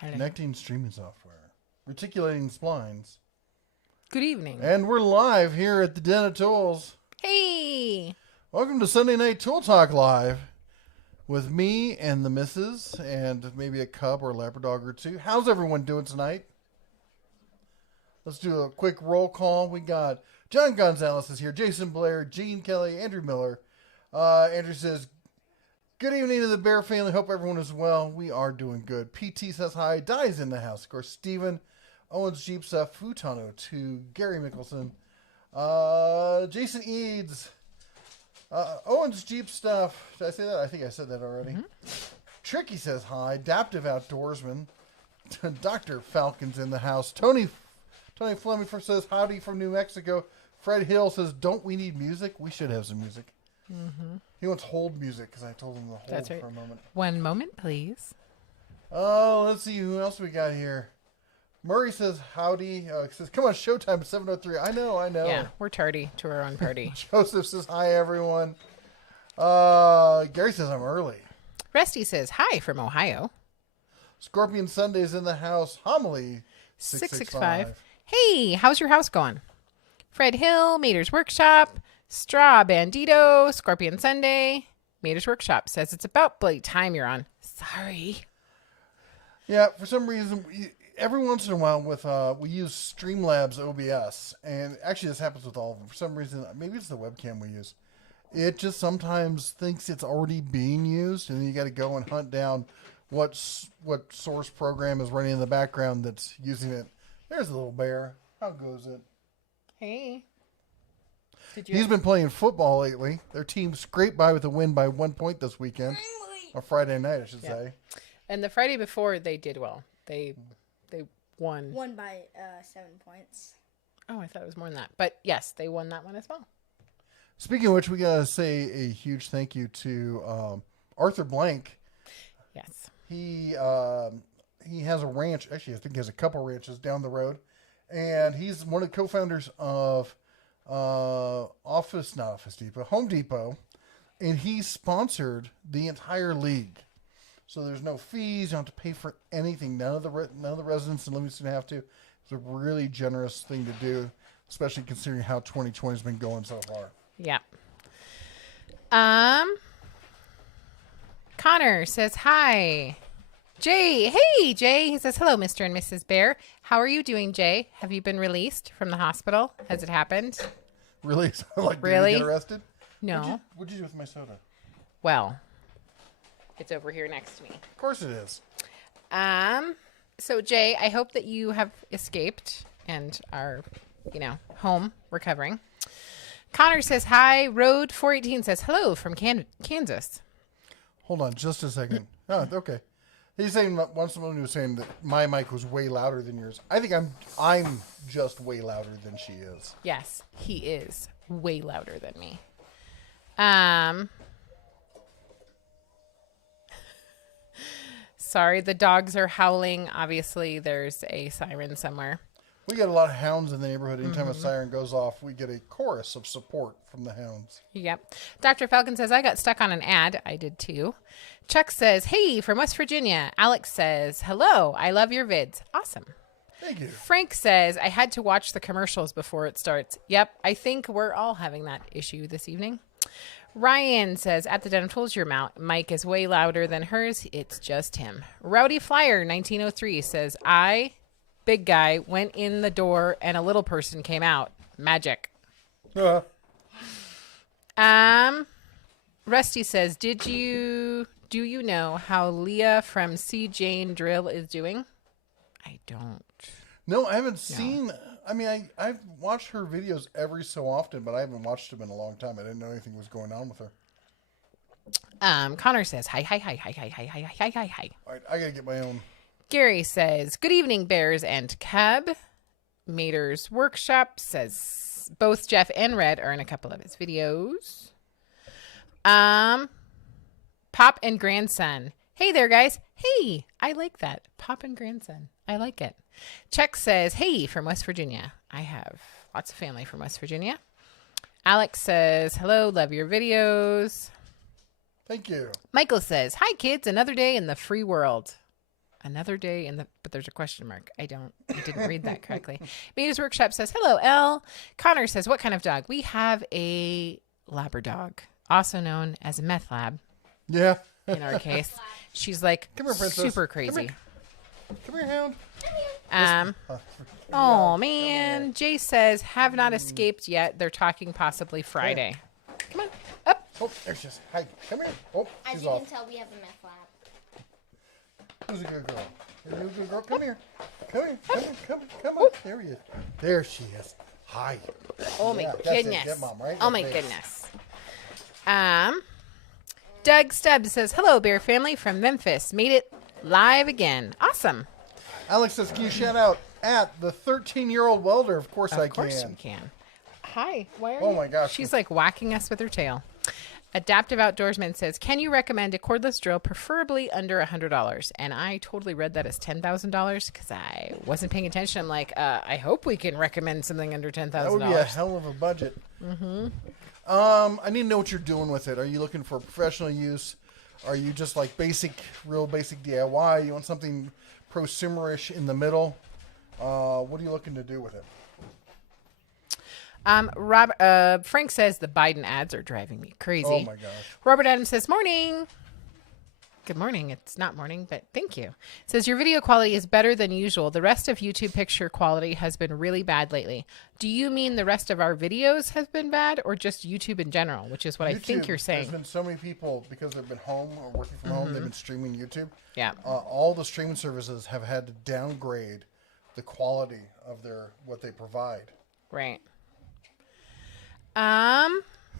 Hello. Connecting streaming software. Reticulating splines. Good evening. And we're live here at the Den of Tools. Hey! Welcome to Sunday Night Tool Talk Live with me and the missus and maybe a cub or a Labrador or two. How's everyone doing tonight? Let's do a quick roll call. We got John Gonzalez is here, Jason Blair, Gene Kelly, Andrew Miller. Andrew says, good evening to the Bear family. Hope everyone is well. We are doing good. PT says hi. Di's in the house. Of course, Steven, Owens Jigsaw, Futano to Gary Mickelson. Jason Eads. Owens Jeep Stuff. Did I say that? I think I said that already. Mm-hmm. Tricky says hi. Adaptive Outdoorsman. Dr. Falcon's in the house. Tony Fleming says howdy from New Mexico. Fred Hill says, don't we need music? We should have some music. Mm-hmm. He wants hold music because I told him to hold That's right. for a moment. One moment, please. Oh, let's see who else we got here. Murray says howdy. He says, come on, showtime 7:03. I know. Yeah, we're tardy to our own party. Joseph says hi, everyone. Gary says I'm early. Rusty says hi from Ohio. Scorpion Sunday's in the house. Homily 665. Hey, how's your house going? Fred Hill, Mater's Workshop, Straw Bandito, Scorpion Sunday. Mater's Workshop says it's about bloody time you're on. Sorry. Yeah, for some reason, every once in a while we use Streamlabs OBS, and actually this happens with all of them. For some reason, maybe it's the webcam we use. It just sometimes thinks it's already being used, and then you got to go and hunt down what source program is running in the background that's using it. There's the little bear. How goes it? Hey. He's been playing football lately. Their team scraped by with a win by 1 point this weekend. Or Friday night, I should say. And the Friday before, they did well. They won. Won by 7 points. Oh, I thought it was more than that. But yes, they won that one as well. Speaking of which, we got to say a huge thank you to Arthur Blank. Yes. He has a ranch. Actually, I think he has a couple ranches down the road. And he's one of the co-founders of Home Depot. And he sponsored the entire league. So there's no fees. You don't have to pay for anything. None of the residents in Livingston have to. It's a really generous thing to do, especially considering how 2020 has been going so far. Yeah. Connor says hi. Jay, hey Jay. He says hello, Mr. and Mrs. Bear. How are you doing, Jay? Have you been released from the hospital? Has it happened? Released? Like, really? Did you get arrested? No. What'd you do with my soda? Well, it's over here next to me. Of course it is. So Jay, I hope that you have escaped and are, home recovering. Connor says hi. Road 418 says hello from Kansas. Hold on just a second. Oh, okay. He's saying someone was saying that my mic was way louder than yours. I think I'm just way louder than she is. Yes, he is way louder than me. Sorry, the dogs are howling. Obviously, there's a siren somewhere. We get a lot of hounds in the neighborhood. Anytime a siren goes off, we get a chorus of support from the hounds. Yep. Dr. Falcon says, I got stuck on an ad. I did too. Chuck says, hey, from West Virginia. Alex says, hello. I love your vids. Awesome. Thank you. Frank says, I had to watch the commercials before it starts. Yep. I think we're all having that issue this evening. Ryan says, at the Den of Tools, your mic is way louder than hers. It's just him. Rowdy Flyer 1903 says, big guy, went in the door and a little person came out. Magic. Rusty says, do you know how Leah from C. Jane Drill is doing? I don't. No, I haven't seen. I mean, I've watched her videos every so often, but I haven't watched them in a long time. I didn't know anything was going on with her. Connor says, hi. All right, I gotta get my own. Gary says, good evening, Bears and Cub. Mater's Workshop says both Jeff and Red are in a couple of his videos. Pop and Grandson. Hey there, guys. Hey, I like that. Pop and Grandson. I like it. Chuck says, hey, from West Virginia. I have lots of family from West Virginia. Alex says, hello, love your videos. Thank you. Michael says, hi, kids. Another day in the free world. another day but there's a question mark. I didn't read that correctly. Maida's Workshop says, hello, L. Connor says, what kind of dog? We have a Labrador, also known as a meth lab. Yeah. In our case, she's like Come here, princess. super crazy. Come here, hound. Oh man, Jay says have not escaped yet. They're talking possibly Friday. Come on, up. Oh, there she is. Hi, come here. Oh, As she's you off. can tell, we have a meth lab. Who's a good girl? Are you a good girl? Come here. Come here. Come on. There he is. There she is. Hi. Oh my That's it. goodness. Get mom, right? Oh my Okay. goodness. Doug Stubbs says hello, Bear family from Memphis. Made it live again. Awesome. Alex says, can you shout out at the 13-year-old welder? Of course I Of course can. you can. Hi. Why are Oh you? my gosh. She's like whacking us with her tail. Adaptive Outdoorsman says, can you recommend a cordless drill, preferably under $100? And I totally read that as $10,000 because I wasn't paying attention. I'm like, I hope we can recommend something under $10,000. That would be a hell of a budget. Mm-hmm. I need to know what you're doing with it. Are you looking for professional use? Are you just like real basic DIY? You want something prosumerish in the middle? What are you looking to do with it? Frank says the Biden ads are driving me crazy. Oh my gosh. Robert Adams says, morning. Good morning. It's not morning, but thank you. Says your video quality is better than usual. The rest of YouTube picture quality has been really bad lately. Do you mean the rest of our videos has been bad or just YouTube in general, which is what I think you're saying? There's been so many people, because they've been home or working from home, they've been streaming YouTube. Yeah. All the streaming services have had to downgrade the quality of what they provide. Right.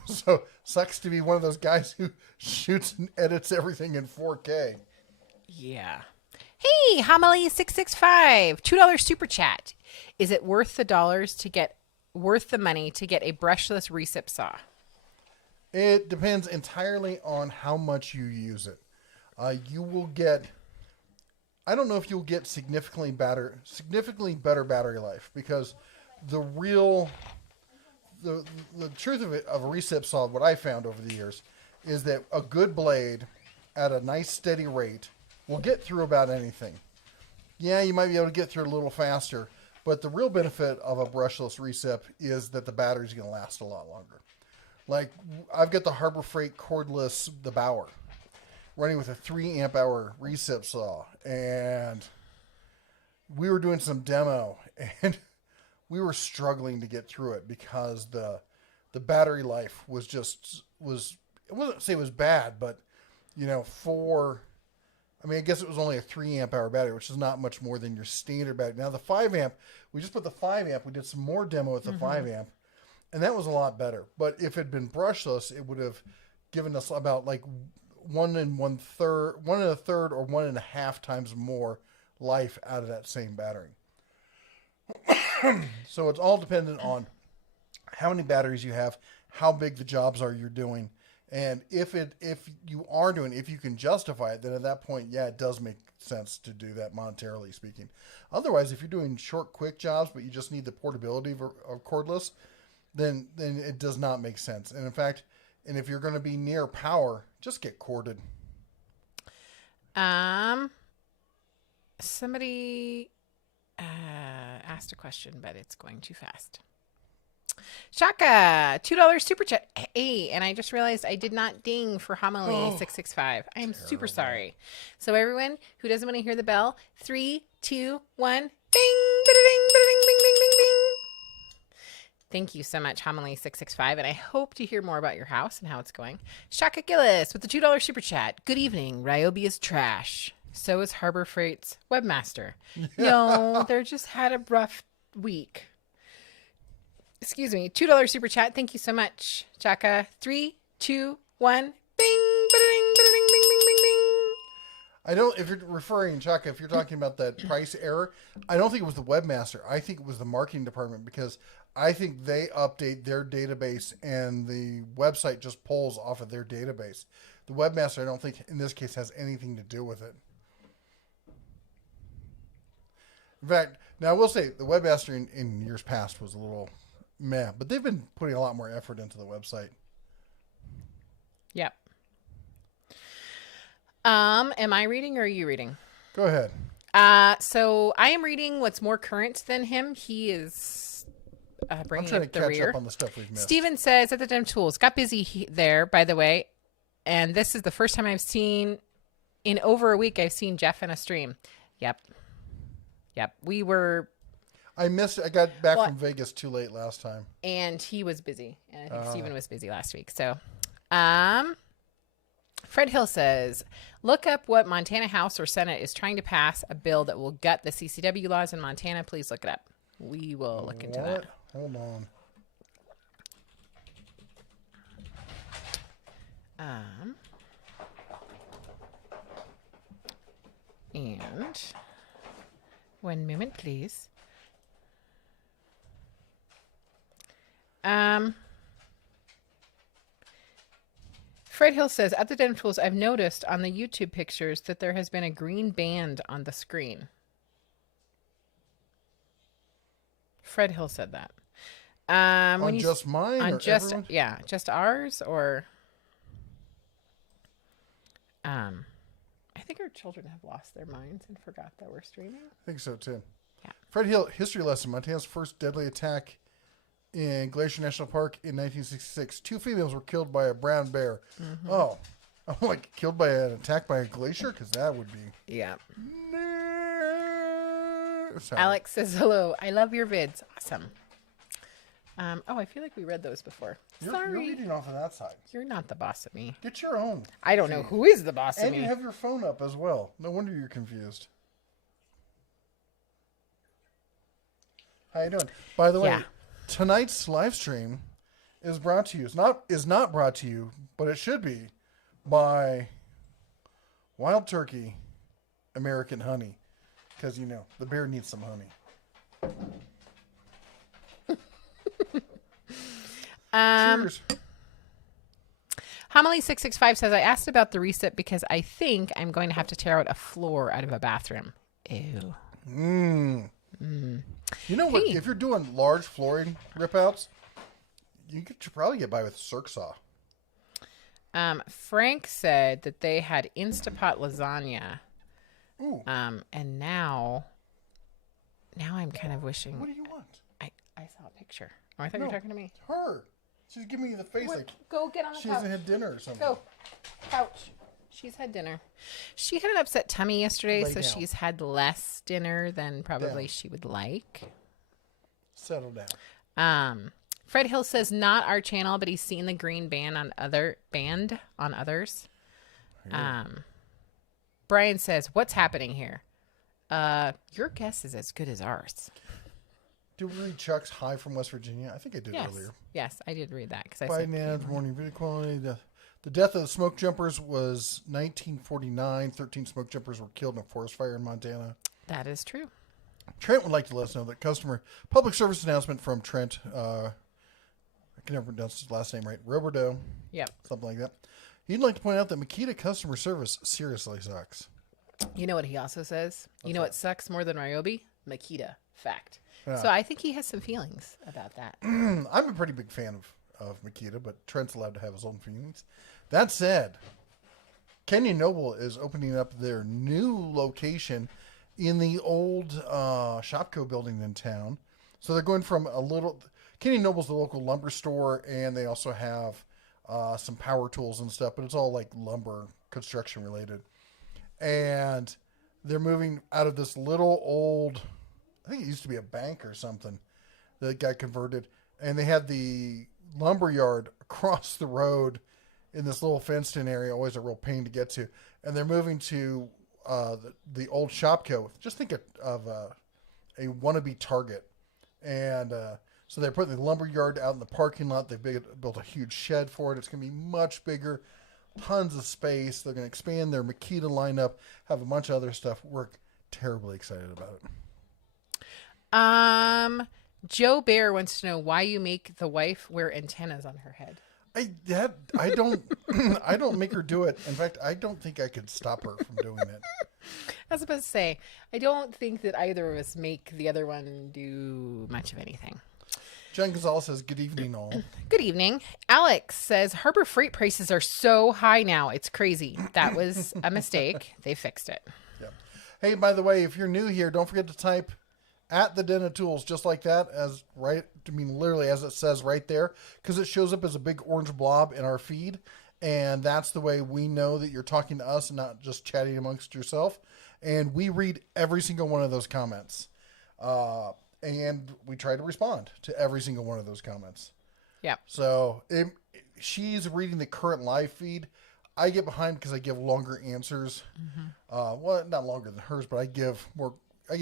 So sucks to be one of those guys who shoots and edits everything in 4K. Yeah. Hey, Homily 665, $2 super chat. Is it worth the money to get a brushless recip saw? It depends entirely on how much you use it. You will get, I don't know if you'll get significantly better battery life, because the truth of a recip saw, what I found over the years, is that a good blade at a nice steady rate will get through about anything. Yeah, you might be able to get through a little faster, but the real benefit of a brushless recip is that the battery's going to last a lot longer. Like, I've got the Harbor Freight cordless, the Bauer, running with a 3 amp hour recip saw, and we were doing some demo, and we were struggling to get through it because the battery life was I wouldn't say it was bad, but I guess it was only a 3 amp hour battery, which is not much more than your standard battery. Now the 5 amp, we just put the 5 amp, we did some more demo with the 5 amp, and that was a lot better. But if it had been brushless, it would have given us about like 1 1/3 or 1.5 times more life out of that same battery. So it's all dependent on how many batteries you have, how big the jobs are you're doing, and if you can justify it, then at that point, yeah, it does make sense to do that monetarily speaking. Otherwise, if you're doing short, quick jobs, but you just need the portability of cordless, then it does not make sense. And in fact, if you're going to be near power, just get corded. Somebody asked a question, but it's going too fast. Shaka, $2 super chat. Hey, and I just realized I did not ding for Homily 665. I am super sorry. So everyone who doesn't want to hear the bell, 3, 2, 1, ding, ba-da-ding, ba-da-ding, bing, bing, bing, bing. Thank you so much, Homily 665, and I hope to hear more about your house and how it's going. Shaka Gillis with the $2 super chat. Good evening. Ryobi is trash. So is Harbor Freight's webmaster. No, they're just had a rough week. Excuse me. $2 super chat. Thank you so much, Chaka. 3, 2, 1. Bing, ba-da-ding, ba-da-ding, bing, bing, bing, bing. I don't, if you're referring, Chaka, if you're talking about that price error, I don't think it was the webmaster. I think it was the marketing department, because I think they update their database and the website just pulls off of their database. The webmaster, I don't think in this case has anything to do with it. In fact, now I will say the webmaster in years past was a little meh, but they've been putting a lot more effort into the website. Yep. Am I reading or are you reading? Go ahead. So I am reading what's more current than him. He is I'm bringing trying up to the catch rear. up on the stuff we've missed. Steven says at the Dem Tools, got busy there, by the way. And this is the first time I've seen, in over a week, I've seen Jeff in a stream. Yep. We were... I missed it. I got back from Vegas too late last time. And he was busy. And I think Steven was busy last week. So, Fred Hill says, look up what Montana House or Senate is trying to pass a bill that will gut the CCW laws in Montana. Please look it up. We will look into that. Hold on. And 1 moment, please. Fred Hill says, at the Den Tools, I've noticed on the YouTube pictures that there has been a green band on the screen. Fred Hill said that. On just mine? On or just everyone? Yeah, just ours, or I think our children have lost their minds and forgot that we're streaming. I think so too. Yeah. Fred Hill, history lesson. Montana's first deadly attack in Glacier National Park in 1966. 2 females were killed by a brown bear. Mm-hmm. Oh, I'm like, killed by an attack by a glacier? Because that would be... Yeah. Sorry. Alex says, hello. I love your vids. Awesome. I feel like we read those before. Sorry. You're reading off of that side. You're not the boss of me. Get your own. I don't know who is the boss of And me. you have your phone up as well. No wonder you're confused. How you doing? By the way, tonight's live stream is brought to you. Is not brought to you, but it should be, by Wild Turkey American Honey. Because, the bear needs some honey. Cheers. Homily 665 says, I asked about the reset because I think I'm going to have to tear out a floor out of a bathroom. Ew. You know what? If you're doing large flooring rip-outs, you could probably get by with Cirque Saw. Frank said that they had Instapot lasagna. Ooh. And now I'm kind of wishing. What do you want? I saw a picture. Oh, I thought you were talking to me. Her. She's giving me the face like go get on the she couch. hasn't had dinner or something. Go. Couch. She's had dinner. She had an upset tummy yesterday, so she's had less dinner than probably she would like. Settle down. Fred Hill says not our channel, but he's seen the green band on others. Brian says, what's happening here? Your guess is as good as ours. Did we read Chuck's High from West Virginia? I think I did earlier. Yes, I did read that. By Nan's morning video quality. The death of the smoke jumpers was 1949. 13 smoke jumpers were killed in a forest fire in Montana. That is true. Trent would like to let us know that public service announcement from Trent. I can never pronounce his last name right. Roberto. Yep. Something like that. He'd like to point out that Makita customer service seriously sucks. You know what he also says? You know what sucks more than Ryobi? Makita. Fact. Yeah. So I think he has some feelings about that. I'm a pretty big fan of Makita, but Trent's allowed to have his own feelings. That said, Kenyon Noble is opening up their new location in the old Shopco building in town. So they're going from Kenyon Noble's the local lumber store, and they also have some power tools and stuff, but it's all like lumber construction related. And they're moving out of this little old, I think it used to be a bank or something that got converted. And they had the lumber yard across the road in this little fenced in area, always a real pain to get to. And they're moving to the old Shopco. Just think of a wannabe Target. And so they're putting the lumber yard out in the parking lot. They've built a huge shed for it. It's going to be much bigger. Tons of space. They're going to expand their Makita lineup, have a bunch of other stuff. We're terribly excited about it. Joe Bear wants to know why you make the wife wear antennas on her head. I don't I don't make her do it. In fact, I don't think I could stop her from doing it. I was supposed to say, I don't think that either of us make the other one do much of anything. John Gonzalez says, good evening, all. Good evening. Alex says, Harbor freight prices are so high now. It's crazy. That was a mistake. They fixed it. Yeah. Hey, by the way, if you're new here, don't forget to type at the Den of Tools, just like that, literally as it says right there, because it shows up as a big orange blob in our feed, and that's the way we know that you're talking to us and not just chatting amongst yourself. And we read every single one of those comments, and we try to respond to every single one of those comments. Yeah. So she's reading the current live feed. I get behind because I give longer answers. Well, not longer than hers, but I give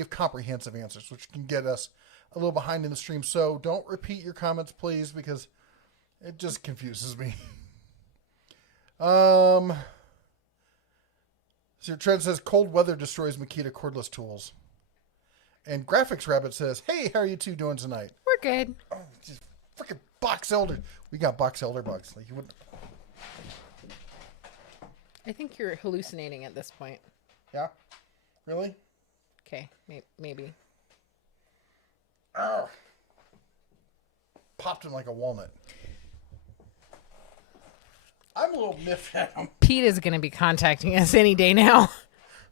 comprehensive answers, which can get us a little behind in the stream. So don't repeat your comments, please, because it just confuses me. So Trent says cold weather destroys Makita cordless tools. And Graphics Rabbit says, hey, how are you two doing tonight? We're good. Oh, just freaking box elder. We got box elder bugs. Like you wouldn't. I think you're hallucinating at this point. Yeah? Really? Okay, maybe. Oh. Popped him like a walnut. I'm a little miffed at him. Pete is going to be contacting us any day now.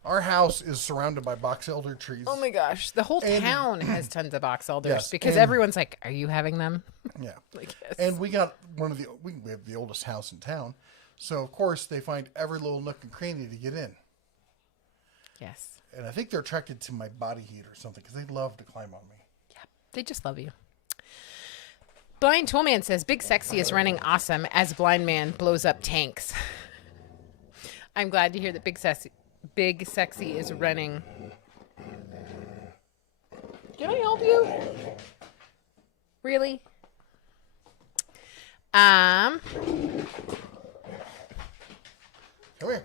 Our house is surrounded by box elder trees. Oh my gosh. The whole town has tons of box elders Yes, because everyone's like, are you having them? Yeah. Like, yes. And we got we have the oldest house in town. So, of course, they find every little nook and cranny to get in. Yes. And I think they're attracted to my body heat or something because they love to climb on me. Yeah. They just love you. Blind Toolman says, Big Sexy is running awesome as Blind Man blows up tanks. I'm glad to hear that Big Sexy is running. Can I help you? Really? Come here.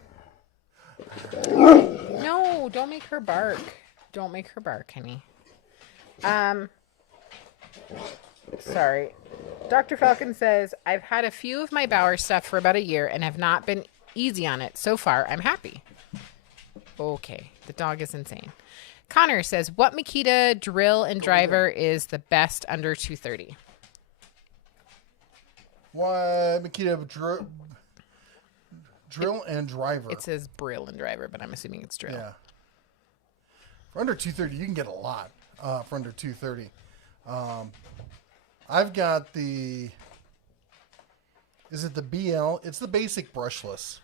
No, don't make her bark. Don't make her bark, honey. Sorry. Dr. Falcon says, I've had a few of my Bauer stuff for about a year and have not been easy on it. So far, I'm happy. Okay. The dog is insane. Connor says, what Makita drill and driver is the best under 230? What Makita drill and driver? It says brill and driver, but I'm assuming it's drill. Yeah. For under 230, you can get a lot for under 230. I've got is it the BL? It's the basic brushless.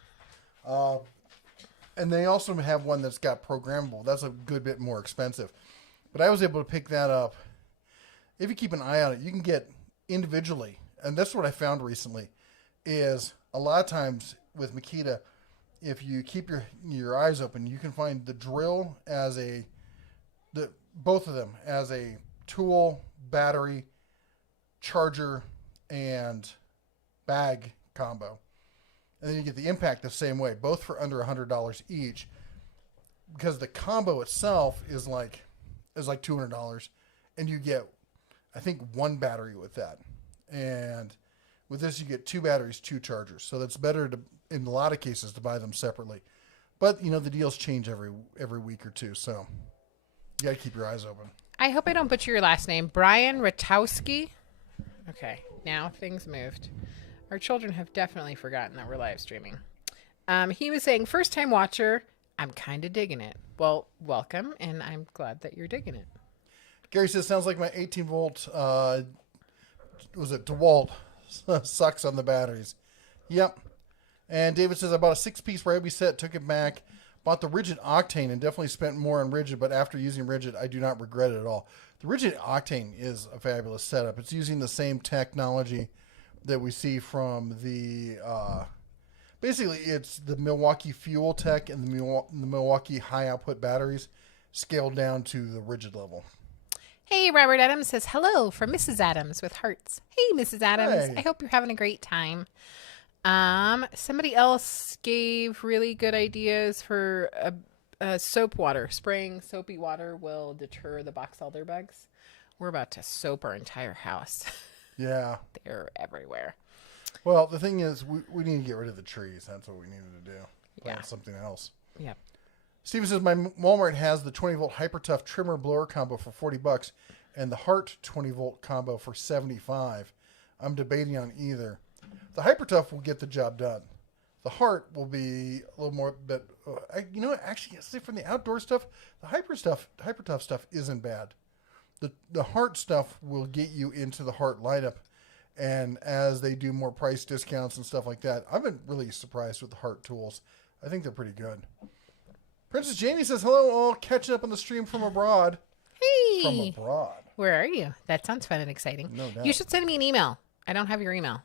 And they also have one that's got programmable. That's a good bit more expensive. But I was able to pick that up. If you keep an eye on it, you can get individually. And that's what I found recently is a lot of times with Makita, if you keep your eyes open, you can find the drill both of them as a tool, battery, charger, and bag combo. And then you get the impact the same way, both for under $100 each, because the combo itself is like $200, and you get, I think, one battery with that. And with this, you get two batteries, two chargers. So that's better in a lot of cases to buy them separately. But the deals change every week or two, so you got to keep your eyes open. I hope I don't butcher your last name. Brian Ratowski. Okay, now things moved. Our children have definitely forgotten that we're live streaming. He was saying, first time watcher, I'm kind of digging it. Well, welcome, and I'm glad that you're digging it. Gary says, sounds like my 18 volt, DeWalt sucks on the batteries. Yep. And David says, I bought a 6-piece Ryobi set, took it back, bought the Rigid Octane, and definitely spent more on Rigid, but after using Rigid, I do not regret it at all. The Rigid Octane is a fabulous setup. It's using the same technology that we see from the, basically it's the Milwaukee Fuel Tech and the Milwaukee high output batteries scaled down to the Rigid level. Hey, Robert Adams says, hello from Mrs. Adams with hearts. Hey, Mrs. Adams. Hey. I hope you're having a great time. Somebody else gave really good ideas for soap water. Spraying soapy water will deter the box elder bugs. We're about to soap our entire house. Yeah. They're everywhere. Well, the thing is, we need to get rid of the trees. That's what we needed to do. Plant something else. Yeah. Steven says, my Walmart has the 20-volt Hyper-Tough trimmer blower combo for $40 and the Hart 20-volt combo for $75. I'm debating on either. The Hyper-Tough will get the job done. The heart will be a little more, but you know what? Actually, say from the outdoor stuff, the hyper tough stuff isn't bad. The heart stuff will get you into the heart lineup, and as they do more price discounts and stuff like that, I've been really surprised with the heart tools. I think they're pretty good. Princess Jamie says, hello all, catching up on the stream from abroad. Hey! From abroad. Where are you? That sounds fun and exciting. No doubt. You should send me an email. I don't have your email.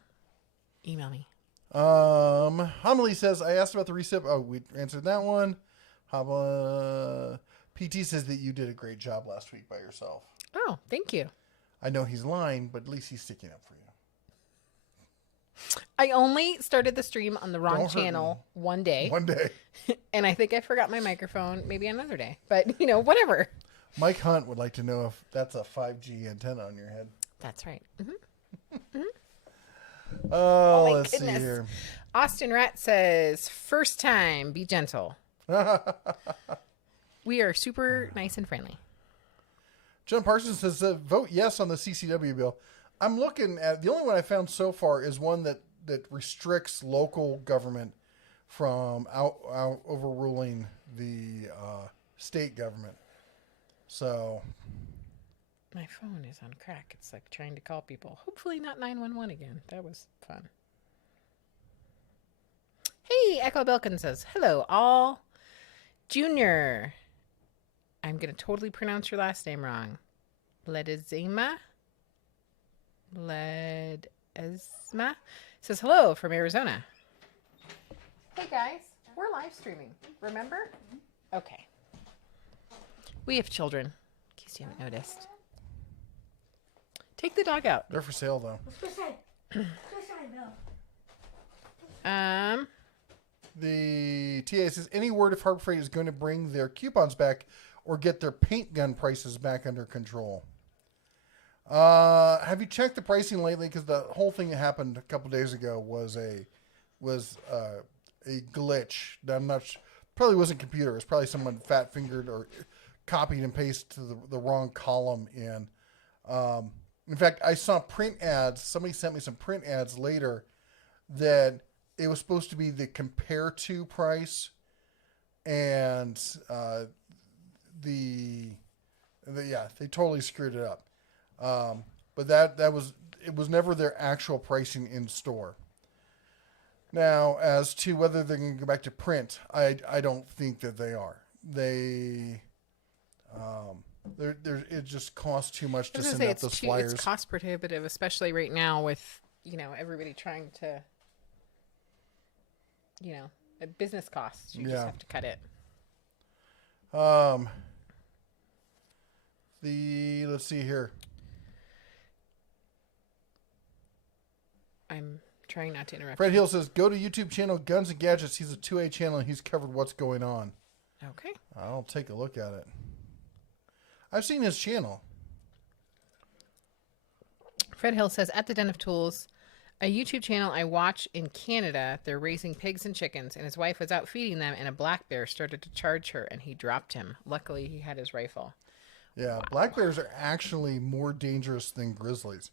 Email me. Homily says, I asked about the recip. Oh, we answered that one. PT says that you did a great job last week by yourself. Oh, thank you. I know he's lying, but at least he's sticking up for you. I only started the stream on the wrong Don't hurt channel one day. One day. And I think I forgot my microphone maybe another day. But, you know, whatever. Mike Hunt would like to know if that's a 5G antenna on your head. That's right. Mm-hmm. Oh, my let's goodness. see here. Austin Rat says, first time, be gentle. We are super nice and friendly. John Parsons says, vote yes on the CCW bill. I'm looking at, the only one I found so far is one that restricts local government from overruling the state government. So. My phone is on crack. It's like trying to call people. Hopefully not 911 again. That was fun. Hey, Echo Belkin says, hello, all. Junior. I'm going to totally pronounce your last name wrong. Ledesma says, hello from Arizona. Hey, guys. We're live streaming. Remember? Okay. We have children, in case you haven't noticed. Take the dog out. They're for sale, though. The TA says, any word if Harbor Freight is going to bring their coupons back or get their paint gun prices back under control? Have you checked the pricing lately? Because the whole thing that happened a couple days ago was a glitch. I'm not probably wasn't computer. It was probably someone fat fingered or copied and pasted to the wrong column in. In fact, I saw print ads. Somebody sent me some print ads later that it was supposed to be the compare to price, and they totally screwed it up. But it was never their actual pricing in store. Now, as to whether they're going to go back to print, I don't think that they are. It just costs too much to send out those flyers. It's cost prohibitive, especially right now with, everybody trying to, at business costs. You just have to cut it. Let's see here. I'm trying not to interrupt. Fred Hill says, go to YouTube channel Guns and Gadgets. He's a 2A channel and he's covered what's going on. Okay. I'll take a look at it. I've seen his channel. Fred Hill says, at the Den of Tools, a YouTube channel I watch in Canada, they're raising pigs and chickens, and his wife was out feeding them, and a black bear started to charge her, and he dropped him. Luckily, he had his rifle. Yeah, wow. Black bears are actually more dangerous than grizzlies.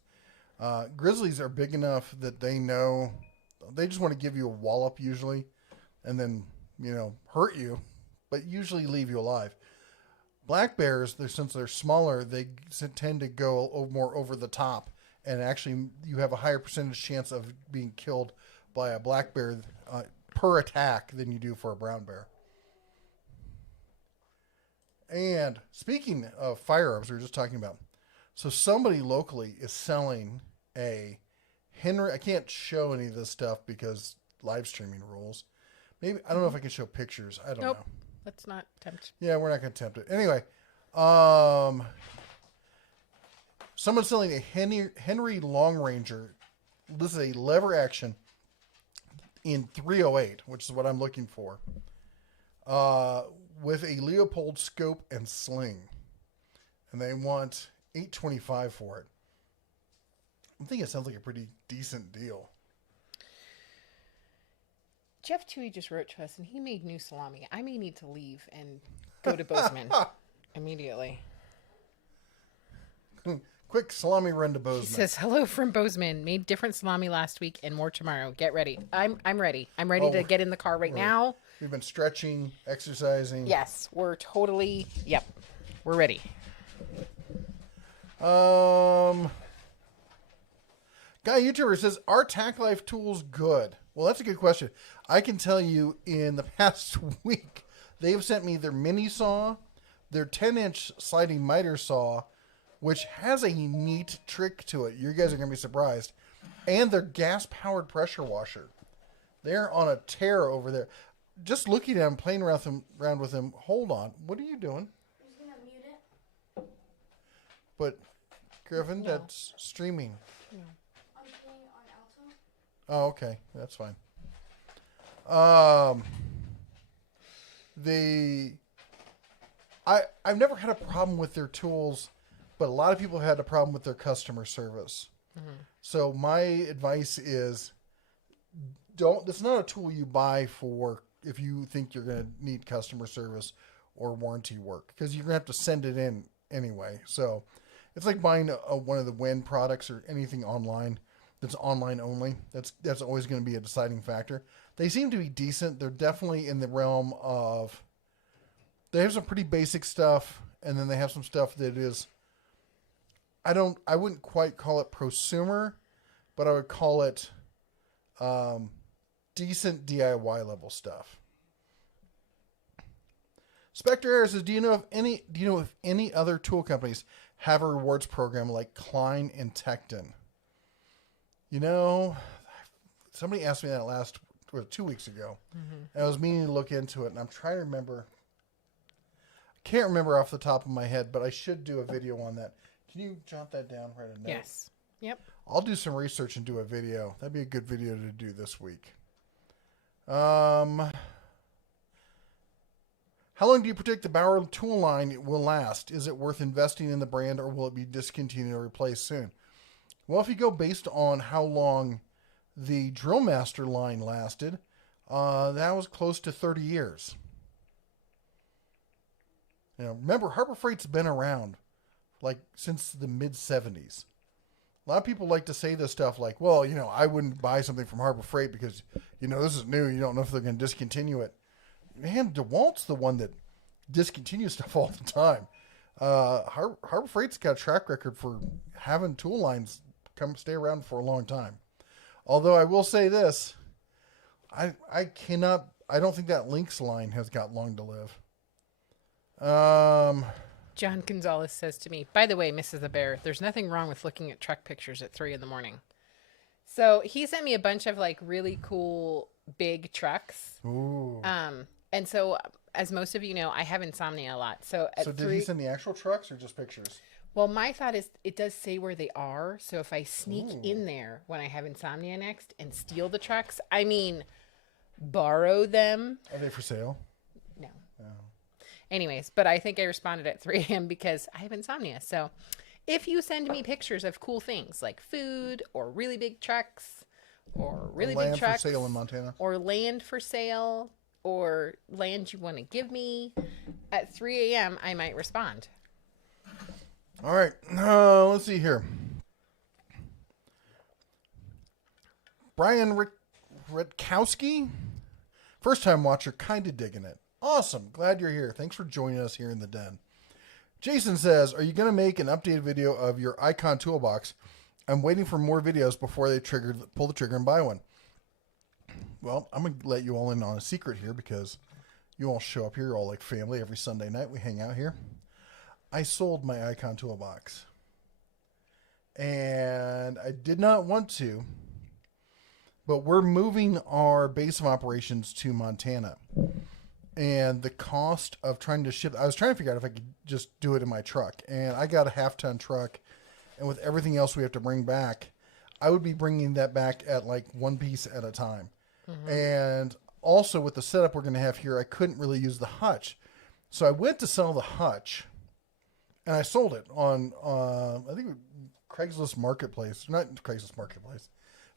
Grizzlies are big enough that they know, they just want to give you a wallop usually, and then, hurt you, but usually leave you alive. Black bears, since they're smaller, they tend to go more over the top, and actually you have a higher percentage chance of being killed by a black bear per attack than you do for a brown bear. And speaking of firearms, we were just talking about, so somebody locally is selling a Henry. I can't show any of this stuff because live streaming rules. Maybe I don't know if I can show pictures. I don't know. Let's not tempt. Yeah, we're not going to tempt it. Anyway, someone's selling a Henry Long Ranger. This is a lever action in 308, which is what I'm looking for, with a Leopold scope and sling. And they want $825 for it. I think it sounds like a pretty decent deal. Jeff Toohey just wrote to us, and he made new salami. I may need to leave and go to Bozeman immediately. Quick salami run to He Bozeman. says, hello from Bozeman. Made different salami last week and more tomorrow. Get ready. I'm ready. I'm ready to get in the car right now. We've been stretching, exercising. Yes, we're totally, yep. We're ready. Guy YouTuber says, are Tack Life tools good? Well, that's a good question. I can tell you in the past week, they've sent me their mini saw, their 10-inch sliding miter saw, which has a neat trick to it. You guys are going to be surprised. And their gas-powered pressure washer. They're on a tear over there. Just looking at them, playing around with them. Hold on. What are you doing? I'm just going to mute it. But, Griffin, that's streaming. I'm playing on Alto. Oh, okay. That's fine. I've never had a problem with their tools, but a lot of people had a problem with their customer service. Mm-hmm. So my advice is, it's not a tool you buy for if you think you're going to need customer service or warranty work, because you're going to have to send it in anyway. So it's like buying one of the Win products or anything online that's online only. That's always going to be a deciding factor. They seem to be decent. They're definitely in the realm of, they have some pretty basic stuff, and then they have some stuff that is, I wouldn't quite call it prosumer, but I would call it decent DIY level stuff. Spectre Air says, do you know if any other tool companies have a rewards program like Klein and Tecton? You know, somebody asked me that 2 weeks ago. Mm-hmm. And I was meaning to look into it, and I'm trying to remember. I can't remember off the top of my head, but I should do a video on that. Can you jot that down right now? Yes. Yep. I'll do some research and do a video. That'd be a good video to do this week. How long do you predict the Bauer tool line will last? Is it worth investing in the brand, or will it be discontinued or replaced soon? Well, if you go based on how long the Drill Master line lasted, that was close to 30 years. You know, remember, Harbor Freight's been around like since the mid-70s. A lot of people like to say this stuff like, well, you know, I wouldn't buy something from Harbor Freight because, you know, this is new. You don't know if they're going to discontinue it. Man, DeWalt's the one that discontinues stuff all the time. Harbor Freight's got a track record for having tool lines stay around for a long time. Although I will say this, I don't think that Lynx line has got long to live. John Gonzalez says to me, by the way, Mrs. the Bear, there's nothing wrong with looking at truck pictures at 3 a.m. So he sent me a bunch of like really cool big trucks. Ooh. And so, as most of you know, I have insomnia a lot. So did he send the actual trucks or just pictures? Well, my thought is it does say where they are. So if I sneak in there when I have insomnia next and steal the trucks, I mean, borrow them. Are they for sale? No. Oh. Anyways, but I think I responded at 3 a.m. because I have insomnia. So if you send me pictures of cool things like food or really big trucks or really big trucks. Land for sale in Montana. Or land for sale or land you want to give me at 3 a.m., I might respond. All right. Let's see here. Brian Rutkowski, first-time watcher, kind of digging it. Awesome. Glad you're here. Thanks for joining us here in the den. Jason says, are you going to make an updated video of your Icon toolbox? I'm waiting for more videos before they pull the trigger and buy one. Well, I'm going to let you all in on a secret here because you all show up here. You're all like family. Every Sunday night we hang out here. I sold my Icon toolbox. And I did not want to. But we're moving our base of operations to Montana. And the cost of trying to ship, I was trying to figure out if I could just do it in my truck. And I got a half-ton truck. And with everything else we have to bring back, I would be bringing that back at like one piece at a time. Mm-hmm. And also with the setup we're going to have here, I couldn't really use the hutch. So I went to sell the hutch. And I sold it on, I think, Craigslist Marketplace. Not Craigslist Marketplace.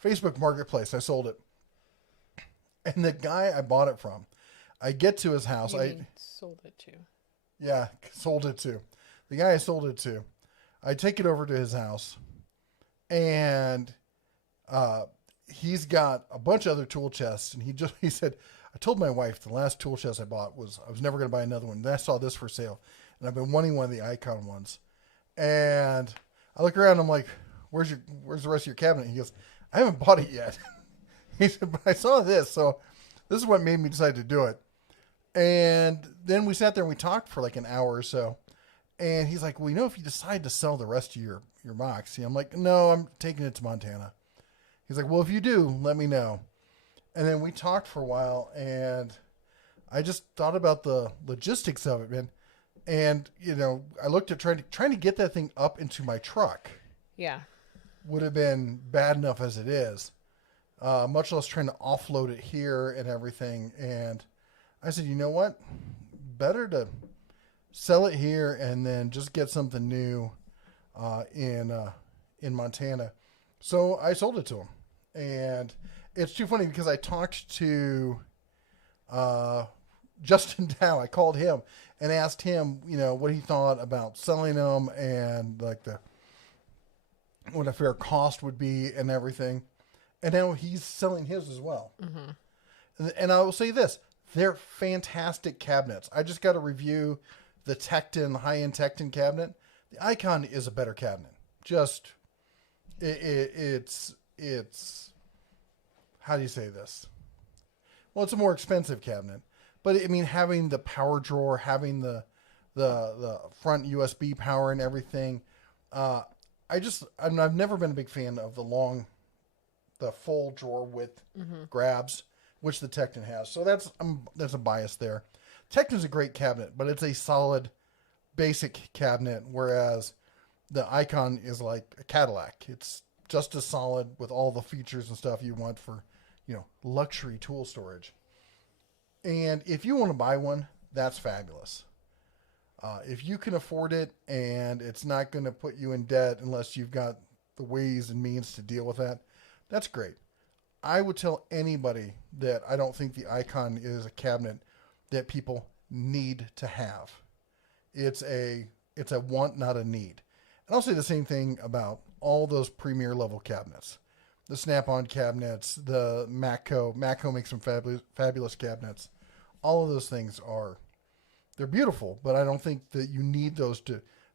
Facebook Marketplace. I sold it. And the guy I bought it from, I get to his house. You mean sold it to? Yeah, sold it to. The guy I sold it to. I take it over to his house, and he's got a bunch of other tool chests, and he said, I told my wife the last tool chest I bought I was never going to buy another one. Then I saw this for sale, and I've been wanting one of the Icon ones. And I look around, and I'm like, where's the rest of your cabinet? He goes, I haven't bought it yet. He said, but I saw this, so this is what made me decide to do it. And then we sat there and we talked for like an hour or so. And he's like, well, if you decide to sell the rest of your Moxie, I'm like, no, I'm taking it to Montana. He's like, well, if you do, let me know. And then we talked for a while, and I just thought about the logistics of it, man. And, I looked at trying to get that thing up into my truck. Yeah. Would have been bad enough as it is, much less trying to offload it here and everything. And I said, you know what? Better to sell it here and then just get something new in Montana. So I sold it to him. And it's too funny because I talked to Justin Dow. I called him and asked him, what he thought about selling them and like what a fair cost would be and everything. And now he's selling his as well. Mm-hmm. And I will say this, they're fantastic cabinets. I just got to review the Tecton, high-end Tecton cabinet. The Icon is a better cabinet. Just, it's how do you say this? Well, it's a more expensive cabinet, but I mean, having the power drawer, having the front USB power and everything, I've never been a big fan of the full drawer width grabs, which the Tecton has. So there's a bias there. Tecton's a great cabinet, but it's a solid, basic cabinet, whereas the Icon is like a Cadillac. It's just as solid with all the features and stuff you want for, luxury tool storage. And if you want to buy one, that's fabulous. If you can afford it and it's not going to put you in debt unless you've got the ways and means to deal with that, that's great. I would tell anybody that I don't think the Icon is a cabinet that people need to have. It's a want, not a need. And I'll say the same thing about all those premier level cabinets. The Snap-on cabinets, the Matco. Matco makes some fabulous cabinets. All of those things they're beautiful, but I don't think that you need those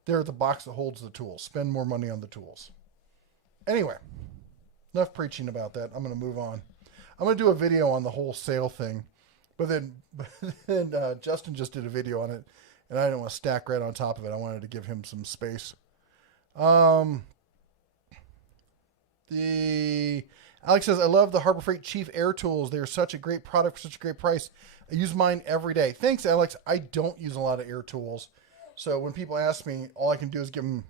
they're the box that holds the tools. Spend more money on the tools. Anyway, enough preaching about that. I'm going to move on. I'm going to do a video on the whole sale thing, but then Justin just did a video on it, and I didn't want to stack right on top of it. I wanted to give him some space. Alex says, I love the Harbor Freight Chief Air Tools. They're such a great product for such a great price. I use mine every day. Thanks, Alex. I don't use a lot of air tools. So when people ask me, all I can do is give them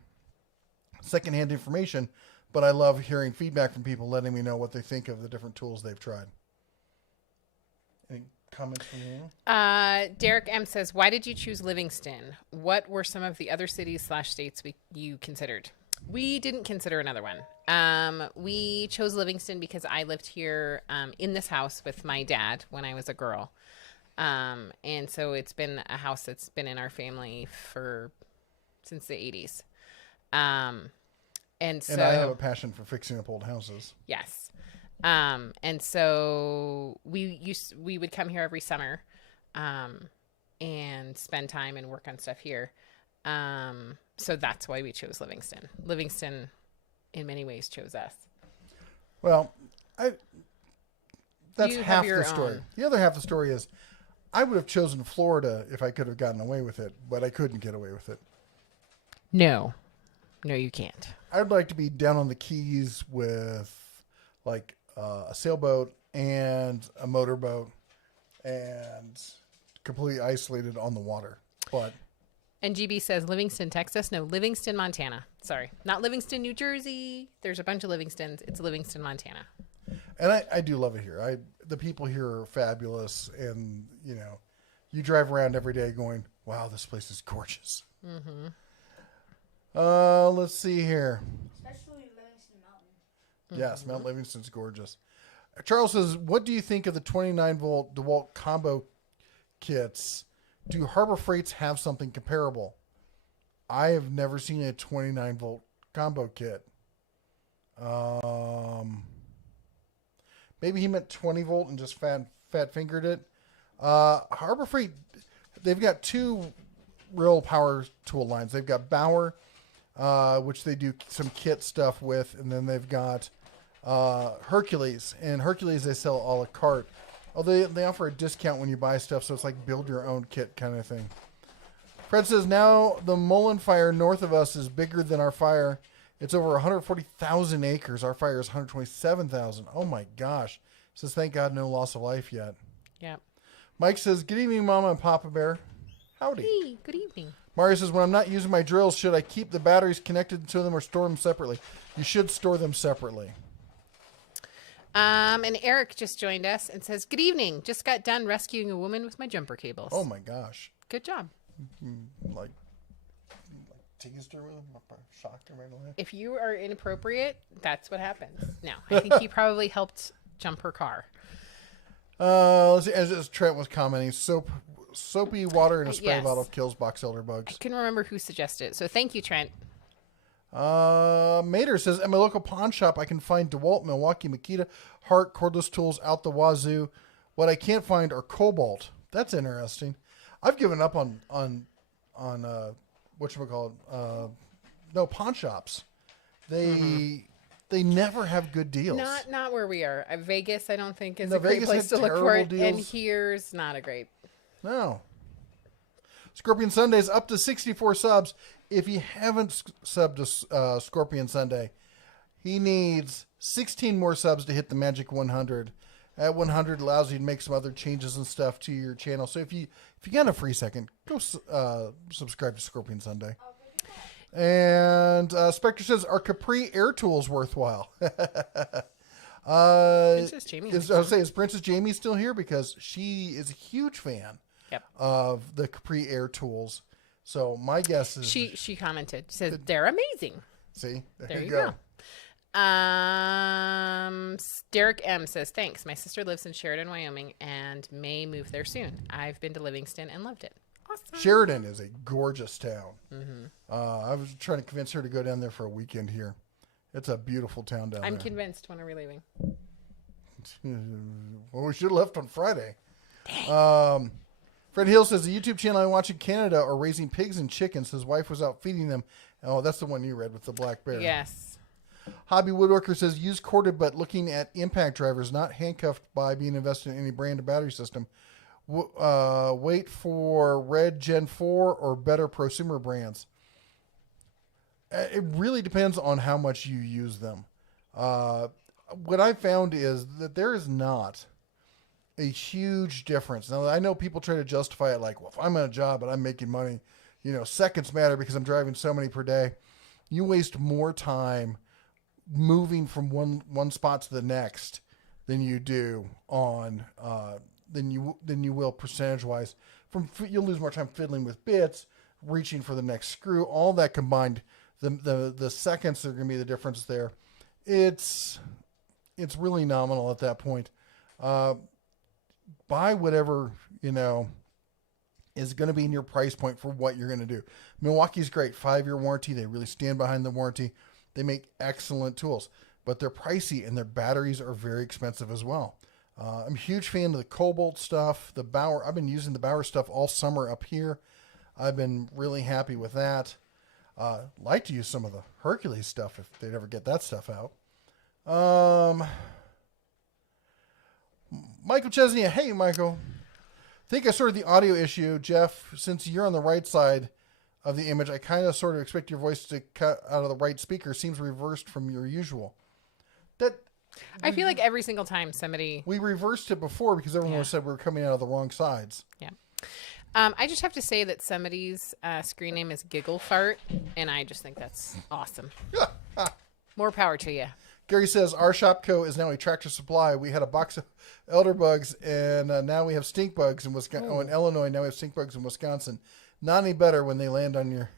secondhand information, but I love hearing feedback from people, letting me know what they think of the different tools they've tried. Any comments from you? Derek M says, why did you choose Livingston? What were some of the other cities/states you considered? We didn't consider another one. We chose Livingston because I lived here in this house with my dad when I was a girl. And so it's been a house that's been in our family since the 80s. And I have a passion for fixing up old houses. Yes. And so we would come here every summer and spend time and work on stuff here. So that's why we chose Livingston. Livingston, in many ways, chose us. Well, that's half the story. Own. The other half of the story is I would have chosen Florida if I could have gotten away with it, but I couldn't get away with it. No, you can't. I'd like to be down on the Keys with like a sailboat and a motorboat and completely isolated on the water. But and GB says Livingston, Texas. No, Livingston, Montana. Sorry, not Livingston, New Jersey. There's a bunch of Livingstons. It's Livingston, Montana. And I do love it here. The people here are fabulous, and you drive around every day going, "Wow, this place is gorgeous." Mm-hmm. Let's see here. Especially Livingston Mountain. Yes, Mount Livingston's gorgeous. Charles says, "What do you think of the 29-volt DeWalt combo kits? Do Harbor Freights have something comparable?" I have never seen a 29 volt combo kit. Maybe he meant 20 volt and just fat fingered it. Harbor Freight, they've got two real power tool lines. They've got Bauer, which they do some kit stuff with, and then they've got Hercules. And Hercules they sell a la carte. Although they offer a discount when you buy stuff, so it's like build your own kit kind of thing. Fred says, now the Mullen fire north of us is bigger than our fire. It's over 140,000 acres. Our fire is 127,000. Oh my gosh. Says, thank God no loss of life yet. Yeah. Mike says, good evening, Mama and Papa Bear. Howdy. Hey, good evening. Mario says, when I'm not using my drills, should I keep the batteries connected to them or store them separately? You should store them separately. And Eric just joined us and says, good evening. Just got done rescuing a woman with my jumper cables. Oh my gosh. Good job. Like teased her with them, shocked her right away. If you are inappropriate, that's what happens. No, I think he probably helped jump her car. Let's see, as Trent was commenting, soapy water in a spray Yes. bottle kills box elder I bugs. couldn't remember who suggested it. So thank you, Trent. Mater says, at my local pawn shop, I can find DeWalt, Milwaukee, Makita, Hart, cordless tools out the wazoo. What I can't find are Cobalt. That's interesting. I've given up on whatchamacallit, pawn shops. They never have good deals. Not where we are. Vegas, I don't think is No, a great Vegas place had to look for it. terrible And deals. here's not a great. No. Scorpion Sunday's up to 64 subs. If you haven't subbed to Scorpion Sunday, he needs 16 more subs to hit the magic 100. At 100 allows you to make some other changes and stuff to your channel. So if you got a free second, go subscribe to Scorpion Sunday. And Spectre says, are Capri air tools worthwhile? Princess Jamie. I would say, is Princess Jamie still here? Because she is a huge fan of the Capri air tools. So my guess is She commented. She says, they're amazing. See, There you go. Derek M says, thanks. My sister lives in Sheridan, Wyoming, and may move there soon. I've been to Livingston and loved it. Awesome. Sheridan is a gorgeous town. I was trying to convince her to go down there for a weekend here. It's a beautiful town down there. I'm convinced. When are we leaving? Well, we should have left on Friday. Fred Hill says, the YouTube channel I watch in Canada are raising pigs and chickens. His wife was out feeding them. Oh, that's the one you read with the black bear. Yes. Hobby Woodworker says, use corded but looking at impact drivers, not handcuffed by being invested in any brand of battery system. Wait for Red Gen 4 or better prosumer brands. It really depends on how much you use them. What I found is that there is not a huge difference. Now, I know people try to justify it like, well, if I'm on a job and I'm making money, seconds matter because I'm driving so many per day. You waste more time moving from one spot to the next than you do on than you will percentage wise. You'll lose more time fiddling with bits, reaching for the next screw, all that combined. The seconds are going to be the difference there. It's really nominal at that point. Buy whatever is going to be in your price point for what you're going to do. Milwaukee's great, 5-year warranty. They really stand behind the warranty. They make excellent tools, but they're pricey and their batteries are very expensive as well. I'm a huge fan of the Cobalt stuff, the Bauer. I've been using the Bauer stuff all summer up here. I've been really happy with that. Like to use some of the Hercules stuff if they'd ever get that stuff out. Michael Chesney, hey Michael. Think I sorted the audio issue, Jeff. Since you're on the right side of the image, I kind of sort of expect your voice to cut out of the right speaker. Seems reversed from your usual. I feel like every single time somebody... We reversed it before because everyone said we were coming out of the wrong sides. Yeah. I just have to say that somebody's screen name is Giggle Fart, and I just think that's awesome. More power to you. Gary says, our Shopco is now a Tractor Supply. We had a box of elder bugs, and now we have stink bugs in Wisconsin. Oh, in Illinois, now we have stink bugs in Wisconsin. Not any better when they land on your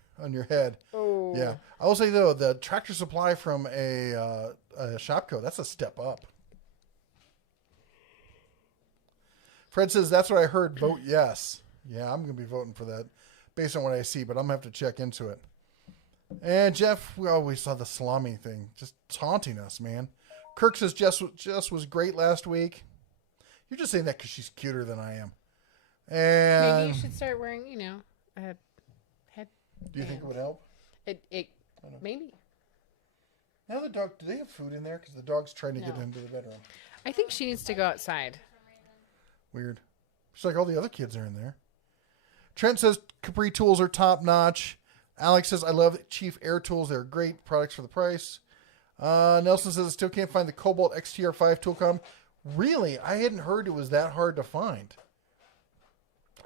head. Oh. Yeah. I will say, though, the Tractor Supply from a Shopco, that's a step up. Fred says, that's what I heard. Vote yes. Yeah, I'm going to be voting for that based on what I see, but I'm going to have to check into it. And Jeff, we always saw the salami thing, just taunting us, man. Kirk says Jess was great last week. You're just saying that because she's cuter than I am. And Maybe you should start wearing, a head. Do you think it would help? It maybe. Now the dog, do they have food in there? Because the dog's trying to get into the bedroom. I think she needs to go outside. Weird. It's like all the other kids are in there. Trent says Capri tools are top notch. Alex says I love Chief Air Tools. They're great products for the price. Nelson says I still can't find the Cobalt XTR5 tool com. Really? I hadn't heard it was that hard to find.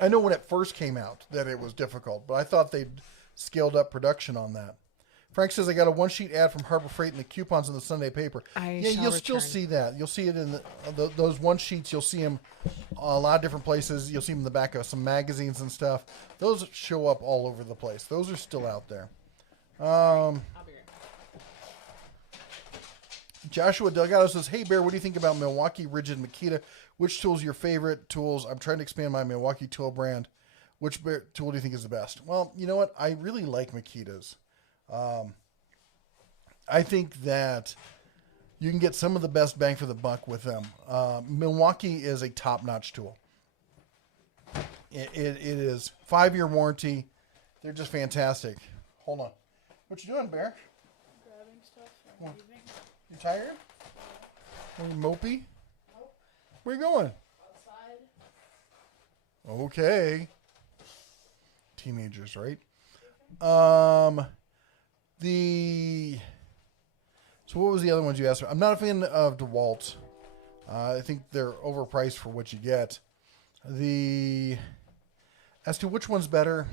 I know when it first came out that it was difficult, but I thought they'd scaled up production on that. Frank says I got a one-sheet ad from Harbor Freight and the coupons in the Sunday paper. You'll still see that. You'll see it in those one sheets. You'll see them a lot of different places. You'll see them in the back of some magazines and stuff. Those show up all over the place. Those are still out there. I'll be right back. Joshua Delgado says, hey, Bear, what do you think about Milwaukee Rigid Makita? Which tool's your favorite tools? I'm trying to expand my Milwaukee tool brand. Which tool do you think is the best? Well, you know what? I really like Makitas. I think that you can get some of the best bang for the buck with them. Milwaukee is a top-notch tool. It is 5-year warranty. They're just fantastic. Hold on. What you doing, Bear? Grabbing stuff and leaving. You tired? Are you mopey? Nope. Where you going? Outside. Okay. Teenagers, right? So what was the other ones you asked for? I'm not a fan of DeWalt. I think they're overpriced for what you get. As to which one's better,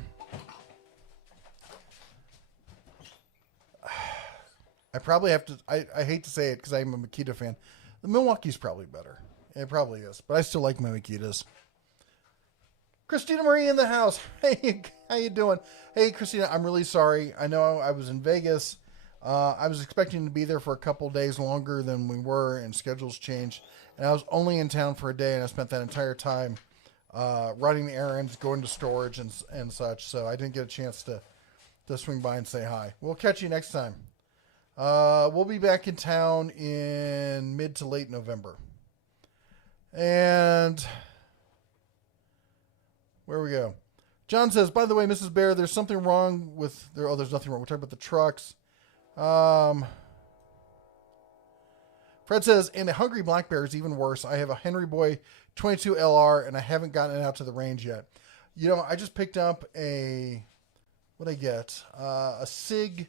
I probably have to, I hate to say it because I'm a Makita fan. The Milwaukee's probably better. It probably is, but I still like my Makitas. Christina Marie in the house. Hey, how you doing? Hey, Christina, I'm really sorry. I know I was in Vegas. I was expecting to be there for a couple days longer than we were, and schedules changed. And I was only in town for a day, and I spent that entire time running errands, going to storage, and such. So I didn't get a chance to swing by and say hi. We'll catch you next time. We'll be back in town in mid to late November. And where we go? John says, by the way, Mrs. Bear, there's something wrong with there. Oh, there's nothing wrong. We're talking about the trucks. Fred says, and a Hungry Black Bear is even worse. I have a Henry Boy 22 LR, and I haven't gotten it out to the range yet. You know, I just picked up what'd I get? A SIG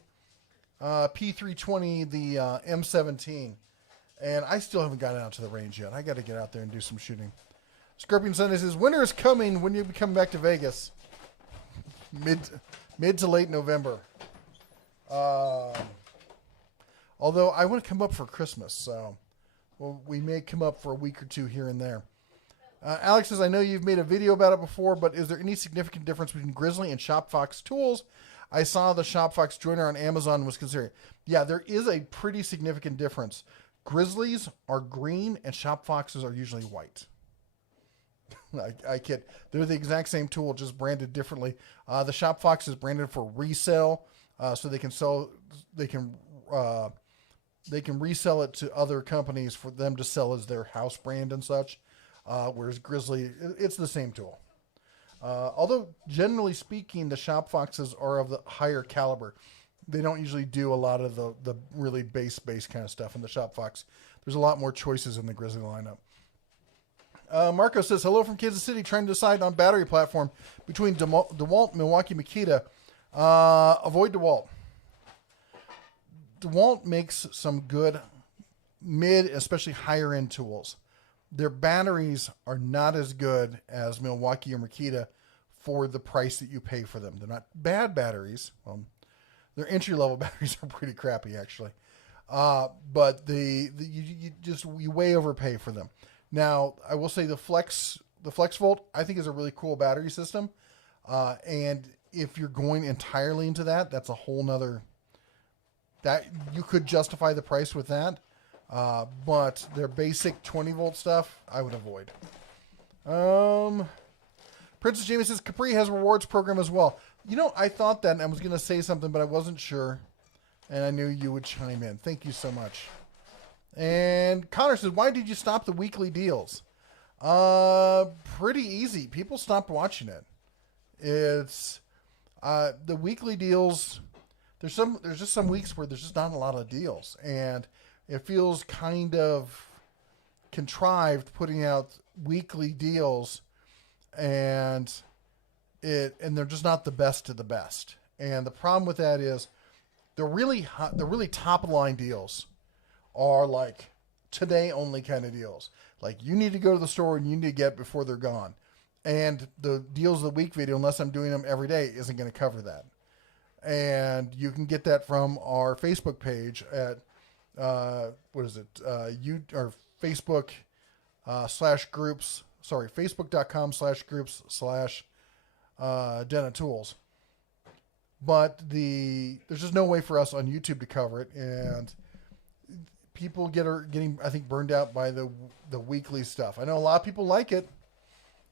P320, the M17, and I still haven't gotten out to the range yet. I got to get out there and do some shooting. Scorpion Sunday says, winter is coming. When you be coming back to Vegas? Mid to late November. Although I want to come up for Christmas, so we may come up for a week or two here and there. Alex says, I know you've made a video about it before, but is there any significant difference between Grizzly and Shopfox tools? I saw the Shopfox joiner on Amazon was considered. Yeah, there is a pretty significant difference. Grizzlies are green and Shopfoxes are usually white. I kid. They're the exact same tool, just branded differently. The Shopfox is branded for resale, so they can sell. They can resell it to other companies for them to sell as their house brand and such. Whereas Grizzly, it's the same tool. Although generally speaking, the Shopfoxes are of the higher caliber. They don't usually do a lot of the really base kind of stuff in the Shopfox. There's a lot more choices in the Grizzly lineup. Marco says, hello from Kansas City, trying to decide on battery platform between DeWalt, Milwaukee, Makita. Avoid DeWalt. DeWalt makes some good mid, especially higher end tools. Their batteries are not as good as Milwaukee or Makita for the price that you pay for them. They're not bad batteries. Their entry level batteries are pretty crappy actually. But you way overpay for them. Now, I will say the Flex Volt, I think, is a really cool battery system. And if you're going entirely into that, that's a whole nother, that you could justify the price with that. But their basic 20 volt stuff, I would avoid. Princess Jamie says Capri has a rewards program as well. You know, I thought that and I was going to say something, but I wasn't sure. And I knew you would chime in. Thank you so much. And Connor says, why did you stop the weekly deals? Pretty easy. People stopped watching it. It's the weekly deals. There's just some weeks where there's just not a lot of deals, and it feels kind of contrived putting out weekly deals, and they're just not the best of the best. And the problem with that is the really top line deals are like today only kind of deals. Like you need to go to the store and you need to get before they're gone. And the deals of the week video, unless I'm doing them every day, isn't going to cover that. And you can get that from our Facebook page at Facebook /groups. Sorry, Facebook.com/groups/Den Tools. But there's just no way for us on YouTube to cover it, and people are getting, I think, burned out by the weekly stuff. I know a lot of people like it.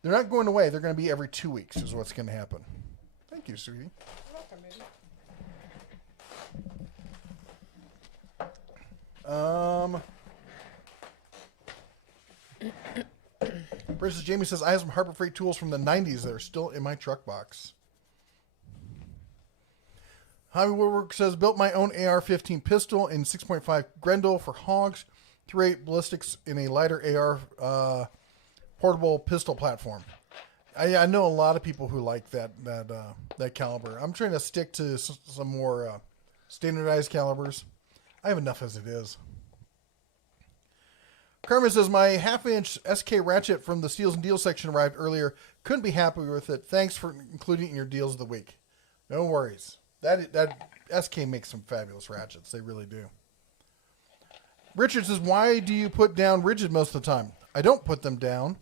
They're not going away. They're going to be every 2 weeks is what's going to happen. Thank you, sweetie. Welcome, baby. Princess Jamie says, I have some Harbor Freight tools from the 90s that are still in my truck box. Javi Woodwork says, built my own AR-15 pistol in 6.5 Grendel for hogs, 3.8 ballistics in a lighter AR portable pistol platform. I know a lot of people who like that caliber. I'm trying to stick to some more standardized calibers. I have enough as it is. Carmen says, my half-inch SK ratchet from the Steals and Deals section arrived earlier. Couldn't be happy with it. Thanks for including it in your deals of the week. No worries. That SK makes some fabulous ratchets. They really do. Richard says, why do you put down rigid most of the time? I don't put them down.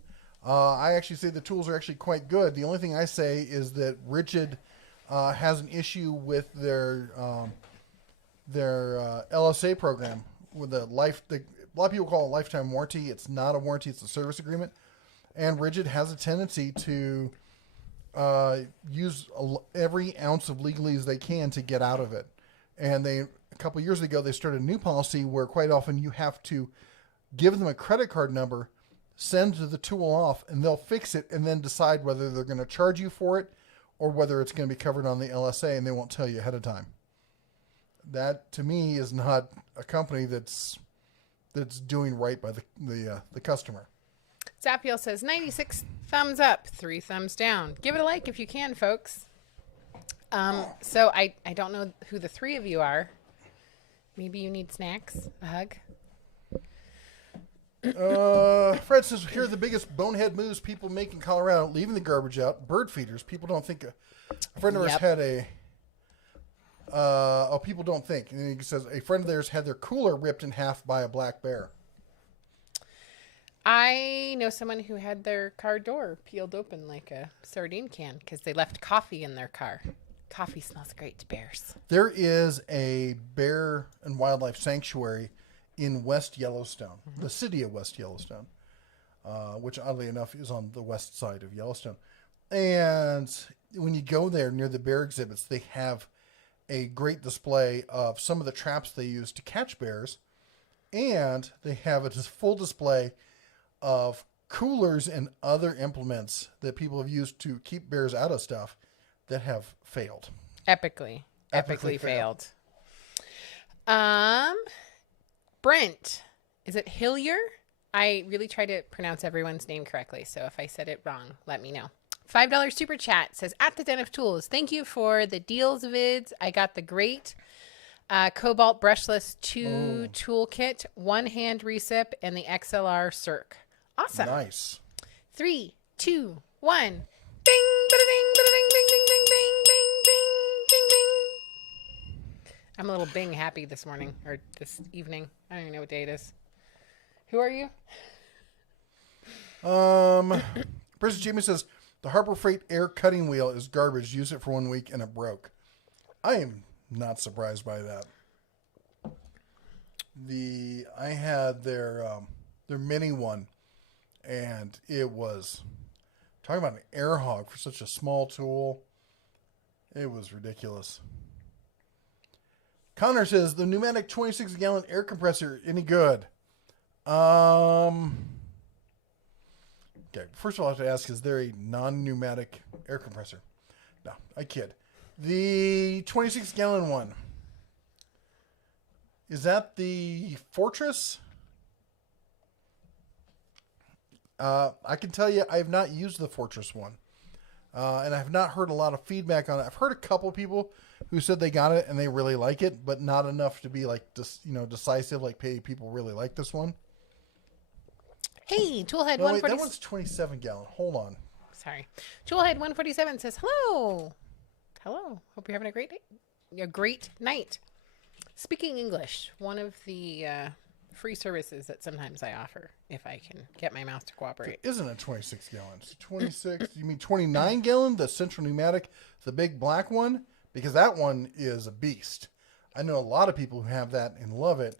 I actually say the tools are actually quite good. The only thing I say is that rigid has an issue with their LSA program with a lot of people call it a lifetime warranty. It's not a warranty. It's a service agreement. And rigid has a tendency to use every ounce of legalese they can to get out of it. And a couple years ago, they started a new policy where quite often you have to give them a credit card number, send the tool off, and they'll fix it and then decide whether they're going to charge you for it or whether it's going to be covered on the LSA, and they won't tell you ahead of time. That, to me, is not a company that's doing right by the customer. Zapiel says 96 thumbs up, 3 thumbs down. Give it a like if you can, folks. So I don't know who the 3 of you are. Maybe you need snacks, a hug. Fred says, here are the biggest bonehead moves people make in Colorado, leaving the garbage out. Bird feeders. People don't think. A friend of ours had a. People don't think. And he says a friend of theirs had their cooler ripped in half by a black bear. I know someone who had their car door peeled open like a sardine can because they left coffee in their car. Coffee smells great to bears. There is a bear and wildlife sanctuary in West Yellowstone, the city of West Yellowstone, which oddly enough is on the west side of Yellowstone. And when you go there near the bear exhibits, they have a great display of some of the traps they use to catch bears. And they have a full display of coolers and other implements that people have used to keep bears out of stuff that have failed. Epically failed. Brent, is it Hillier? I really try to pronounce everyone's name correctly, so if I said it wrong, let me know. $5 super chat says, at the Den of Tools, thank you for the deals vids. I got the great Cobalt Brushless 2 toolkit, 1 hand recip, and the XLR circ. Awesome. Nice. 3, 2, 1. Ding, ba-da-ding, ba-da-ding, ding, ding, ding, ding, ding, ding, ding, ding. I'm a little Bing happy this morning, or this evening. I don't even know what day it is. Who are you? Princess Jamie says, the Harbor Freight air cutting wheel is garbage. Use it for 1 week and it broke. I am not surprised by that. I had their mini one, and it was Talking about an air hog for such a small tool. It was ridiculous. Connor says, the pneumatic 26-gallon air compressor, any good? Okay, first of all, I have to ask, is there a non-pneumatic air compressor? No, I kid. The 26-gallon one, is that the Fortress? I can tell you I have not used the Fortress one. And I have not heard a lot of feedback on it. I've heard a couple people who said they got it and they really like it, but not enough to be like, decisive, like, hey, people really like this one. Hey, Toolhead No, wait, 147. that one's 27-gallon. Hold on. Sorry. Toolhead 147 says, hello. Hello. Hope you're having a great day. A great night. Speaking English, one of the free services that sometimes I offer if I can get my mouth to cooperate. It isn't a 26-gallon. It's 26. You mean 29-gallon, the Central Pneumatic, the big black one? Because that one is a beast. I know a lot of people who have that and love it.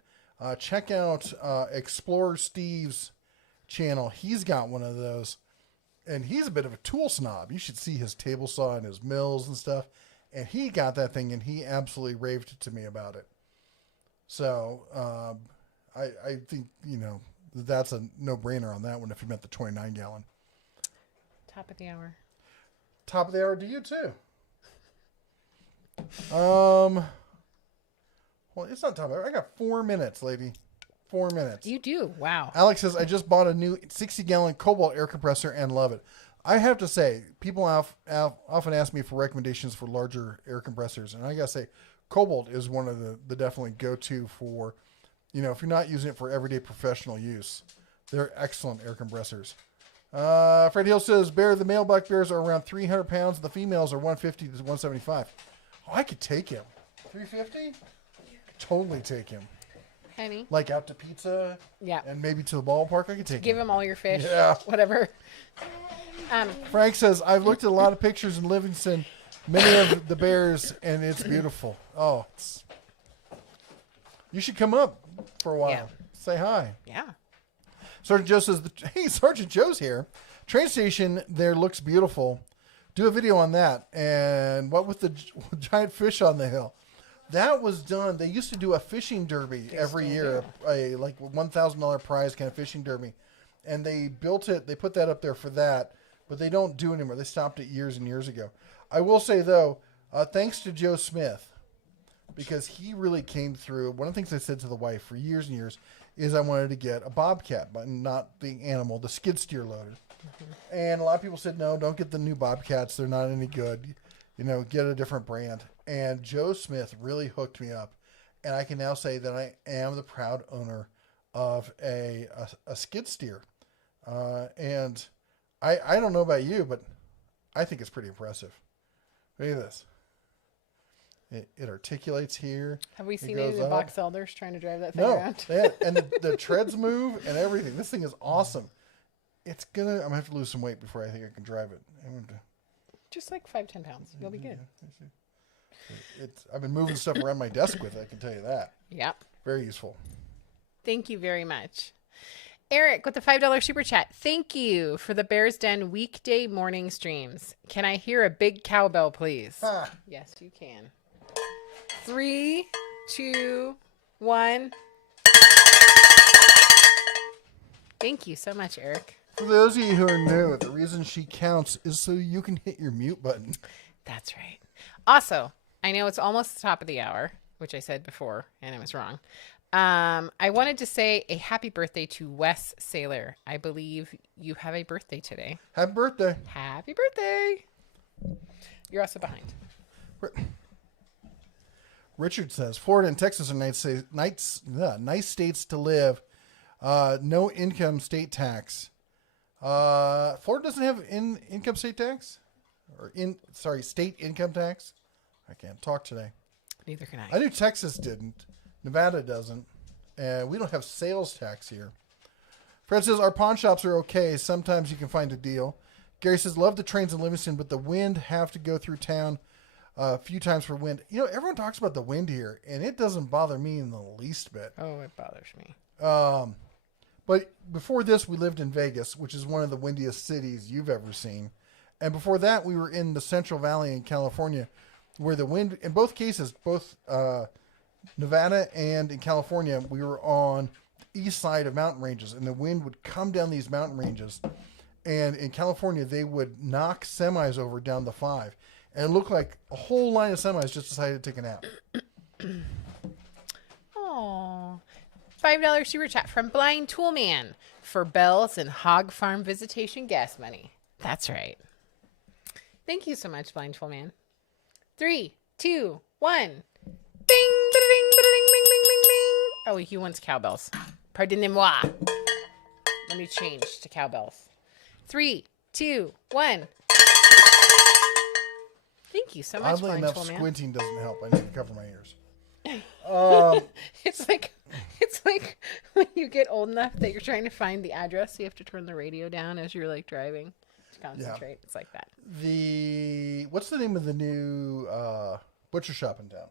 Check out Explorer Steve's channel. He's got one of those, and he's a bit of a tool snob. You should see his table saw and his mills and stuff. And he got that thing, and he absolutely raved to me about it. So I think, that's a no-brainer on that one if you meant the 29-gallon. Top of the hour. Top of the hour to you, too. Well, it's not top of the hour. I got 4 minutes, lady. 4 minutes. You do. Wow. Alex says, I just bought a new 60-gallon Cobalt air compressor and love it. I have to say, people often ask me for recommendations for larger air compressors. And I got to say, Cobalt is one of the definitely go-to for, if you're not using it for everyday professional use. They're excellent air compressors. Fred Hill says, the male black bears are around 300 pounds. The females are 150 to 175. Oh, I could take him. 350? Totally take him. Honey. Like out to pizza. Yeah. And maybe to the ballpark. I could take Give him. him all your fish. Yeah. Whatever. Frank says, I've looked at a lot of pictures in Livingston, many of the bears, and it's beautiful. Oh, you should come up for a while. Yeah. Say hi. Yeah. Sergeant Joe says, hey, Sergeant Joe's here. Train station there looks beautiful. Do a video on that. And what with the giant fish on the hill? That was done. They used to do a fishing derby every year, a like $1,000 prize kind of fishing derby. And they built it. They put that up there for that, but they don't do it anymore. They stopped it years and years ago. I will say, though, thanks to Joe Smith, because he really came through. One of the things I said to the wife for years and years is I wanted to get a Bobcat, but not the animal, the skid steer loader. Mm-hmm. And a lot of people said, no, don't get the new Bobcats. They're not any good. Get a different brand. And Joe Smith really hooked me up. And I can now say that I am the proud owner of a skid steer. And I don't know about you, but I think it's pretty impressive. Look at this. It articulates here. Have we seen any of the box elders trying to drive that thing No, around? and the treads move and everything. This thing is awesome. I'm gonna have to lose some weight before I think I can drive it. Just like 5-10 pounds. You'll be good. I've been moving stuff around my desk with it, I can tell you that. Yep. Very useful. Thank you very much. Eric with the $5 super chat. Thank you for the Bears Den weekday morning streams. Can I hear a big cowbell, please? Ah. Yes, you can. 3, 2, 1. Thank you so much, Eric. For those of you who are new, the reason she counts is so you can hit your mute button. That's right. Also, I know it's almost the top of the hour, which I said before, and I was wrong. I wanted to say a happy birthday to Wes Saylor. I believe you have a birthday today. Happy birthday. Happy birthday. You're also behind. Richard says, Florida and Texas are nice states to live. No income state tax. Florida doesn't have income state tax? State income tax? I can't talk today. Neither can I. I knew Texas didn't. Nevada doesn't. And we don't have sales tax here. Fred says, our pawn shops are okay. Sometimes you can find a deal. Gary says, love the trains in Livingston, but the wind have to go through town a few times for wind. Everyone talks about the wind here, and it doesn't bother me in the least bit. Oh, it bothers me. But before this, we lived in Vegas, which is one of the windiest cities you've ever seen. And before that, we were in the Central Valley in California, where the wind, in both cases, both Nevada and in California, we were on the east side of mountain ranges, and the wind would come down these mountain ranges. And in California, they would knock semis over down the 5. And it looked like a whole line of semis just decided to take a nap. Aww. $5 super chat from Blind Toolman for bells and hog farm visitation gas money. That's right. Thank you so much, Blind Toolman. 3, 2, 1. Bing, bing, bing, bing, bing, bing, bing. Oh, he wants cowbells. Pardonnez-moi. Let me change to cowbells. 3, 2, 1. Thank you so much, Oddly Blind enough, Toolman. squinting doesn't help. I need to cover my ears. It's like when you get old enough that you're trying to find the address, so you have to turn the radio down as you're like driving to concentrate. Yeah. It's like that. What's the name of the new butcher shop in town?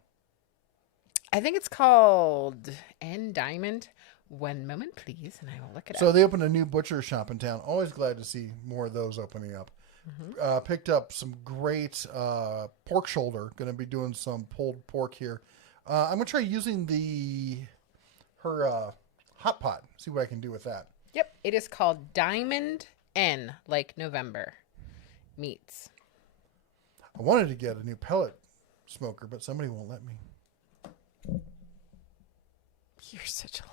I think it's called N Diamond. One moment, please, and I will look it up. So they opened a new butcher shop in town. Always glad to see more of those opening up. Mm-hmm. Picked up some great pork shoulder. Going to be doing some pulled pork here. I'm going to try using her hot pot. See what I can do with that. Yep. It is called Diamond N, like November, meats. I wanted to get a new pellet smoker, but somebody won't let me. You're such a liar.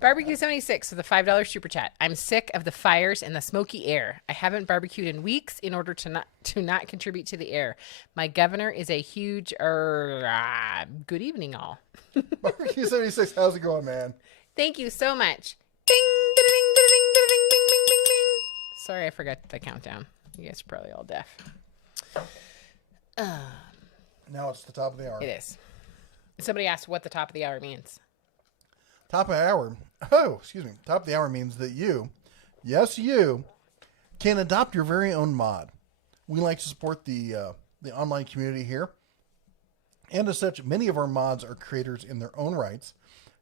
Barbecue 76 with a $5 super chat. I'm sick of the fires and the smoky air. I haven't barbecued in weeks in order to not contribute to the air. My governor is a huge good evening all. Barbecue 76, how's it going, man? Thank you so much. Ding, ding, ding, ding, ding, ding, ding, ding, ding, ding. Sorry, I forgot the countdown. You guys are probably all deaf. Now it's the top of the hour. It is. Somebody asked what the top of the hour means. Top of the hour. Oh, excuse me. Top of the hour means that you, yes, you, can adopt your very own mod. We like to support the online community here. And as such, many of our mods are creators in their own rights.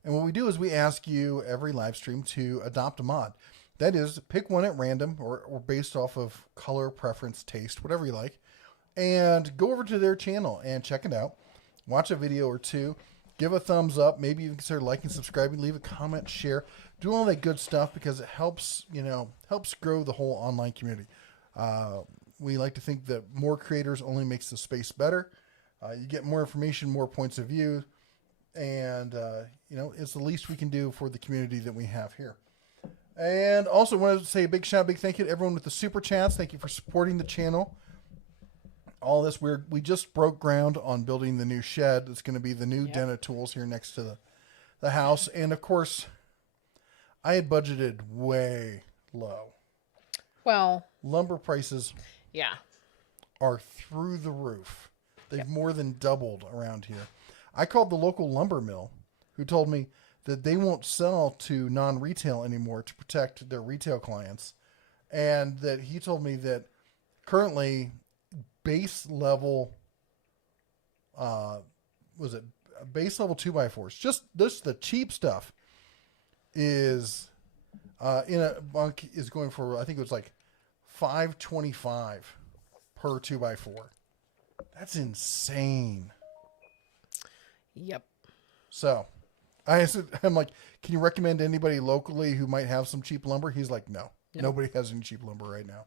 And what we do is we ask you every live stream to adopt a mod. That is, pick one at random or based off of color, preference, taste, whatever you like. And go over to their channel and check it out. Watch a video or two. Give a thumbs up. Maybe even consider liking, subscribing, leave a comment, share. Do all that good stuff because it helps, helps grow the whole online community. We like to think that more creators only makes the space better. You get more information, more points of view. And, it's the least we can do for the community that we have here. And also wanted to say a big shout, big thank you to everyone with the super chats. Thank you for supporting the channel. All this we just broke ground on building the new shed. It's going to be the new den of tools here next to the house. And of course, I had budgeted way low. Well, lumber prices are through the roof. They've more than doubled around here. I called the local lumber mill who told me that they won't sell to non-retail anymore to protect their retail clients. And that he told me that currently base level, base level 2x4s, just this, the cheap stuff is, in a bunk is going for, I think it was like $525 per 2x4. That's insane. Yep. So I'm like, can you recommend anybody locally who might have some cheap lumber? He's like, no, nobody has any cheap lumber right now.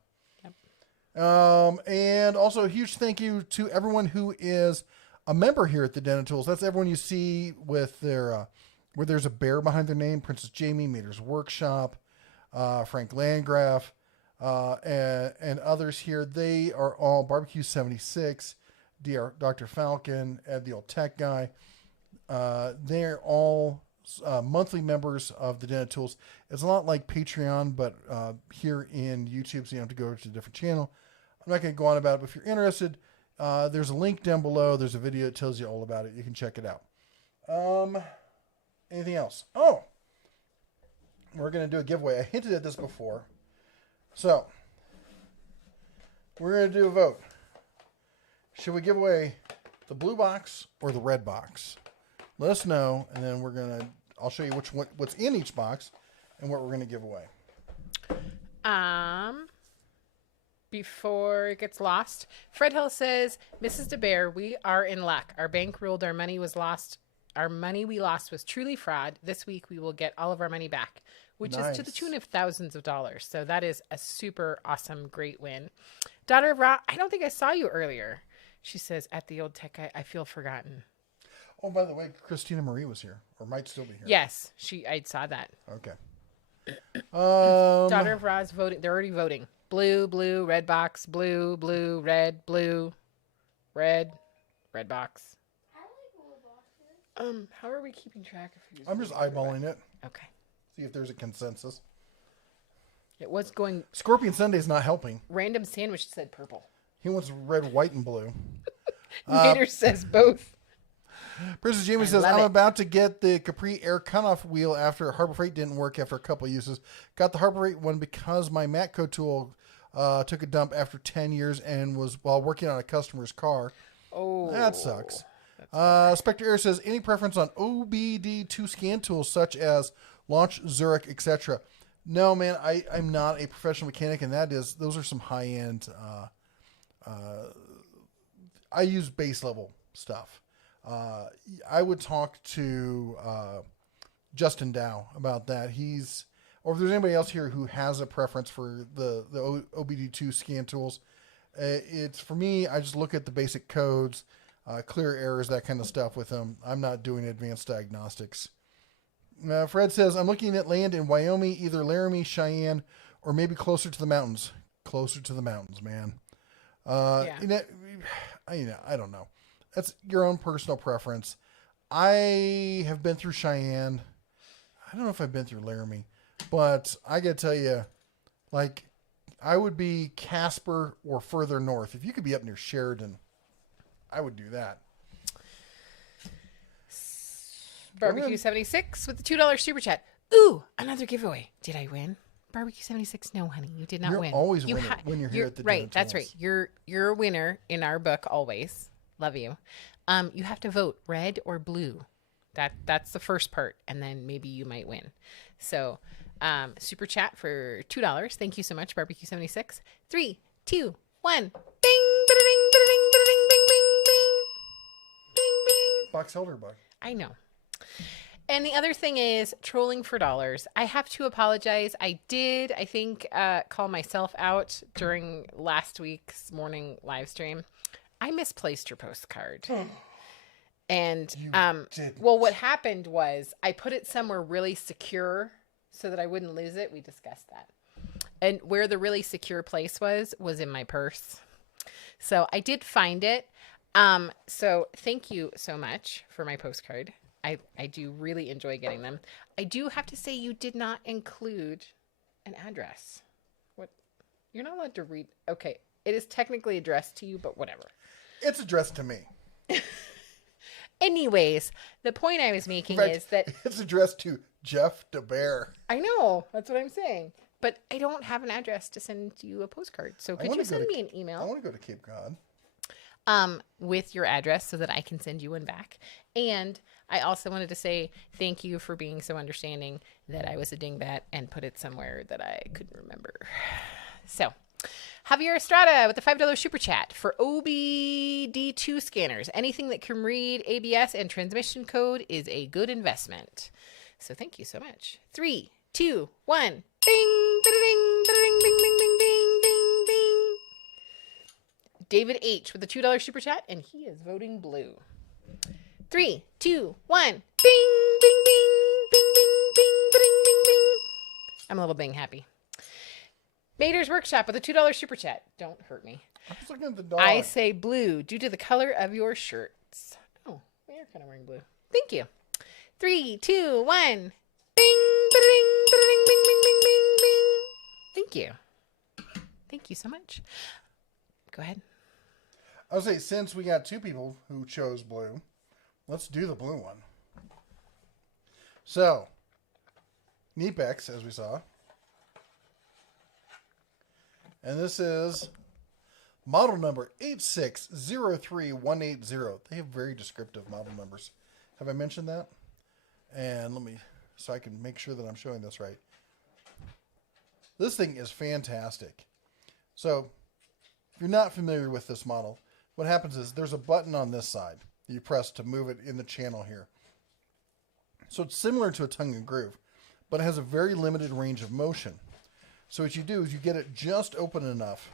And also a huge thank you to everyone who is a member here at the Den of Tools. That's everyone you see with their, where there's a bear behind their name, Princess Jamie, Mater's Workshop, Frank Landgraf, and others here. They are all Barbecue 76, Dr. Falcon, Ed the Old Tech Guy. They're all monthly members of the Den of Tools. It's a lot like Patreon, but here in YouTube, so you have to go to a different channel. I'm not going to go on about it, but if you're interested, there's a link down below. There's a video that tells you all about it. You can check it out. Anything else? Oh, we're going to do a giveaway. I hinted at this before. So, we're going to do a vote. Should we give away the blue box or the red box? Let us know, and then I'll show you what's in each box, and what we're going to give away. Before it gets lost, Fred Hill says, Mrs. DeBear, we are in luck. Our bank ruled our money was lost. Our money we lost was truly fraud. This week we will get all of our money back, which is to the tune of thousands of dollars. So that is a super awesome, great win. Daughter of Ra, I don't think I saw you earlier. She says, at the old tech, I feel forgotten. Oh, by the way, Christina Marie was here, or might still be here. Yes, I saw that. Okay. Daughter of Ra's voting. They're already voting. Blue, blue, red box, blue, blue, red box. How are we keeping track of who's I'm just eyeballing it. Okay. See if there's a consensus. It was going. Scorpion Sunday's not helping. Random Sandwich said purple. He wants red, white, and blue. Nader says both. Princess Jamie says, I'm about to get the Capri air cutoff wheel after Harbor Freight didn't work after a couple of uses. Got the Harbor Freight one because my Matco tool took a dump after 10 years and was while working on a customer's car. Oh. That sucks. Spectre Air says, any preference on OBD2 scan tools such as Launch, Zurich, etc.? No, man, I'm not a professional mechanic, and those are some high-end. I use base level stuff. I would talk to Justin Dow about that. Or if there's anybody else here who has a preference for the OBD2 scan tools, it's for me. I just look at the basic codes, clear errors, that kind of stuff with them. I'm not doing advanced diagnostics. Fred says, I'm looking at land in Wyoming, either Laramie, Cheyenne, or maybe closer to the mountains. Closer to the mountains, man. Yeah. I don't know. That's your own personal preference. I have been through Cheyenne. I don't know if I've been through Laramie, but I got to tell you, like, I would be Casper or further north. If you could be up near Sheridan, I would do that. Barbecue 76 with the $2 super chat. Ooh, another giveaway. Did I win? Barbecue 76. No, honey, you did not win. You're always winning when you're here at the right. That's right. You're a winner in our book always. Love you. You have to vote red or blue. That's the first part, and then maybe you might win. So, super chat for $2. Thank you so much, Barbecue 76. 3, 2, 1. Bing, ding, ding, ding, ding, bing, bing, bing, bing. Box elder bug. I know. And the other thing is trolling for dollars. I have to apologize. I think, call myself out during last week's morning live stream. I misplaced your postcard. And, well, what happened was I put it somewhere really secure so that I wouldn't lose it. We discussed that. And where the really secure place was in my purse. So I did find it. So thank you so much for my postcard. I do really enjoy getting them. I do have to say you did not include an address. What? You're not allowed to read. Okay. It is technically addressed to you, but whatever. It's addressed to me. Anyways, the point I was making is that it's addressed to Jeff DeBear. I know. That's what I'm saying. But I don't have an address to send you a postcard. So could you send me an email? I want to go to Cape Cod. With your address so that I can send you one back. And I also wanted to say thank you for being so understanding that I was a dingbat and put it somewhere that I couldn't remember. So, Javier Estrada with the $5 super chat for OBD2 scanners. Anything that can read ABS and transmission code is a good investment. So thank you so much. 3, 2, 1. Bing, ding, ding, ding, ding, ding, ding, ding, ding. David H with the $2 super chat, and he is voting blue. 3, 2, 1. Bing, bing, bing, bing, bing, bing, bing, bing, bing. I'm a little bing happy. Mater's Workshop with a $2 super chat. Don't hurt me. I was looking at the dog. I say blue due to the color of your shirts. Oh, you're kind of wearing blue. Thank you. 3, 2, 1. Bing, bing, bing, bing, bing, bing, bing, bing. Thank you. Thank you so much. Go ahead. I would say since we got two people who chose blue, let's do the blue one. So, Kneepex, as we saw. And this is model number 8603180. They have very descriptive model numbers. Have I mentioned that? And so I can make sure that I'm showing this right. This thing is fantastic. So, if you're not familiar with this model, what happens is there's a button on this side that you press to move it in the channel here. So it's similar to a tongue and groove, but it has a very limited range of motion. So what you do is you get it just open enough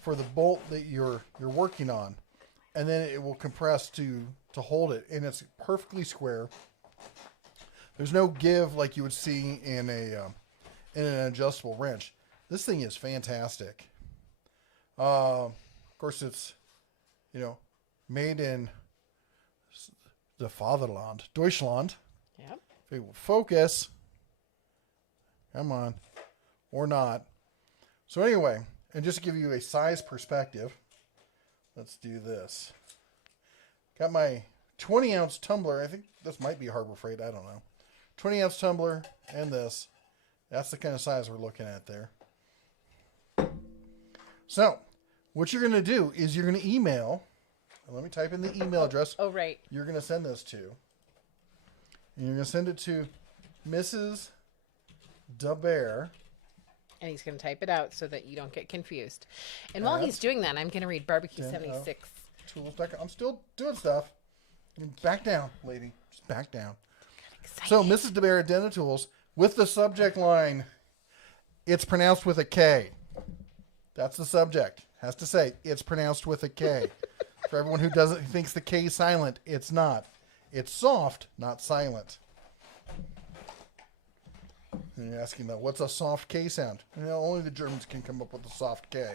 for the bolt that you're working on, and then it will compress to hold it, and it's perfectly square. There's no give like you would see in an adjustable wrench. This thing is fantastic. Of course, it's made in the Fatherland, Deutschland. Yep. If it will focus, come on, or not. So anyway, and just to give you a size perspective, let's do this. Got my 20-ounce tumbler. I think this might be Harbor Freight. I don't know. 20-ounce tumbler and this. That's the kind of size we're looking at there. So, what you're going to do is you're going to email. Let me type in the email address. Oh, right. You're going to send this to. And you're going to send it to Mrs. DeBear. And he's going to type it out so that you don't get confused. And while he's doing that, I'm going to read Barbecue 76. Tools. I'm still doing stuff. Back down, lady. Just back down. So, Mrs. DeBear, Dental Tools, with the subject line, it's pronounced with a K. That's the subject. Has to say, it's pronounced with a K. For everyone who thinks the K is silent, it's not. It's soft, not silent. And you're asking, though, what's a soft K sound? Only the Germans can come up with a soft K.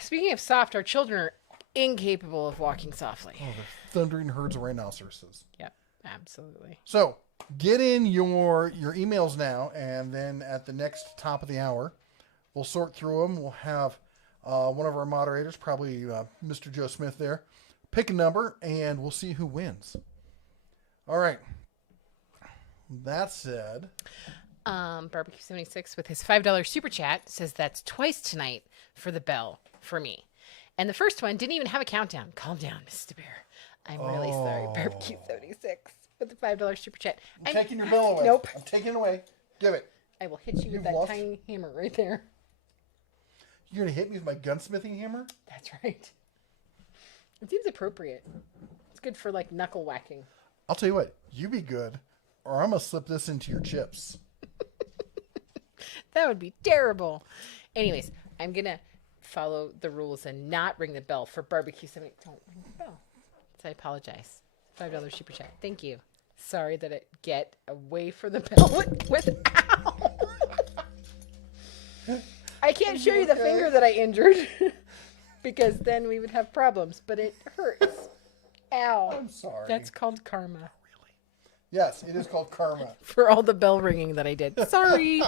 Speaking of soft, our children are incapable of walking softly. Oh, the thundering herds of rhinoceroses. Yep, absolutely. So, get in your emails now, and then at the next top of the hour, we'll sort through them. We'll have one of our moderators, probably Mr. Joe Smith there, pick a number, and we'll see who wins. All right. That said, Barbecue 76 with his $5 super chat says that's twice tonight for the bell for me. And the first one didn't even have a countdown. Calm down, Mr. Bear. I'm really sorry. Barbecue 76 with the $5 super chat. I'm taking your bell away. Nope. I'm taking it away. Give it. I will hit you with that tiny hammer right there. You're going to hit me with my gunsmithing hammer? That's right. It seems appropriate. It's good for like knuckle whacking. I'll tell you what. You be good, or I'm going to slip this into your chips. That would be terrible. Anyways, I'm going to follow the rules and not ring the bell for Barbecue 70. Don't ring the bell. So I apologize. $5 super chat. Thank you. Sorry that it get away from the bell with ow. I can't show you the finger that I injured because then we would have problems, but it hurts. Ow. I'm sorry. That's called karma. Really? Yes, it is called karma. For all the bell ringing that I did. Sorry.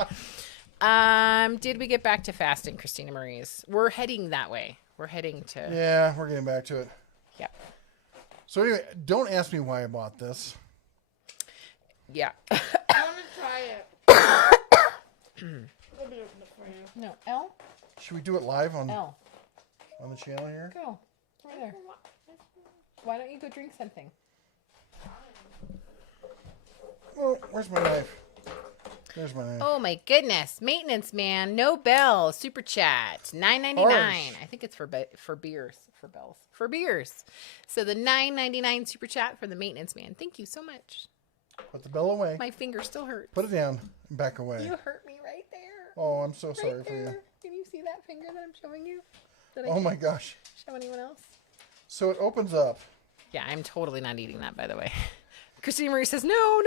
Did we get back to fasting, Christina Marie's? We're heading that way. We're heading to... Yeah, we're getting back to it. Yep. So anyway, don't ask me why I bought this. Yeah. I want to try it. Let me open it for you. No, L? Should we do it live on L. the channel here? Go. Right there. Why don't you go drink something? Oh, where's my knife? There's my knife. Oh my goodness. Maintenance man. No bell. Super chat. $9.99. Harsh. I think it's for beers. For bells. For beers. So the $9.99 super chat for the maintenance man. Thank you so much. Put the bell away. My finger still hurts. Put it down and back away. You hurt me right there. Oh, I'm so sorry Right for you. there. Can you see that finger that I'm showing you? That I Oh can't my gosh. show anyone else? So it opens up. Yeah, I'm totally not eating that, by the way. Christine Marie says, no.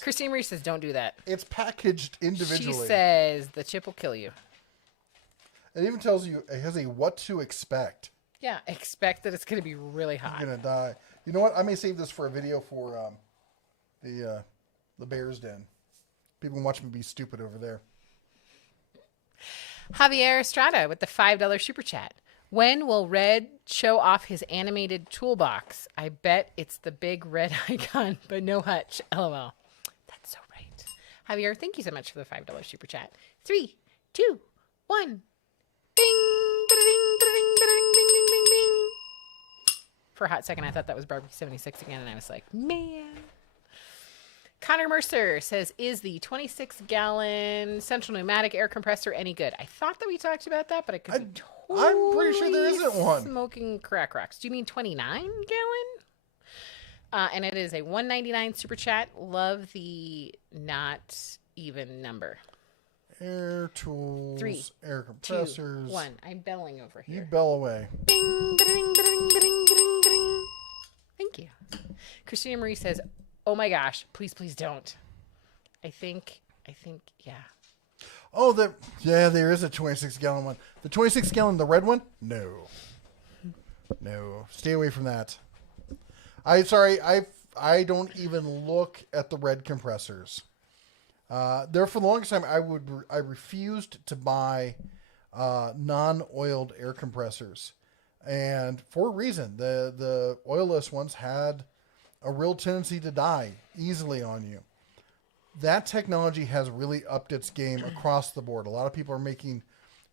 Christine Marie says, don't do that. It's packaged individually. She says, the chip will kill you. It even tells you, it has a what to expect. Yeah, expect that it's going to be really hot. You're going to die. You know what? I may save this for a video for the Bear's Den. People can watch me be stupid over there. Javier Estrada with the $5 super chat. When will Red show off his animated toolbox? I bet it's the big red icon, but no hutch. LOL. That's so right. Javier, thank you so much for the $5 super chat. 3, 2, 1. Bing! Da-da-ding, da-da-ding, da-da-ding, bing, bing, bing, bing. For a hot second, I thought that was Barbecue 76 again, and I was like, man. Connor Mercer says, is the 26-gallon central pneumatic air compressor any good? I thought that we talked about that, but I could be totally I'm pretty sure there isn't one. Smoking crack rocks. Do you mean 29-gallon? And it is a $1.99 super chat. Love the not even number. Air tools, 3, air compressors. 2, 1. I'm belling over here. You bell away. Bing, ba-ding, ba-ding, ba-ding, ba-ding, ba-ding. Thank you. Christina Marie says, oh my gosh, please, please don't. I think, yeah. Oh, there is a 26-gallon one. The 26-gallon, the red one? No. No. Stay away from that. I don't even look at the red compressors. There for the longest time, I refused to buy non-oiled air compressors, and for a reason. The oilless ones had a real tendency to die easily on you. That technology has really upped its game across the board. A lot of people are making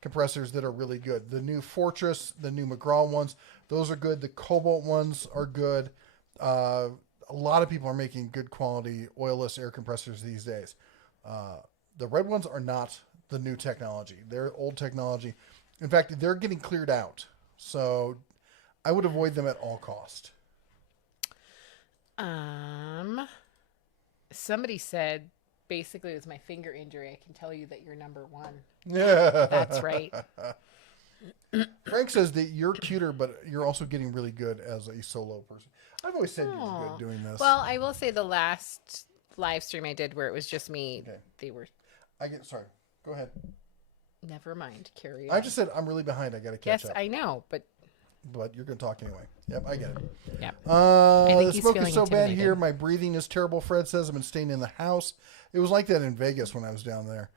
compressors that are really good. The new Fortress, the new McGraw ones, those are good. The Cobalt ones are good. A lot of people are making good quality oilless air compressors these days. The red ones are not the new technology. They're old technology. In fact, they're getting cleared out. So I would avoid them at all cost. Somebody said, basically, with my finger injury, I can tell you that you're number one. Yeah. That's right. Frank says that you're cuter, but you're also getting really good as a solo person. I've always said you're good doing this. Well, I will say the last live stream I did where it was just me, they were... Sorry. Go ahead. Never mind. Carry on. I just said I'm really behind. I got to catch up. Yes, I know, but you're going to talk anyway. Yep, I get it. Yeah. The smoke is so bad here. My breathing is terrible. Fred says I've been staying in the house. It was like that in Vegas when I was down there.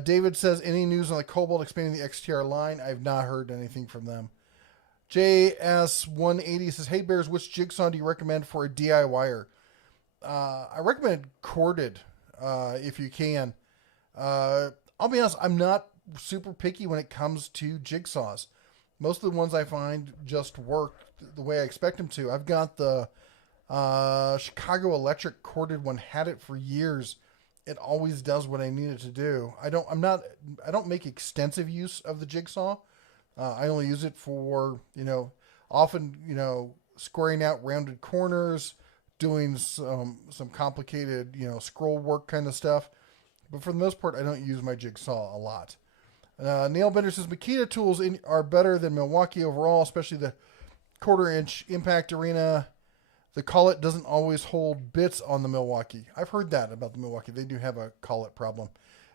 David says, any news on the Cobalt expanding the XTR line? I've not heard anything from them. JS180 says, hey Bears, which Jigsaw do you recommend for a DIYer? I recommend corded if you can. I'll be honest, I'm not super picky when it comes to jigsaws. Most of the ones I find just work the way I expect them to. I've got the Chicago Electric corded one, had it for years. It always does what I need it to do. I don't make extensive use of the jigsaw. I only use it for, often, squaring out rounded corners, doing some complicated, scroll work kind of stuff. But for the most part, I don't use my jigsaw a lot. Nail Bender says Makita tools are better than Milwaukee overall, especially the 1/4-inch impact arena. The collet doesn't always hold bits on the Milwaukee. I've heard that about the Milwaukee. They do have a collet problem.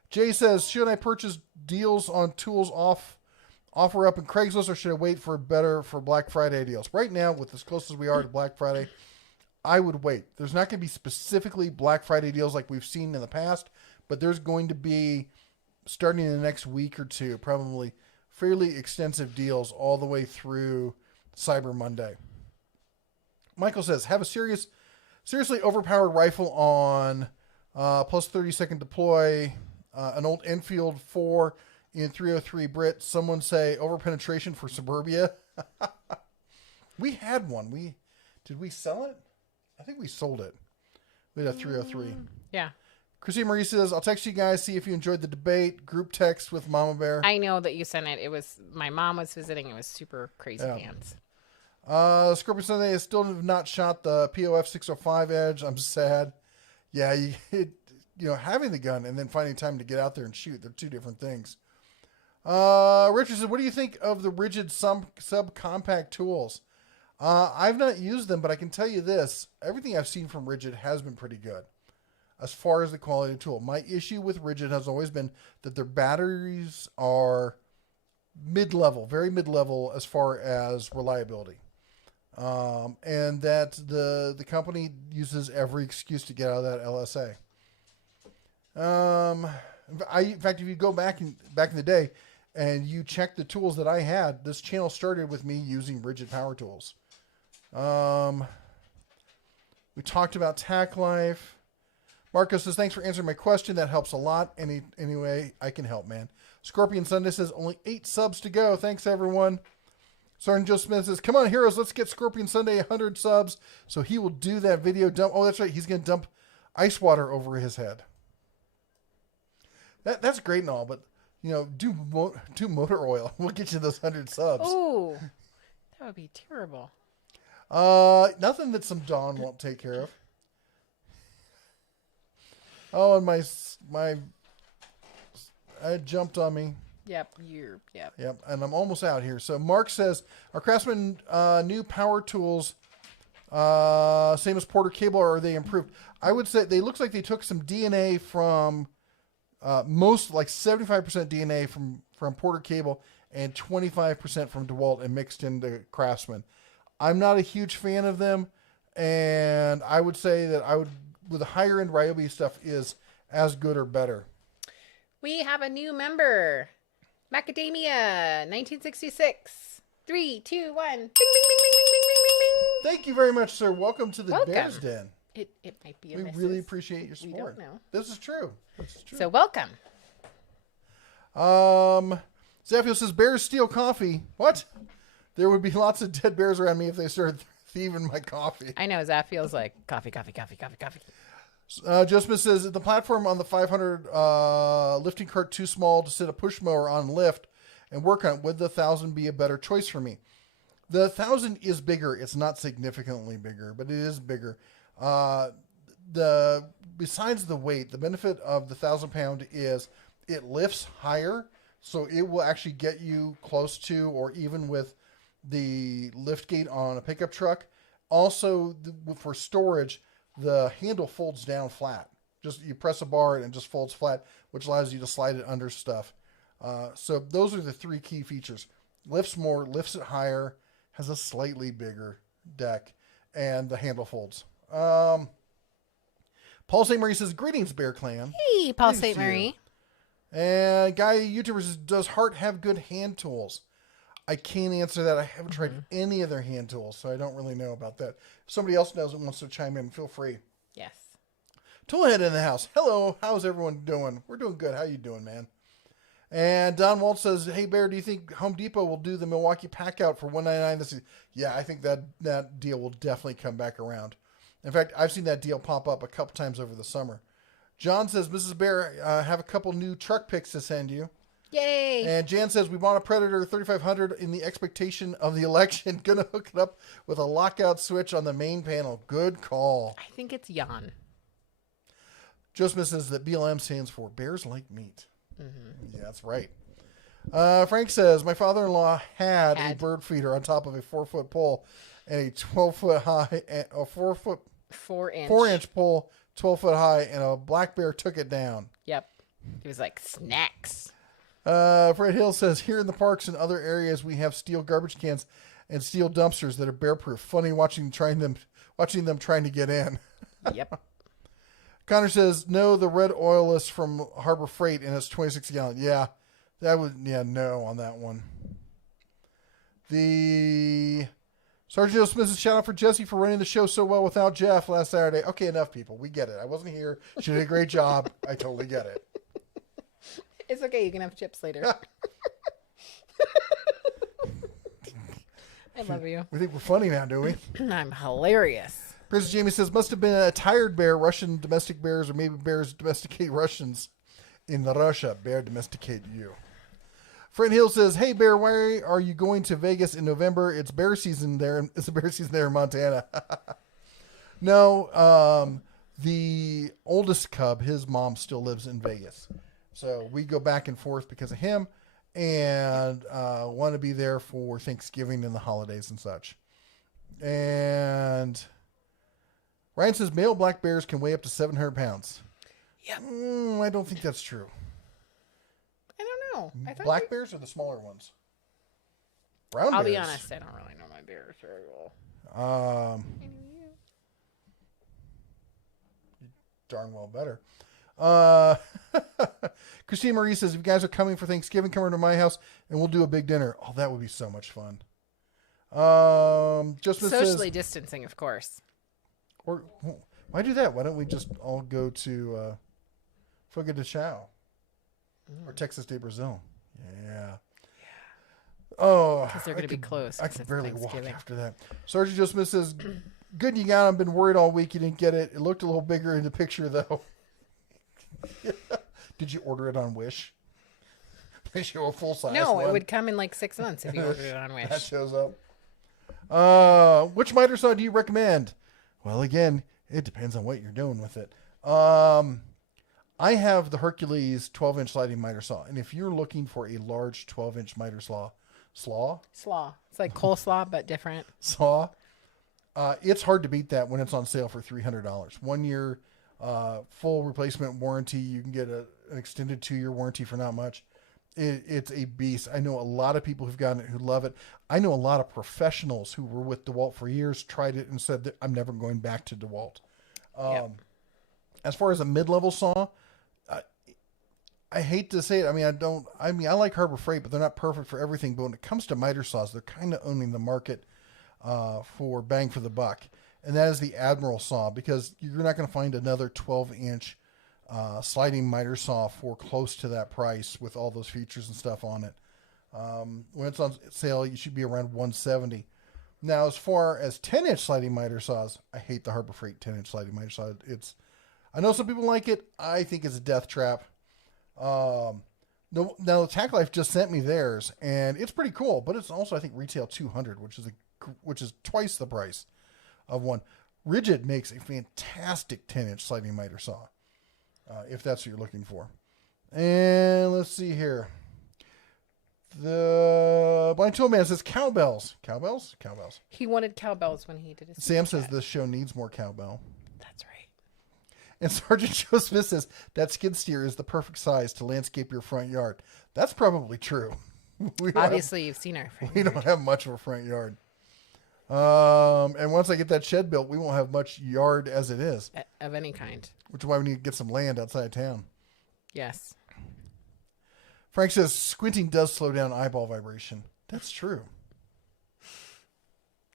Jay says, should I purchase deals on tools offer up in Craigslist, or should I wait for Black Friday deals? Right now, with as close as we are to Black Friday, I would wait. There's not going to be specifically Black Friday deals like we've seen in the past, but there's going to be, starting in the next week or two, probably fairly extensive deals all the way through Cyber Monday. Michael says, have a seriously overpowered rifle on plus 30-second deploy, an old Enfield 4 in 303 Brit. Someone say overpenetration for Suburbia. We had one. Did we sell it? I think we sold it. We had a 303. Yeah. Christine Marie says, I'll text you guys, see if you enjoyed the debate. Group text with Mama Bear. I know that you sent it. It was, my mom was visiting. It was super crazy pants. Scorpion Sunday has still not shot the POF 605 Edge. I'm sad. Yeah, having the gun and then finding time to get out there and shoot, they're two different things. Richard says, what do you think of the rigid subcompact tools? I've not used them, but I can tell you this. Everything I've seen from Rigid has been pretty good as far as the quality of the tool. My issue with Rigid has always been that their batteries are mid-level, very mid-level as far as reliability. And that the company uses every excuse to get out of that LSA. In fact, if you go back in the day and you check the tools that I had, this channel started with me using Rigid power tools. We talked about Tack Life. Marco says, thanks for answering my question. That helps a lot. Anyway, I can help, man. Scorpion Sunday says, only 8 subs to go. Thanks, everyone. Sergeant Joe Smith says, come on, heroes, let's get Scorpion Sunday 100 subs. So he will do that video dump. Oh, that's right. He's going to dump ice water over his head. That's great and all, but do motor oil. We'll get you those 100 subs. Oh, that would be terrible. Nothing that some Dawn won't take care of. Oh, and my it jumped on me. Yep. Yep, and I'm almost out here. So Mark says, our Craftsman new power tools, same as Porter Cable, or are they improved? I would say they looks like they took some DNA from most, like 75% DNA from Porter Cable and 25% from DeWalt and mixed into Craftsman. I'm not a huge fan of them, and I would say that with the higher end Ryobi stuff is as good or better. We have a new member. Macadamia, 1966. 3, 2, 1. Bing, bing, bing, bing, bing, bing, bing, bing, bing. Thank you very much, sir. Welcome to the Welcome. Bears Den. It might be a We missus. really appreciate your support. We don't know. This is true. So welcome. Zafio says, bears steal coffee. What? There would be lots of dead bears around me if they started thieving my coffee. I know, Zaf feels like coffee. Joe Smith says, the platform on the 500 lifting cart too small to sit a push mower on lift and work on it. Would the 1000 be a better choice for me? The 1000 is bigger. It's not significantly bigger, but it is bigger. Besides the weight, the benefit of the 1,000 pound is it lifts higher, so it will actually get you close to or even with the lift gate on a pickup truck. Also, for storage, the handle folds down flat. Just you press a bar and it just folds flat, which allows you to slide it under stuff. So those are the three key features. Lifts more, lifts it higher, has a slightly bigger deck, and the handle folds. Paul St. Marie says, greetings, Bear Clan. Hey, Paul St. Marie. And Guy YouTuber says, does Hart have good hand tools? I can't answer that. I haven't tried any of their hand tools, so I don't really know about that. If somebody else knows and wants to chime in, feel free. Yes. Toolhead in the house. Hello. How's everyone doing? We're doing good. How you doing, man? And Don Walt says, hey, Bear, do you think Home Depot will do the Milwaukee pack out for $199 this year? Yeah, I think that deal will definitely come back around. In fact, I've seen that deal pop up a couple times over the summer. John says, Mrs. Bear, have a couple new truck picks to send you. Yay. And Jan says, we bought a Predator 3500 in the expectation of the election. Gonna hook it up with a lockout switch on the main panel. Good call. I think it's Jan. Joe Smith says that BLM stands for Bears Like Meat. Mm-hmm. Yeah, that's right. Frank says, my father-in-law had a bird feeder on top of a 4-foot pole and a 12-foot high, a 4-inch pole, 12-foot high, and a black bear took it down. Yep. He was like, snacks. Fred Hill says, here in the parks and other areas, we have steel garbage cans and steel dumpsters that are bear-proof. Funny watching them trying to get in. Yep. Connor says, no, the red oil is from Harbor Freight and it's 26 gallon. Yeah, no on that one. The Sergeant Joe Smith says, shout out for Jesse for running the show so well without Jeff last Saturday. Okay, enough people. We get it. I wasn't here. She did a great job. I totally get it. It's okay. You can have chips later. I love you. We think we're funny now, do we? I'm hilarious. Princess Jamie says, must have been a tired bear. Russian domestic bears, or maybe bears domesticate Russians. In Russia, bear domesticate you. Fred Hill says, hey, Bear, why are you going to Vegas in November? It's bear season there. It's a bear season there in Montana. No, the oldest cub, his mom still lives in Vegas. So we go back and forth because of him and want to be there for Thanksgiving and the holidays and such. And Ryan says male black bears can weigh up to 700 pounds. Yep. I don't think that's true. I don't know. I thought Black bears are the smaller ones. Brown I'll bears. be honest. I don't really know my bears very well. Darn well better. Christine Marie says, if you guys are coming for Thanksgiving, come over to my house and we'll do a big dinner. Oh, that would be so much fun. Just Socially distancing, of course. Or why do that? Why don't we just all go to Fogo de Chão or Texas de Brazil? Yeah. Oh, Because they're going to be closed. I could barely walk Thanksgiving. after that. Sergeant Joe Smith says, Good you got it. I've been worried all week you didn't get it. It looked a little bigger in the picture, though. Did you order it on Wish? They show a full size No, one. it would come in like 6 months if you ordered it on That Wish. shows up. Which miter saw do you recommend? Well, again, it depends on what you're doing with it. I have the Hercules 12-inch sliding miter saw, and if you're looking for a large 12-inch miter saw, Slaw. It's like coleslaw, but different. It's hard to beat that when it's on sale for $300. 1 year full replacement warranty. You can get an extended 2-year warranty for not much. It's a beast. I know a lot of people who've gotten it who love it. I know a lot of professionals who were with DeWalt for years, tried it and said that I'm never going back to DeWalt. Yep. As far as a mid-level saw, I hate to say it. I like Harbor Freight, but they're not perfect for everything. But when it comes to miter saws, they're kind of owning the market for bang for the buck. And that is the Admiral saw, because you're not going to find another 12-inch sliding miter saw for close to that price with all those features and stuff on it. When it's on sale, you should be around $170. Now, as far as 10-inch sliding miter saws, I hate the Harbor Freight 10-inch sliding miter saw. I know some people like it. I think it's a death trap. Now the Tack Life just sent me theirs, and it's pretty cool, but it's also, I think, retail $200, which is twice the price of one. Rigid makes a fantastic 10-inch sliding miter saw, if that's what you're looking for. And let's see here. The Blind Tool Man says cowbells. Cowbells? Cowbells. He wanted cowbells when he did his Sam super says chat. this show needs more cowbell. That's right. And Sergeant Joe Smith says that skid steer is the perfect size to landscape your front yard. That's probably true. Obviously, you've seen our We don't have much of a front yard. And once I get that shed built, we won't have much yard as it is. Of any kind. Which is why we need to get some land outside town. Yes. Frank says squinting does slow down eyeball vibration. That's true.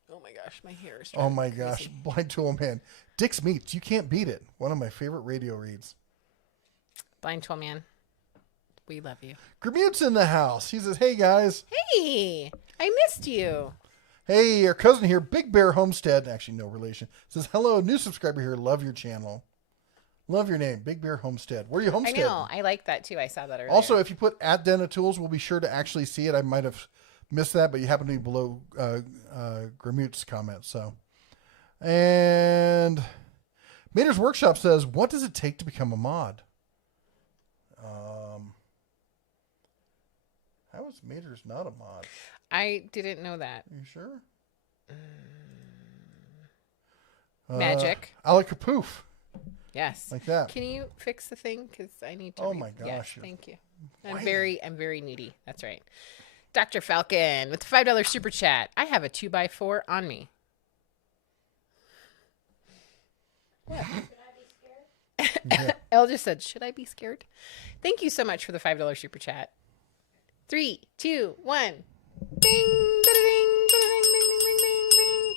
Oh my gosh, my hair is Oh my gosh. Blind Tool Man. Dick's Meats. You can't beat it. One of my favorite radio reads. Blind Tool Man, we love you. Grimmute's in the house. He says, hey guys. Hey, I missed you. Hey, your cousin here, Big Bear Homestead, actually no relation, says, hello, new subscriber here, love your channel. Love your name, Big Bear Homestead. Where are you homestead? I know, I like that too. I saw that earlier. Also, if you put at Dena Tools, we'll be sure to actually see it. I might have missed that, but you happen to be below Grimmute's comment. So, and Mater's Workshop says, what does it take to become a mod? How is Mater's not a mod? I didn't know that. Are you sure? Magic. Alakapoof. Yes. Like that. Can you fix the thing? Because I need to. Oh my gosh. Yes, thank you. I'm Why? very needy. That's right. Dr. Falcon with the $5 super chat. I have a 2x4 on me. What? Yeah. Elle just said, should I be scared? Thank you so much for the $5 super chat. 3, 2, 1. Ding, da-da-ding, da-da-ding, ding, ding, ding, ding, ding.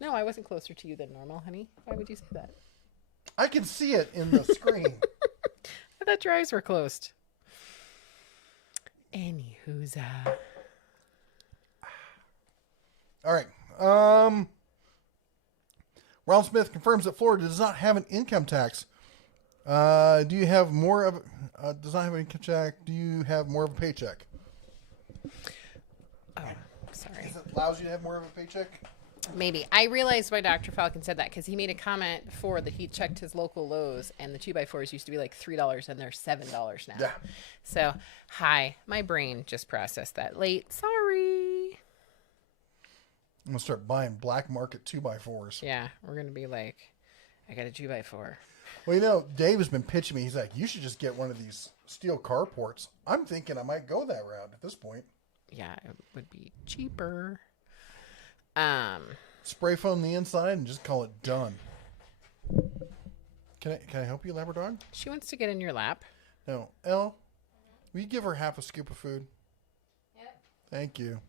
No, I wasn't closer to you than normal, honey. Why would you say that? I can see it in the screen. I thought your eyes were closed. Anywho's All right. Ron Smith confirms that Florida does not have an income tax. Do you have more of does not have an income tax? Do you have more of a paycheck? Oh, sorry. Is it allows you to have more of a paycheck? Maybe. I realized why Dr. Falcon said that because he made a comment before that he checked his local Lowe's and the 2x4s used to be like $3 and they're $7 now. Yeah. So, hi. My brain just processed that late. Sorry. I'm gonna start buying black market 2x4s. Yeah, we're going to be like, I got a 2x4. Well, you know, Dave has been pitching me. He's like, you should just get one of these steel carports. I'm thinking I might go that route at this point. Yeah, it would be cheaper. Spray foam the inside and just call it done. Can I help you, Labrador? She wants to get in your lap. No. Elle, will you give her half a scoop of food? Yep. Thank you.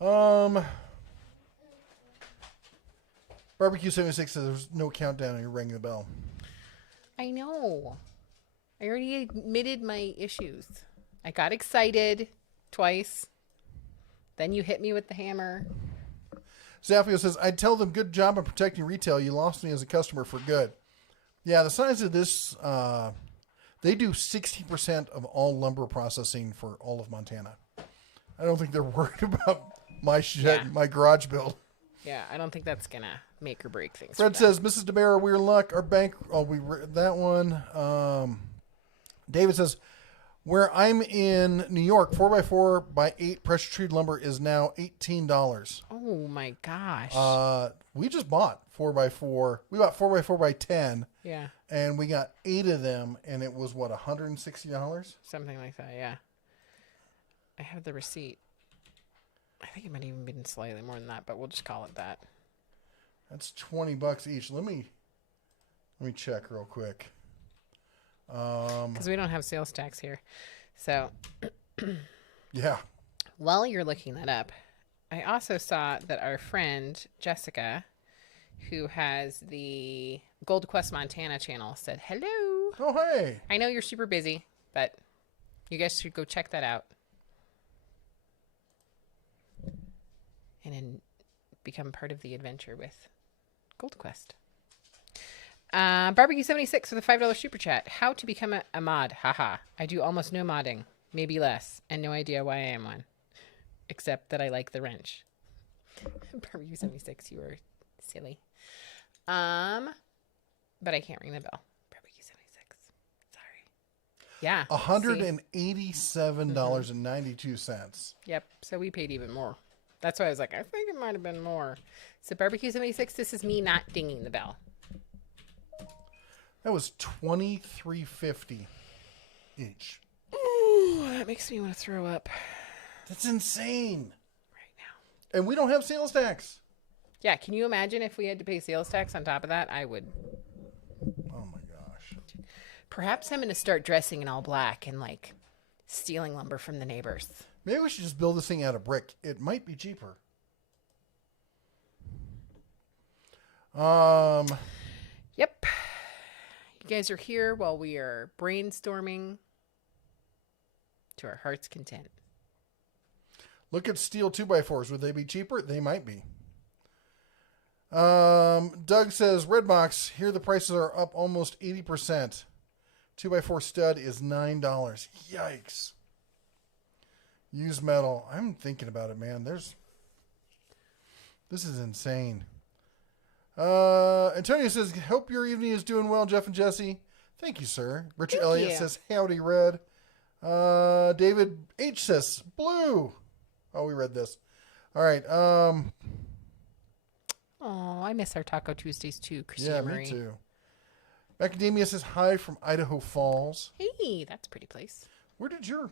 Well, come here. Barbecue 76 says there's no countdown and you're ringing the bell. I know. I already admitted my issues. I got excited twice. Then you hit me with the hammer. Zappio says, I'd tell them good job on protecting retail. You lost me as a customer for good. Yeah, the size of this, they do 60% of all lumber processing for all of Montana. I don't think they're worried about my shed, my garage build. Yeah, I don't think that's going to make or break things. Fred says, Mrs. DeMera, we're in luck. Our bank, we read that one. David says, where I'm in New York, 4x4 by 8 pressure treated lumber is now $18. Oh my gosh. We just bought 4x4. We bought 4x4 by 10. Yeah. And we got 8 of them, and it was, what, $160? Something like that, yeah. I have the receipt. I think it might even been slightly more than that, but we'll just call it that. That's $20 each. Let me check real quick. Because we don't have sales tax here. So, yeah. while you're looking that up, I also saw that our friend Jessica, who has the Gold Quest Montana channel, said hello. Oh, hey. I know you're super busy, but you guys should go check that out. And then become part of the adventure with Gold Quest. Barbecue 76 with a $5 super chat. How to become a mod. Haha. I do almost no modding. Maybe less. And no idea why I am one. Except that I like the wrench. Barbecue 76, you are silly. But I can't ring the bell. Barbecue 76. Sorry. Yeah. $187.92. Yep. So we paid even more. That's why I was like, I think it might have been more. So Barbecue 76, this is me not dinging the bell. That was $23.50 each. Ooh, that makes me want to throw up. That's insane. Right now. And we don't have sales tax. Yeah, can you imagine if we had to pay sales tax on top of that? I would. Oh my gosh. Perhaps I'm going to start dressing in all black and like stealing lumber from the neighbors. Maybe we should just build this thing out of brick. It might be cheaper. Yep. You guys are here while we are brainstorming to our heart's content. Look at steel 2x4s. Would they be cheaper? They might be. Doug says, Redbox, here the prices are up almost 80%. 2x4 stud is $9. Yikes. Used metal. I'm thinking about it, man. This is insane. Antonio says, hope your evening is doing well, Jeff and Jesse. Thank you, sir. Richard Elliott says, howdy, Red. David H says, blue. Oh, we read this. All right. Oh, I miss our Taco Tuesdays too, Christina Marie. Me too. Macadamia says, hi from Idaho Falls. Hey, that's a pretty place. Where did your...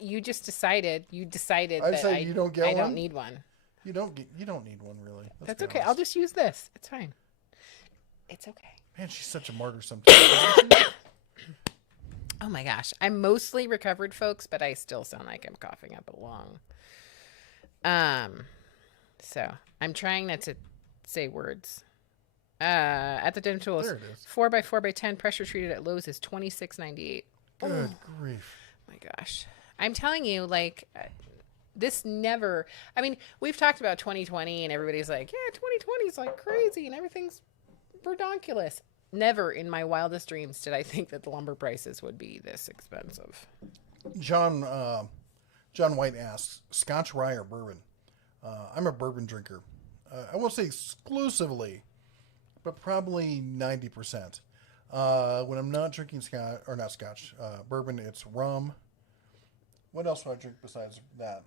You decided I that you don't get I one? don't need one. You don't need one, really. That's okay. I'll just use this. It's fine. It's okay. Man, she's such a martyr sometimes. Oh my gosh. I'm mostly recovered, folks, but I still sound like I'm coughing up a lung. So I'm trying not to say words. At the dental tools, 4x4x10 pressure treated at Lowe's is $26.98. Good grief. Oh my gosh. I'm telling you, like, this never, I mean, we've talked about 2020 and everybody's like, yeah, 2020 is like crazy and everything's redonkulous. Never in my wildest dreams did I think that the lumber prices would be this expensive. John White asks, Scotch Rye or Bourbon? I'm a bourbon drinker. I won't say exclusively, but probably 90%. When I'm not drinking bourbon, it's rum. What else do I drink besides that?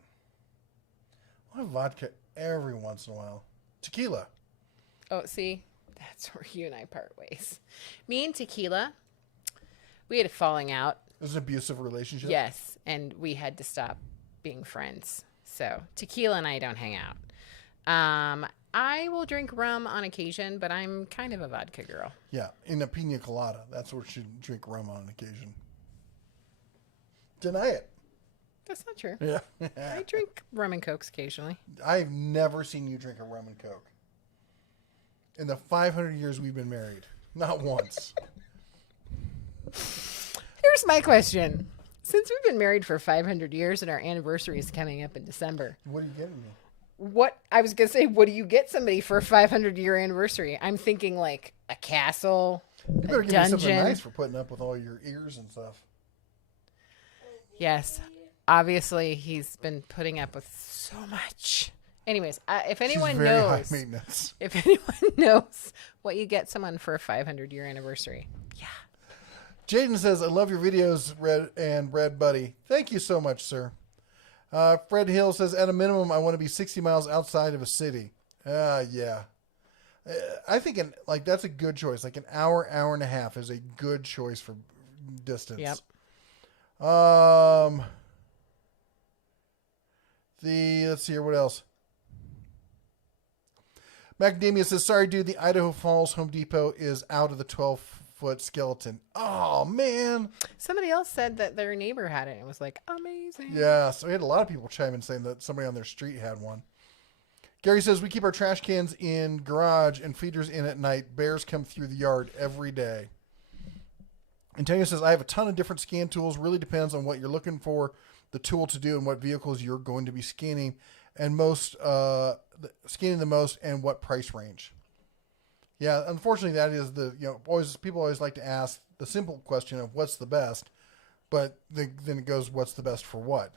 I have vodka every once in a while. Tequila. Oh, see, that's where you and I part ways. Me and tequila, we had a falling out. It was an abusive relationship? Yes, and we had to stop being friends. So tequila and I don't hang out. I will drink rum on occasion, but I'm kind of a vodka girl. Yeah, in a pina colada. That's where she drink rum on occasion. Deny it. That's not true. Yeah. I drink rum and cokes occasionally. I've never seen you drink a rum and coke. In the 500 years we've been married. Not once. Here's my question. Since we've been married for 500 years and our anniversary is coming up in December. What are you getting me? what I was gonna say, what do you get somebody for a 500-year anniversary? I'm thinking like a castle, You better a give me something dungeon. nice for putting up with all your ears and stuff. Yes, obviously he's been putting up with so much. Anyways, if anyone She's very high knows, maintenance. if anyone knows what you get someone for a 500-year anniversary, yeah. Jaden says, I love your videos, Red Buddy. Thank you so much, sir. Fred Hill says, at a minimum, I want to be 60 miles outside of a city. Yeah. I think that's a good choice. Like an hour and a half is a good choice for distance. Yep. Let's see here. What else? Macadamia says, sorry, dude, the Idaho Falls Home Depot is out of the 12-foot skeleton. Oh, man. Somebody else said that their neighbor had it and it was like, amazing. Yeah, so we had a lot of people chime in saying that somebody on their street had one. Gary says, we keep our trash cans in garage and feeders in at night. Bears come through the yard every day. And Tanya says, I have a ton of different scan tools. Really depends on what you're looking for the tool to do and what vehicles you're going to be scanning. And scanning the most and what price range. Yeah, unfortunately, that is people always like to ask the simple question of what's the best, but then it goes, what's the best for what?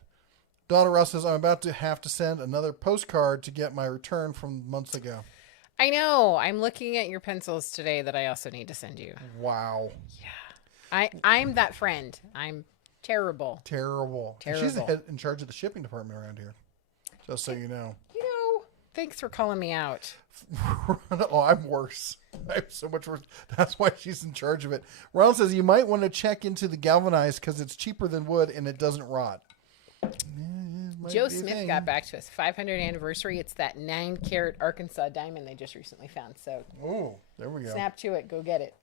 Donna Russ says, I'm about to have to send another postcard to get my return from months ago. I know. I'm looking at your pencils today that I also need to send you. Wow. Yeah. I'm that friend. I'm terrible. Terrible. She's the head in charge of the shipping department around here. Just so you know. Thanks for calling me out. Oh, I'm worse. I'm so much worse. That's why she's in charge of it. Ronald says you might want to check into the galvanized because it's cheaper than wood and it doesn't rot. Joe Smith got back to us. 500th anniversary. It's that 9-carat Arkansas diamond they just recently found. So, there we go. Snap to it. Go get it.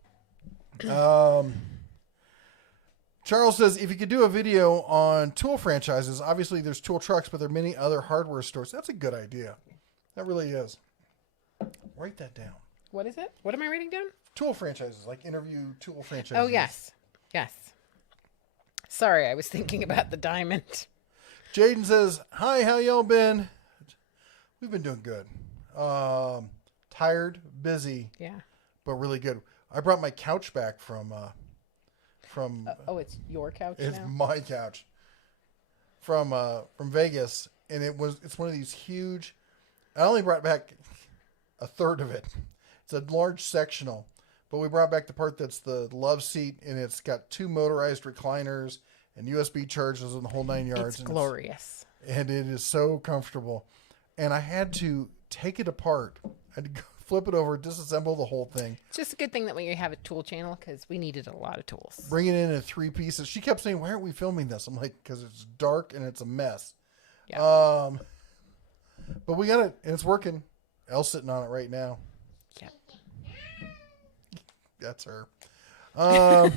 Charles says, if you could do a video on tool franchises, obviously there's tool trucks, but there are many other hardware stores. That's a good idea. That really is. Write that down. What is it? What am I writing down? Tool franchises, like interview tool franchises. Oh, yes. Yes. Sorry, I was thinking about the diamond. Jaden says, hi, how y'all been? We've been doing good. Tired, busy. Yeah. But really good. I brought my couch back from it's your couch it's now? my couch. From Vegas. And it's one of these huge, I only brought back a third of it. It's a large sectional, but we brought back the part that's the love seat, and it's got 2 motorized recliners and USB chargers and the whole 9 yards. It's glorious. And it is so comfortable. And I had to take it apart. I had to flip it over, disassemble the whole thing. It's just a good thing that we have a tool channel because we needed a lot of tools. Bring it in 3 pieces. She kept saying, why aren't we filming this? I'm like, because it's dark and it's a mess. Yeah. But we got it, and it's working. Elle's sitting on it right now. Yep. That's her. Where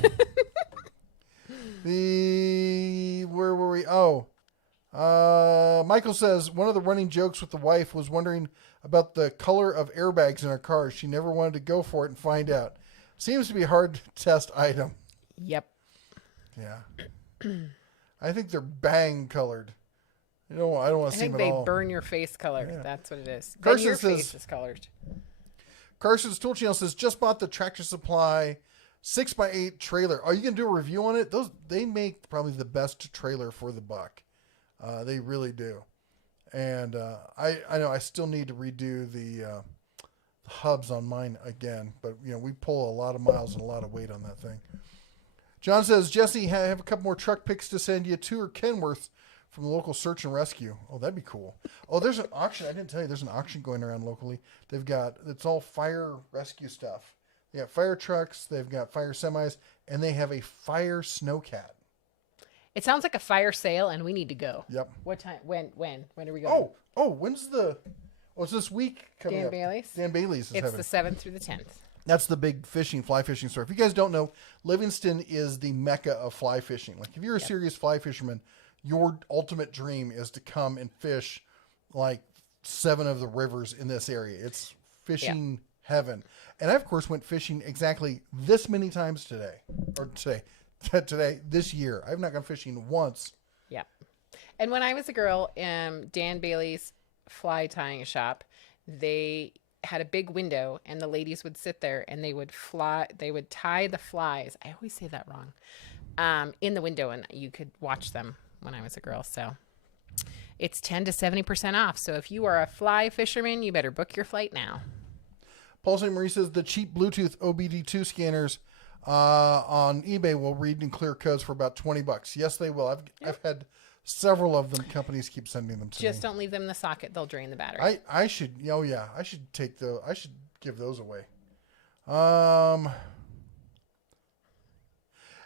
were we? Michael says, one of the running jokes with the wife was wondering about the color of airbags in our cars. She never wanted to go for it and find out. Seems to be a hard to test item. Yep. Yeah. I think they're bang colored. I don't want to see them at all. I think they burn your face color. Yeah. That's what it is. Carson then your says, face is colored. Carson's Tool Channel says, just bought the Tractor Supply 6x8 trailer. Are you going to do a review on it? They make probably the best trailer for the buck. They really do. And I know I still need to redo the hubs on mine again. But, we pull a lot of miles and a lot of weight on that thing. John says, Jesse, I have a couple more truck picks to send you. 2 are Kenworth from the local search and rescue. Oh, that'd be cool. Oh, there's an auction. I didn't tell you. There's an auction going around locally. It's all fire rescue stuff. They got fire trucks. They've got fire semis. And they have a fire snowcat. It sounds like a fire sale, and we need to go. Yep. What time? When are we going? When's it's this week coming up. Dan Bailey's is It's the 7th through the 10th. That's the big fly fishing store. If you guys don't know, Livingston is the mecca of fly fishing. Like, if you're a serious fly fisherman, your ultimate dream is to come and fish like 7 of the rivers in this area. It's fishing heaven. And I, of course, went fishing exactly this many times this year. I've not gone fishing once. Yeah. And when I was a girl, Dan Bailey's fly tying shop. They had a big window, and the ladies would sit there and they would tie the flies. I always say that wrong. In the window, and you could watch them when I was a girl. So it's 10 to 70% off. So if you are a fly fisherman, you better book your flight now. Paul St. Marie says the cheap Bluetooth OBD2 scanners on eBay will read and clear codes for about $20. Yes, they will. I've had several of them. Companies keep sending them to me. Just don't leave them in the socket. They'll drain the battery. I should. Oh yeah, I should give those away.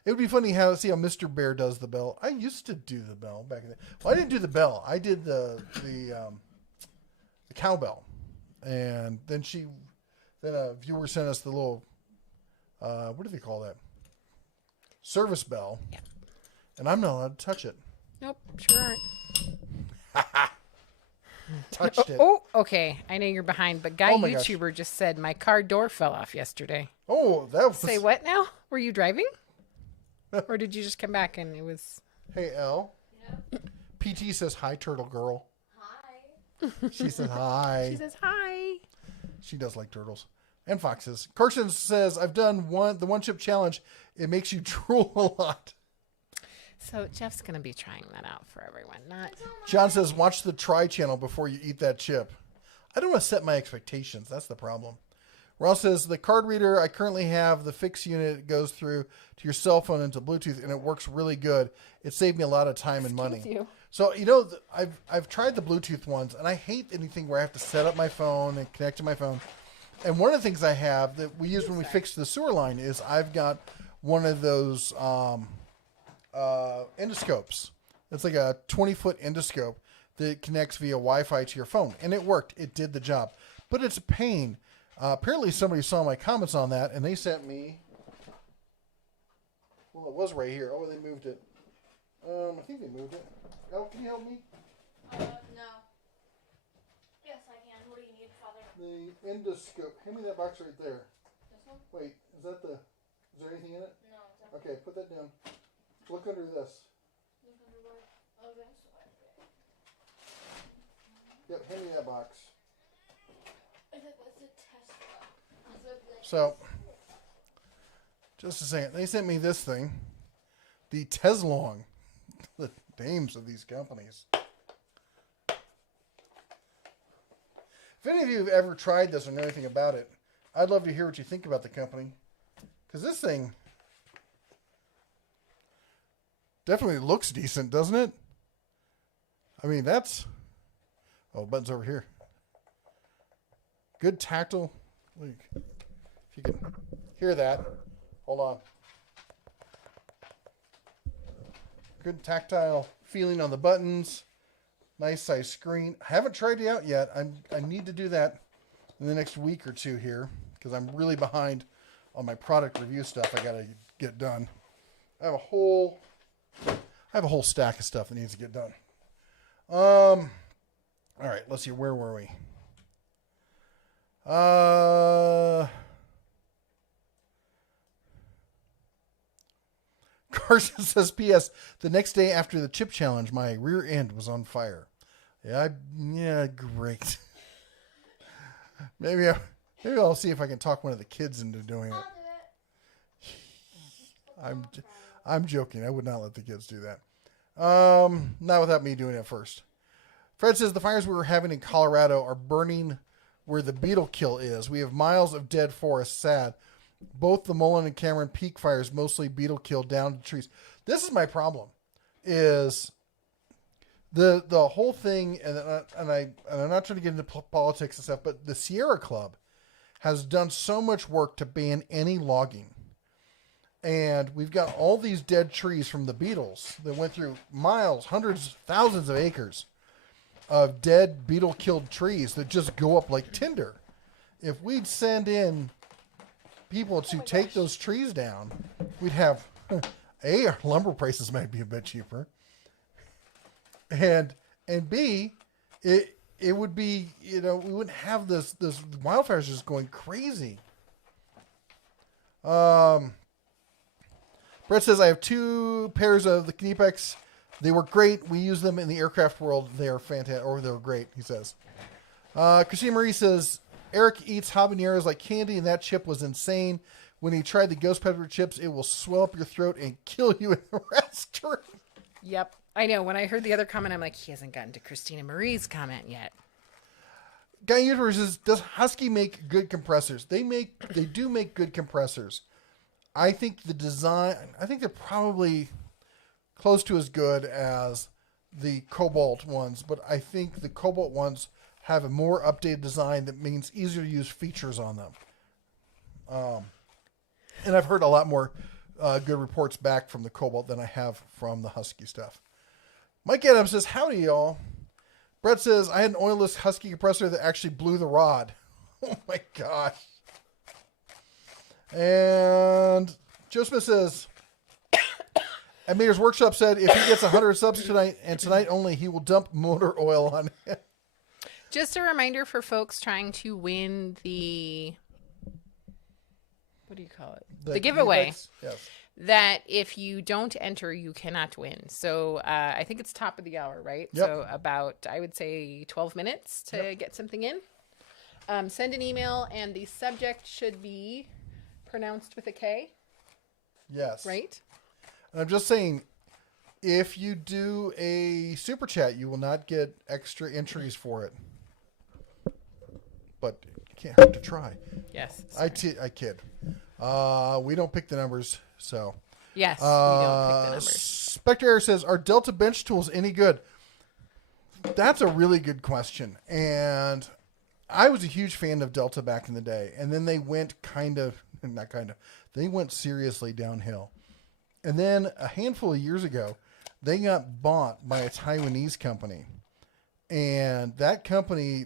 It would be funny see how Mr. Bear does the bell. I used to do the bell back in the. Well, I didn't do the bell. I did the cowbell, and then a viewer sent us the little. What do they call that? Service bell. Yeah. And I'm not allowed to touch it. Nope, sure aren't. Touched it. Oh, okay. I know you're behind, but Guy my YouTuber just said my car door fell off yesterday. Oh, that was. Say what now? Were you driving? Or did you just come back and it was... Hey, Elle. Yep. PT says hi, turtle girl. Hi. She says hi. She says hi. She does like turtles. And foxes. Carson says, I've done the one chip challenge. It makes you drool a lot. So Jeff's going to be trying that out for everyone. John says, watch the Try channel before you eat that chip. I don't want to set my expectations. That's the problem. Ross says, the card reader I currently have, the fix unit goes through to your cell phone into Bluetooth, and it works really good. It saved me a lot of time and money. You. So, I've tried the Bluetooth ones, and I hate anything where I have to set up my phone and connect to my phone. And one of the things I have that we use when we fix the sewer line is I've got one of those endoscopes. It's like a 20-foot endoscope that connects via Wi-Fi to your phone. And it worked. It did the job. But it's a pain. Apparently somebody saw my comments on that, and they sent me... Well, it was right here. Oh, they moved it. I think they moved it. Elle, can you help me? No. Yes, I can. What do you need, Father? The endoscope. Hand me that box right there. This one? Wait, is there anything in it? No. It's not. Okay, put that down. Look under this. Look under where? Oh, that's what. Yep, hand me that box. I think that's a Tesla. So, just a second. They sent me this thing. The Teslong. The names of these companies. If any of you have ever tried this or know anything about it, I'd love to hear what you think about the company. Because this thing definitely looks decent, doesn't it? I mean, that's... Oh, button's over here. Good tactile. Look, if you can hear that. Hold on. Good tactile feeling on the buttons. Nice size screen. I haven't tried it out yet. I need to do that in the next week or two here because I'm really behind on my product review stuff I got to get done. I have a whole stack of stuff that needs to get done. All right, let's see. Where were we? Carson says, P.S. The next day after the chip challenge, my rear end was on fire. Yeah, great. Maybe I'll see if I can talk one of the kids into doing it. I'm joking. I would not let the kids do that. Not without me doing it first. Fred says the fires we were having in Colorado are burning where the beetle kill is. We have miles of dead forest. Sad. Both the Mullen and Cameron Peak fires mostly beetle kill down to trees. This is my problem. Is the whole thing, and I'm not trying to get into politics and stuff, but the Sierra Club has done so much work to ban any logging. And we've got all these dead trees from the beetles that went through miles, hundreds, thousands of acres of dead beetle-killed trees that just go up like tinder. If we'd send in people to take those trees down, we'd have, A, our lumber prices might be a bit cheaper. And B, it would be, we wouldn't have this wildfires just going crazy. Brett says, I have 2 pairs of the Kniepex They were great. We use them in the aircraft world. They are fantastic, or they're great, he says. Christina Marie says, Eric eats habaneros like candy, and that chip was insane. When he tried the ghost pepper chips, it will swell up your throat and kill you in the restaurant. Yep. I know. When I heard the other comment, I'm like, he hasn't gotten to Christina Marie's comment yet. Guy Universe says, does Husky make good compressors? They do make good compressors. I think the design, I think they're probably close to as good as the Cobalt ones, but I think the Cobalt ones have a more updated design that means easier to use features on them. And I've heard a lot more good reports back from the Cobalt than I have from the Husky stuff. Mike Adams says, howdy, y'all. Brett says, I had an oilless Husky compressor that actually blew the rod. Oh, my gosh. And Joe Smith says, at Mater's Workshop said, if he gets 100 subs tonight, and tonight only, he will dump motor oil on him. Just a reminder for folks trying to win the... What do you call it? The giveaway. Yes. That if you don't enter, you cannot win. So I think it's top of the hour, right? Yep. So about, I would say, 12 minutes to get something in. Send an email, and the subject should be pronounced with a K. Yes. Right? And I'm just saying, if you do a super chat, you will not get extra entries for it. But you can't hurt to try. Yes. I kid. We don't pick the numbers, so. Yes, we don't pick the numbers. Spectre Air says, are Delta bench tools any good? That's a really good question. And I was a huge fan of Delta back in the day. And then they went they went seriously downhill. And then a handful of years ago, they got bought by a Taiwanese company. And that company,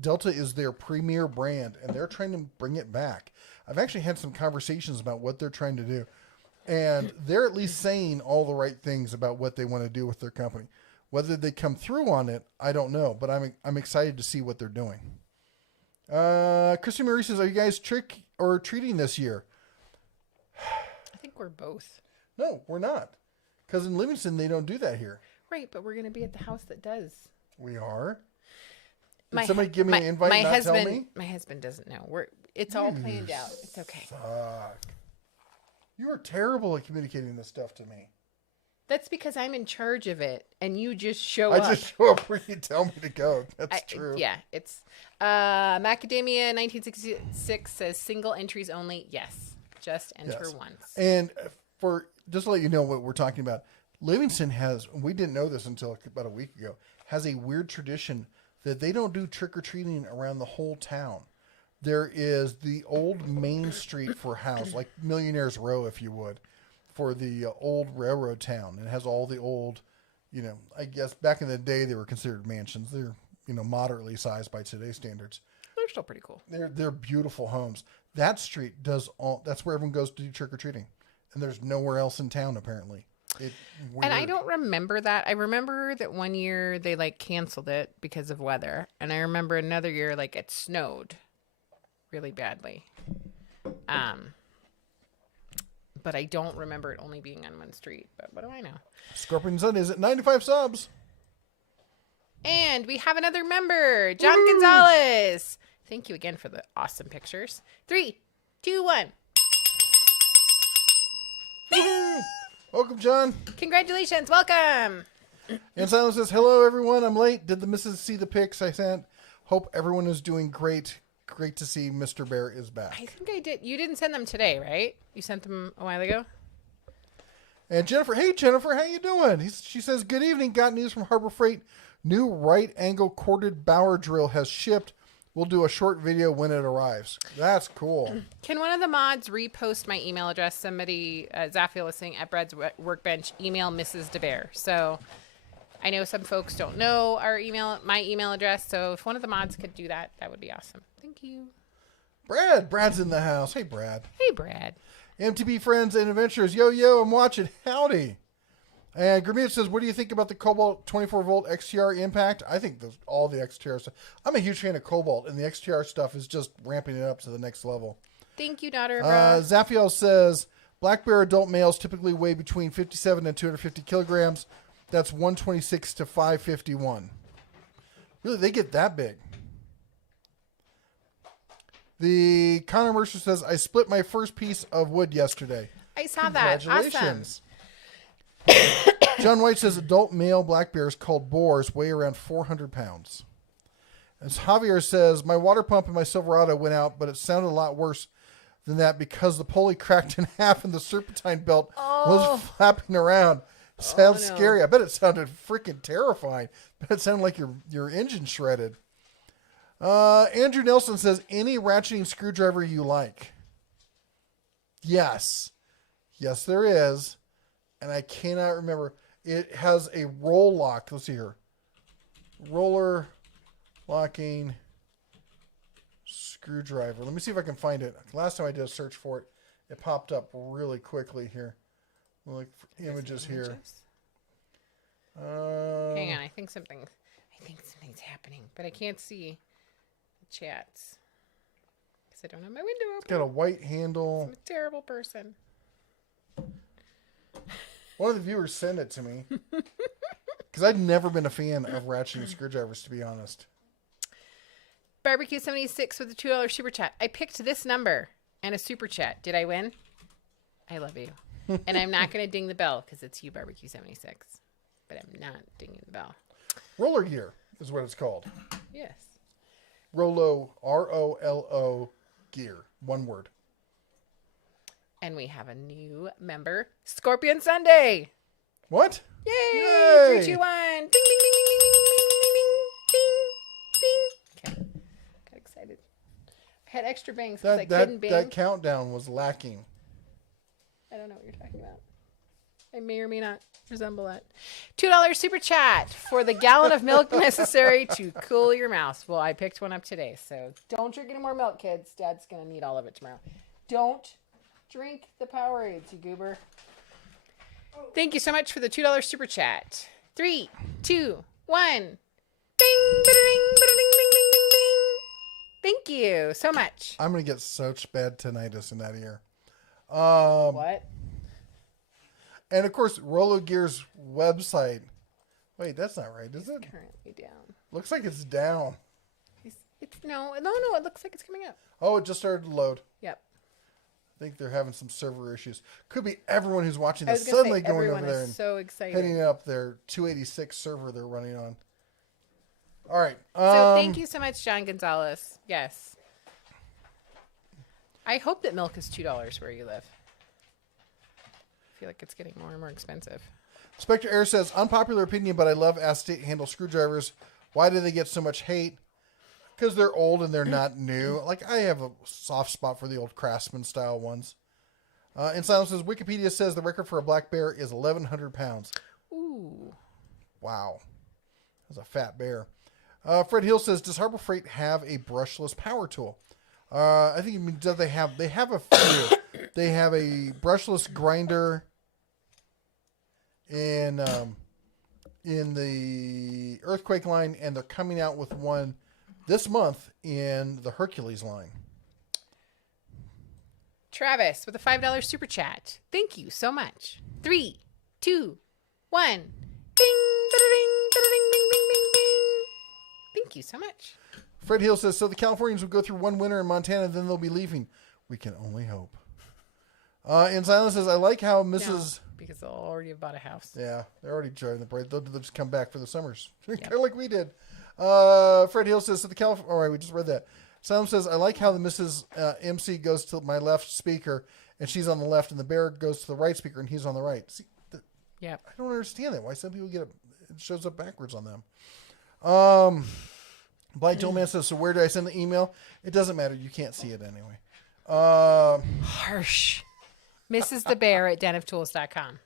Delta is their premier brand, and they're trying to bring it back. I've actually had some conversations about what they're trying to do. And they're at least saying all the right things about what they want to do with their company. Whether they come through on it, I don't know. But I'm excited to see what they're doing. Christy Marie says, are you guys trick or treating this year? I think we're both. No, we're not. Because in Livingston, they don't do that here. Right, but we're going to be at the house that does. We are? Did somebody give me an invite and not tell me? My husband doesn't know. It's all planned out. It's okay. Fuck. You are terrible at communicating this stuff to me. That's because I'm in charge of it, and you just show up. I just show up where you tell me to go. That's true. Yeah, it's... Macadamia 1966 says single entries only. Yes, just enter once. And for just to let you know what we're talking about, Livingston has, we didn't know this until about a week ago, has a weird tradition that they don't do trick-or-treating around the whole town. There is the old main street for house, like Millionaire's Row, if you would, for the old railroad town. And it has all the old, I guess back in the day they were considered mansions. They're, moderately sized by today's standards. They're still pretty cool. They're beautiful homes. That street that's where everyone goes to do trick-or-treating. And there's nowhere else in town, apparently. And I don't remember that. I remember that one year they canceled it because of weather. And I remember another year it snowed really badly. But I don't remember it only being on one street. But what do I know? Scorpion Sunday is at 95 subs. And we have another member, John Gonzalez. Thank you again for the awesome pictures. 3, 2, 1. Welcome, John. Congratulations. Welcome. And Silence says, hello, everyone. I'm late. Did the missus see the pics I sent? Hope everyone is doing great. Great to see Mr. Bear is back. I think I did. You didn't send them today, right? You sent them a while ago? And Jennifer, hey, Jennifer, how you doing? She says, good evening. Got news from Harbor Freight. New right angle corded bower drill has shipped. We'll do a short video when it arrives. That's cool. Can one of the mods repost my email address? Somebody, Zafia listening at Brad's Workbench, email Mrs. DeBear. So I know some folks don't know my email address. So if one of the mods could do that, that would be awesome. Thank you. Brad's in the house. Hey, Brad. Hey, Brad. MTB friends and adventurers. Yo, I'm watching. Howdy. And Gramita says, what do you think about the Cobalt 24-volt XTR impact? I think all the XTR stuff. I'm a huge fan of Cobalt, and the XTR stuff is just ramping it up to the next level. Thank you, daughter. Zafiel says, Black bear adult males typically weigh between 57 and 250 kilograms. That's 126 to 551. Really, they get that big. The Connor Mercer says, I split my first piece of wood yesterday. I saw that. Awesome. Congratulations. John White says adult male black bears called boars weigh around 400 pounds. As Javier says, my water pump in my Silverado went out, but it sounded a lot worse than that because the pulley cracked in half and the serpentine belt was flapping around. Sounds scary. I bet it sounded freaking terrifying. But it sounded like your engine shredded. Andrew Nelson says, any ratcheting screwdriver you like. Yes. Yes, there is. And I cannot remember. It has a roll lock. Let's see here. Roller locking screwdriver. Let me see if I can find it. Last time I did a search for it, it popped up really quickly here. We'll look for images here. Hang on. I think something's happening, but I can't see the chats because I don't have my window open. It's got a white handle. I'm a terrible person. One of the viewers sent it to me because I'd never been a fan of ratcheting screwdrivers, to be honest. Barbecue 76 with a $2 super chat. I picked this number and a super chat. Did I win? I love you. And I'm not going to ding the bell because it's you, Barbecue 76. But I'm not dinging the bell. Roller gear is what it's called. Yes. Rolo, R-O-L-O, gear. One word. And we have a new member, Scorpion Sunday. What? Yay! Yay! 3, 2, 1. Ding, ding, ding, ding, ding, ding, ding, ding, ding, ding. Okay. Got excited. I had extra bangs because I couldn't bang. That countdown was lacking. I don't know what you're talking about. I may or may not resemble that. $2 super chat for the gallon of milk necessary to cool your mouth. Well, I picked one up today, so don't drink any more milk, kids. Dad's going to need all of it tomorrow. Don't drink the Powerades, you goober. Thank you so much for the $2 super chat. 3, 2, 1. Ding, ba-da-ding, ba-da-ding, ding, ding, ding, ding. Thank you so much. I'm going to get such bad tinnitus in that ear. What? And of course, Rolo Gear's website. Wait, that's not right, is it? Currently down. Looks like it's down. No, it looks like it's coming up. Oh, it just started to load. Yep. I think they're having some server issues. Could be everyone who's watching I this was gonna suddenly say, going everyone over there is and so excited. heading up their 286 server they're running on. All right. So thank you so much, John Gonzalez. Yes. I hope that milk is $2 where you live. I feel like it's getting more and more expensive. Spectre Air says, unpopular opinion, but I love acetate handle screwdrivers. Why do they get so much hate? Because they're old and they're not new. Like, I have a soft spot for the old Craftsman style ones. And Silence says, Wikipedia says the record for a black bear is 1,100 pounds. Ooh. Wow. That's a fat bear. Fred Hill says, does Harbor Freight have a brushless power tool? I think it means that they have a few. They have a brushless grinder in the Earthquake line, and they're coming out with one this month in the Hercules line. Travis with a $5 super chat. Thank you so much. 3, 2, 1. Ding, da-da-ding, da-da-ding, ding, ding, ding, ding. Thank you so much. Fred Hill says, so the Californians will go through one winter in Montana, then they'll be leaving. We can only hope. And Silence says, I like how Mrs. No, because they'll already have bought a house. Yeah, they're already driving the parade. They'll just come back for the summers. Yep. Kind of like we did. Fred Hill says, so the California... All right, we just read that. Silence says, I like how the Mrs. MC goes to my left speaker, and she's on the left, and the bear goes to the right speaker, and he's on the right. See, Yep. I don't understand that. Why some people get it shows up backwards on them. Blind Toolman says, so where do I send the email? It doesn't matter. You can't see it anyway. Harsh. Mrs. the Bear at denoftools.com.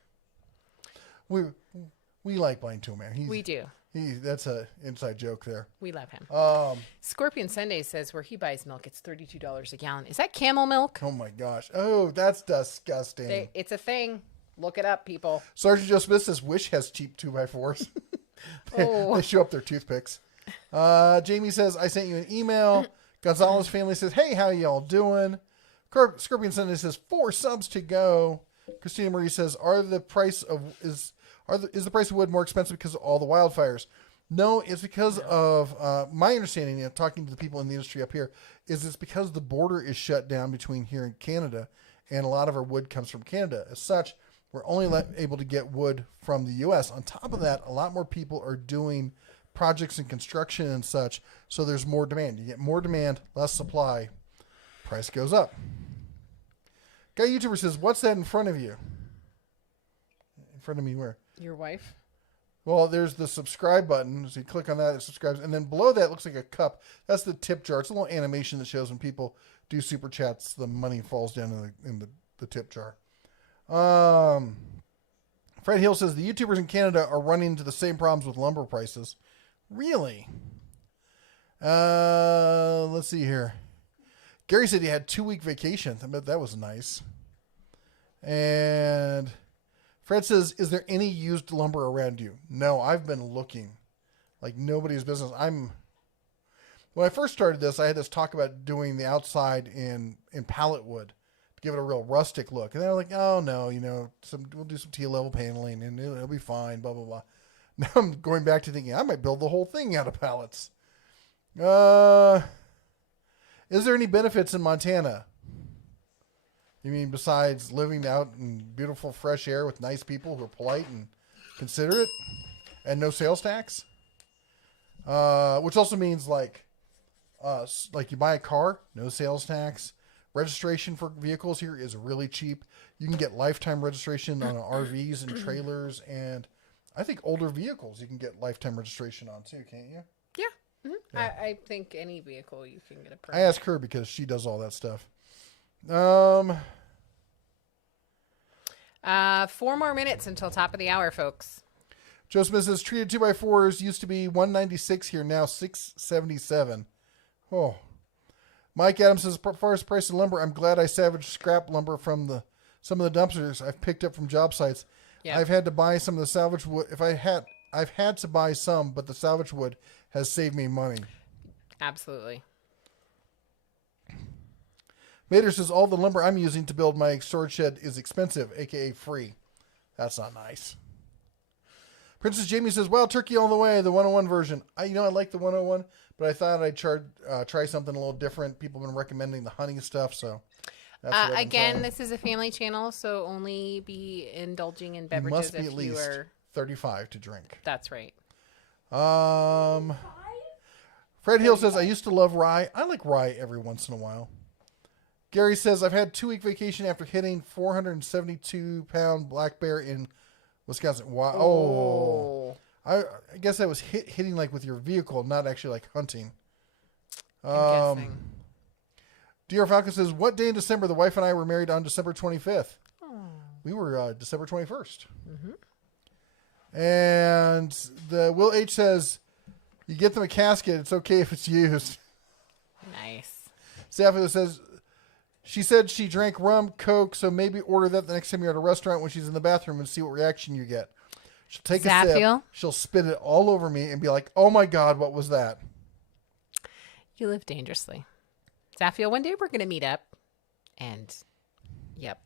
We like Blind Toolman. We do. That's an inside joke there. We love him. Scorpion Sunday says where he buys milk, it's $32 a gallon. Is that camel milk? Oh my gosh. Oh, that's disgusting. It's a thing. Look it up, people. Sergeant Joe Smith says Wish has cheap 2x4s. They show up their toothpicks. Jamie says, I sent you an email. Gonzalez family says, hey, how y'all doing? Scorpion Sunday says 4 subs to go. Christina Marie says, is the price of wood more expensive because of all the wildfires? No, it's because of my understanding, talking to the people in the industry up here, is it's because the border is shut down between here and Canada, and a lot of our wood comes from Canada. As such, we're only able to get wood from the U.S. On top of that, a lot more people are doing projects in construction and such, so there's more demand. You get more demand, less supply, price goes up. Guy YouTuber says, what's that in front of you? In front of me where? Your wife? Well, there's the subscribe button. So you click on that, it subscribes. And then below that looks like a cup. That's the tip jar. It's a little animation that shows when people do super chats, the money falls down in the tip jar. Fred Hill says, the YouTubers in Canada are running into the same problems with lumber prices. Really? Let's see here. Gary said he had 2-week vacation. I bet that was nice. And Fred says, is there any used lumber around you? No, I've been looking like nobody's business. When I first started this, I had this talk about doing the outside in pallet wood to give it a real rustic look. And they're like, oh no, we'll do some T-level paneling and it'll be fine, blah, blah, blah. Now I'm going back to thinking I might build the whole thing out of pallets. Is there any benefits in Montana? You mean besides living out in beautiful fresh air with nice people who are polite and considerate and no sales tax? Which also means like you buy a car, no sales tax. Registration for vehicles here is really cheap. You can get lifetime registration on RVs and trailers, and I think older vehicles you can get lifetime registration on too, can't you? Yeah. Mm-hmm. Yeah. I think any vehicle you can get a permit. I asked her because she does all that stuff. 4 more minutes until top of the hour, folks. Joe Smith says treated 2x4s used to be $196 here, now $677. Oh. Mike Adams says, as far as price of lumber, I'm glad I salvaged scrap lumber from some of the dumpsters I've picked up from job sites. Yep. I've had to buy some of the salvage wood. I've had to buy some, but the salvage wood has saved me money. Absolutely. Mater says, all the lumber I'm using to build my storage shed is expensive, a.k.a. free. That's not nice. Princess Jamie says, wild turkey all the way, the 101 version. I like the 101, but I thought I'd try something a little different. People have been recommending the honey stuff, so that's what again, this is a family channel, so only be indulging in beverages must be if at least you are 35 to drink. That's right. Fred Hill says, I used to love rye. I like rye every once in a while. Gary says, I've had 2-week vacation after hitting 472-pound black bear in Wisconsin. Wow. Oh. I guess I was hitting like with your vehicle, not actually like hunting. I'm guessing. DR Falcon says, what day in December? The wife and I were married on December 25th. Oh. We were December 21st. Mm-hmm. And the Will H says, you get them a casket. It's okay if it's used. Nice. Sappho says, she said she drank rum, Coke, so maybe order that the next time you're at a restaurant when she's in the bathroom and see what reaction you get. She'll take a sip, she'll spit it all over me and be like, oh my God, what was that? You live dangerously. Zaffiel, one day we're going to meet up and, yep,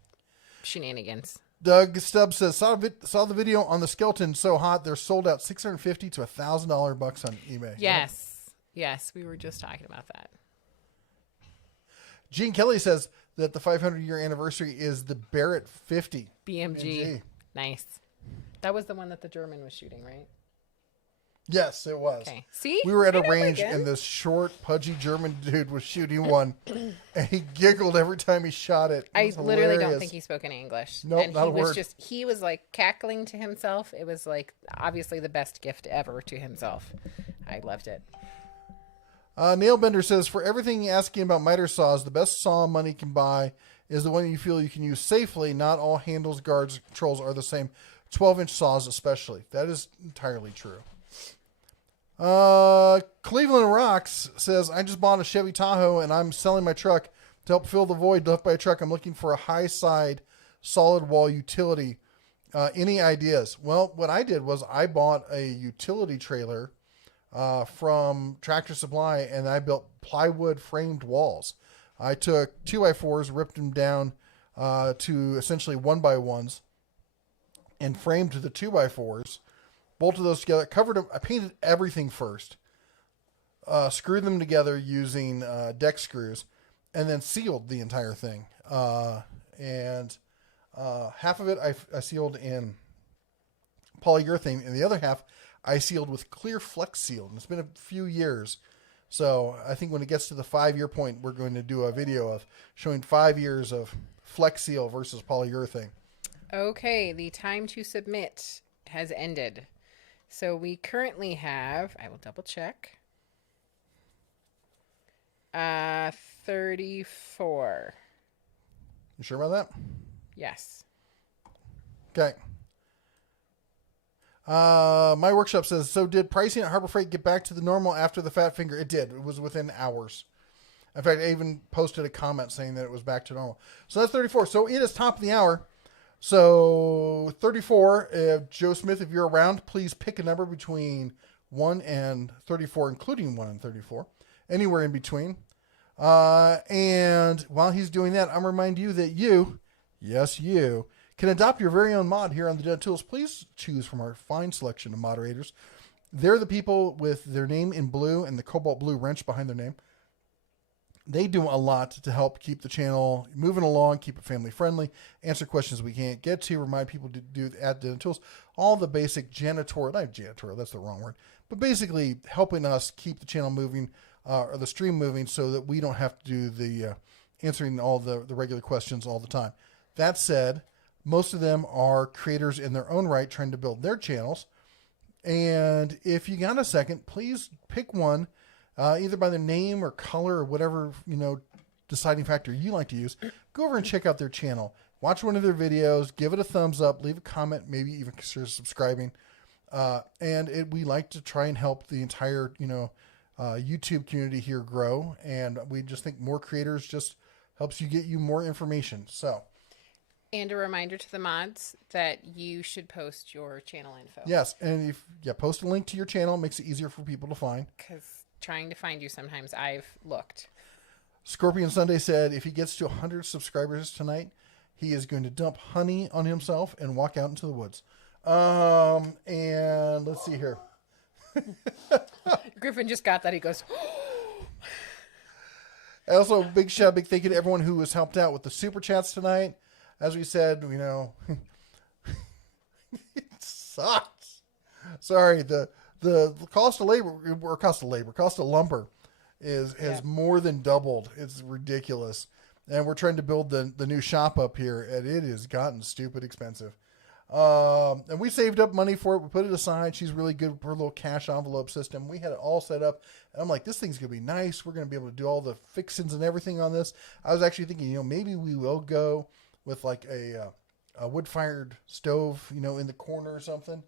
shenanigans. Doug Stubbs says, saw the video on the skeleton, so hot, they're sold out $650 to $1,000 bucks on eBay. Yes. Yep. Yes, we were just talking about that. Gene Kelly says that the 500-year anniversary is the Barrett 50. BMG. Nice. That was the one that the German was shooting, right? Yes, it was. Okay. See? We were at a range and this short, pudgy German dude was shooting one, and he giggled every time he shot it. I literally don't think he spoke any English. Nope, and not a word. He was like cackling to himself. It was like obviously the best gift ever to himself. I loved it. Nailbender says, for everything asking about miter saws, the best saw money can buy is the one you feel you can use safely. Not all handles, guards, and controls are the same. 12-inch saws especially. That is entirely true. Cleveland Rocks says, I just bought a Chevy Tahoe and I'm selling my truck to help fill the void left by a truck. I'm looking for a high side solid wall utility. Any ideas? Well, what I did was I bought a utility trailer from Tractor Supply and I built plywood framed walls. I took 2x4s, ripped them down to essentially 1x1s, and framed the 2x4s, bolted those together, covered them. I painted everything first, screwed them together using deck screws, and then sealed the entire thing. And half of it I sealed in polyurethane, and the other half I sealed with clear Flex Seal. And it's been a few years. So I think when it gets to the 5-year point, we're going to do a video of showing 5 years of Flex Seal versus polyurethane. Okay, the time to submit has ended. So we currently have, I will double check, 34. You sure about that? Yes. Okay. My workshop says, so did pricing at Harbor Freight get back to the normal after the fat finger? It did. It was within hours. In fact, I even posted a comment saying that it was back to normal. So that's 34. So it is top of the hour. So 34, Joe Smith, if you're around, please pick a number between 1 and 34, including 1 and 34, anywhere in between. And while he's doing that, I'm remind you that you, yes, you, can adopt your very own mod here on the Dead Tools. Please choose from our fine selection of moderators. They're the people with their name in blue and the cobalt blue wrench behind their name. They do a lot to help keep the channel moving along, keep it family friendly, answer questions we can't get to, remind people to do at Dead Tools, all the basic janitorial, not janitorial, that's the wrong word, but basically helping us keep the channel moving, or the stream moving, so that we don't have to do the answering all the regular questions all the time. That said, most of them are creators in their own right trying to build their channels. And if you got a second, please pick one, either by their name or color or whatever, deciding factor you like to use. Go over and check out their channel. Watch one of their videos, give it a thumbs up, leave a comment, maybe even consider subscribing. We like to try and help the entire, YouTube community here grow. And we just think more creators just helps you get you more information. So. And a reminder to the mods that you should post your channel info. Yes, and post a link to your channel. Makes it easier for people to find. Because trying to find you sometimes, I've looked. Scorpion Sunday said if he gets to 100 subscribers tonight, he is going to dump honey on himself and walk out into the woods. And let's see here. Griffin just got that. He goes... Also, big thank you to everyone who was helped out with the super chats tonight. As we said, it sucks. Sorry, the cost of lumber has more than doubled. It's ridiculous. And we're trying to build the new shop up here, and it has gotten stupid expensive. And we saved up money for it. We put it aside. She's really good with her little cash envelope system. We had it all set up. And I'm like, this thing's going to be nice. We're going to be able to do all the fixings and everything on this. I was actually thinking, maybe we will go with like a wood-fired stove, in the corner or something.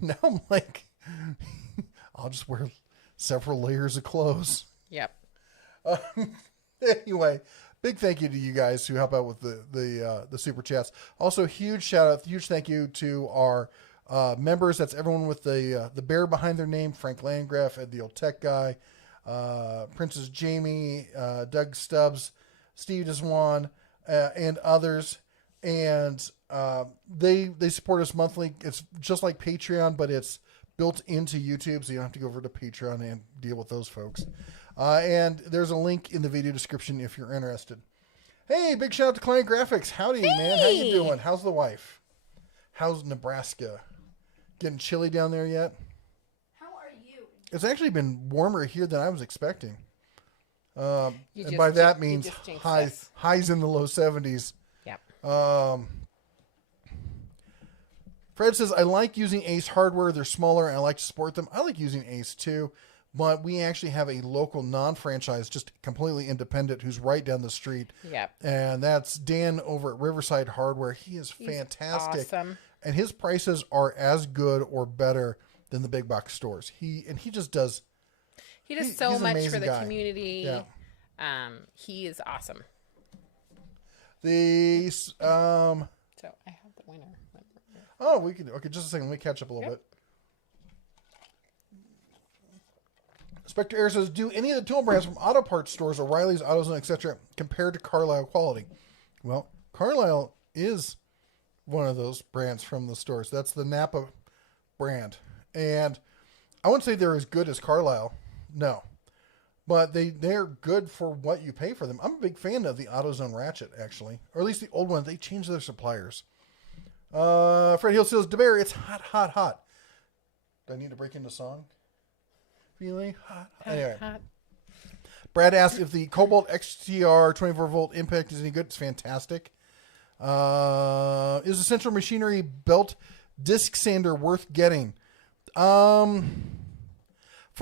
Now I'm like, I'll just wear several layers of clothes. Yep. Anyway, big thank you to you guys who help out with the super chats. Also, huge thank you to our members. That's everyone with the bear behind their name: Frank Landgraf, Ed the Old Tech Guy, Princess Jamie, Doug Stubbs, Steve Deswan, and others. And they support us monthly. It's just like Patreon, but it's built into YouTube, so you don't have to go over to Patreon and deal with those folks. And there's a link in the video description if you're interested. Hey, big shout out to Client Graphics. Howdy, man. How you doing? How's the wife? How's Nebraska? Getting chilly down there yet? How are you? It's actually been warmer here than I was expecting. And by that means highs in the low 70s. Yep. Fred says, I like using Ace hardware. They're smaller and I like to support them. I like using Ace too, but we actually have a local non-franchise, just completely independent, who's right down the street. Yep. And that's Dan over at Riverside Hardware. He's fantastic. Awesome. And his prices are as good or better than the big box stores. He just does. He does so much for the guy. community. Yeah. He is awesome. So I have the winner. Oh, okay, just a second. Let me catch up a little bit. Spectre Air says, do any of the tool brands from auto parts stores, O'Reilly's, AutoZone, etc., compared to Carlisle quality? Well, Carlisle is one of those brands from the stores. That's the Napa brand. And I wouldn't say they're as good as Carlisle. No. But they're good for what you pay for them. I'm a big fan of the AutoZone ratchet, actually. Or at least the old one. They changed their suppliers. Fred Hill says, DeBear, it's hot, hot, hot. Do I need to break into song? Feeling hot. Anyway. Hot. Brad asked if the Cobalt XTR 24-volt impact is any good. It's fantastic. Is Essential Machinery belt disc sander worth getting? For